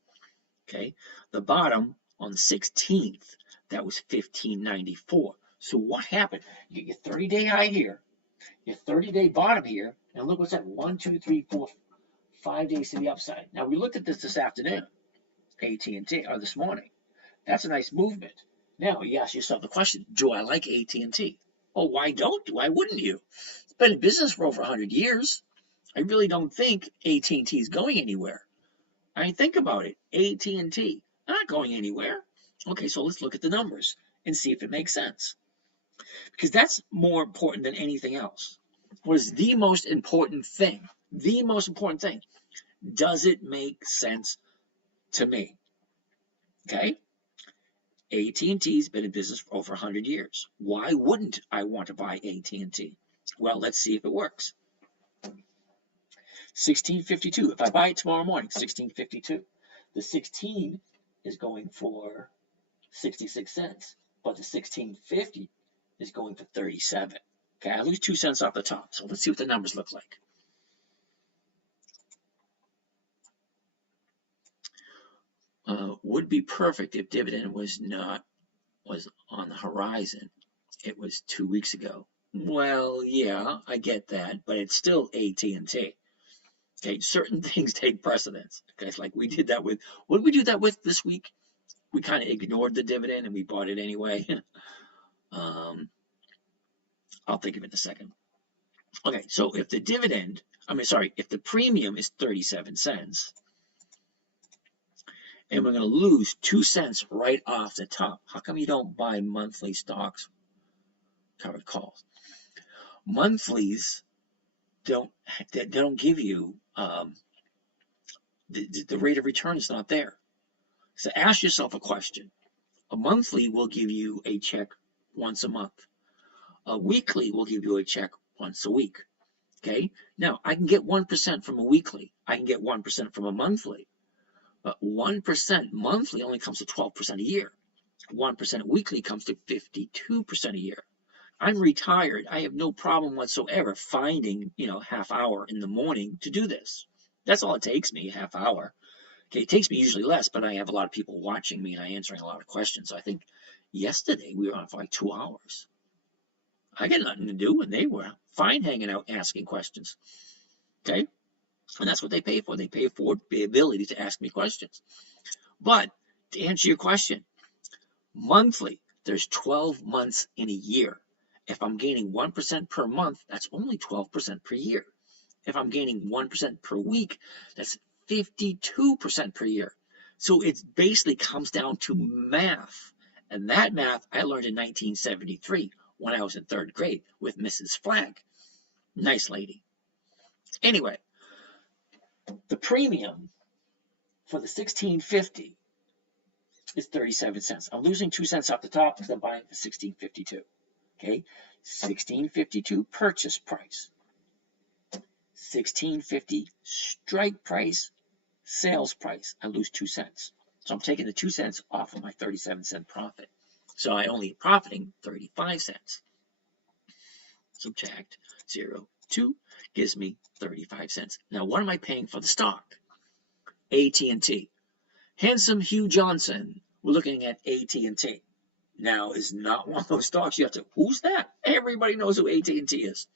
Okay, the bottom on the 16th, that was 1594. So what happened? You get your 30-day high here, your 30-day bottom here, and look what's that? 1, 2, 3, 4, 5 days to the upside. Now we looked at this afternoon, AT&T, or this morning. That's a nice movement. Now you ask yourself the question: do I like AT&T? Well, why don't you? Why wouldn't you? It's been in business for over 100 years. I really don't think AT&T is going anywhere. I mean, think about it. AT&T, not going anywhere. Okay, so let's look at the numbers and see if it makes sense. Because that's more important than anything else. What is the most important thing? The most important thing. Does it make sense to me? Okay? AT&T's been in business for over 100 years. Why wouldn't I want to buy AT&T? Well, let's see if it works. 1652. If I buy it tomorrow morning, 1652. The 16 is going for 66 cents, but the 1650 is going for 37. Okay, I lose 2 cents off the top. So let's see what the numbers look like. Would be perfect if dividend was on the horizon. It was 2 weeks ago. Well, yeah, I get that, but it's still AT&T. Okay, certain things take precedence. Okay, it's like we did that with, what did we do that with this week? We kind of ignored the dividend and we bought it anyway. I'll think of it in a second. Okay, so if the if the premium is 37 cents, and we're going to lose 2 cents right off the top, how come you don't buy monthly stocks covered calls? Monthlies don't give you the rate of return is not there. So ask yourself a question. A monthly will give you a check once a month. A weekly will give you a check once a week. Okay. Now I can get 1% from a weekly. I can get 1% from a monthly. But 1% monthly only comes to 12% a year. 1% weekly comes to 52% a year. I'm retired. I have no problem whatsoever finding, half hour in the morning to do this. That's all it takes me, half hour. Okay, it takes me usually less, but I have a lot of people watching me and I'm answering a lot of questions. So I think yesterday we were on for like 2 hours. I got nothing to do, and they were fine hanging out asking questions. Okay, and that's what they pay for. They pay for the ability to ask me questions. But to answer your question, monthly, there's 12 months in a year. If I'm gaining 1% per month, that's only 12% per year. If I'm gaining 1% per week, that's 52% per year. So it basically comes down to math. And that math I learned in 1973 when I was in 3rd grade with Mrs. Flagg. Nice lady. Anyway, the premium for the 1650 is 37 cents. I'm losing 2 cents off the top because I'm buying the 1652. Okay, 1652 purchase price. $16.50 strike price, sales price. I lose 2 cents. So I'm taking the 2 cents off of my 37-cent profit. So I only profiting 35 cents. Subtract 0.2 gives me 35 cents. Now, what am I paying for the stock? AT&T. Handsome Hugh Johnson. We're looking at AT&T. Now, is not one of those stocks you have to, who's that? Everybody knows who AT&T is.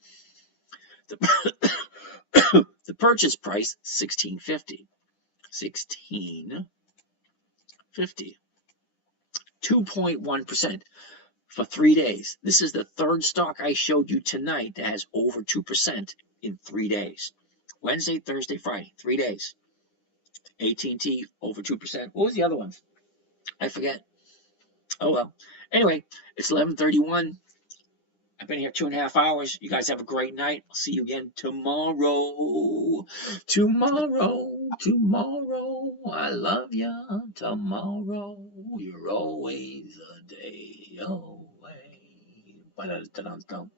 The purchase price, $16.50. $16.50. 2.1% for 3 days. This is the third stock I showed you tonight that has over 2% in 3 days. Wednesday, Thursday, Friday, 3 days. AT&T over 2%. What was the other ones? I forget. Oh well. Anyway, it's 11:31. I've been here 2.5 hours. You guys have a great night. I'll see you again tomorrow. Tomorrow. I love ya. Tomorrow. You're always a day away. Ba-da-da-dum-dum.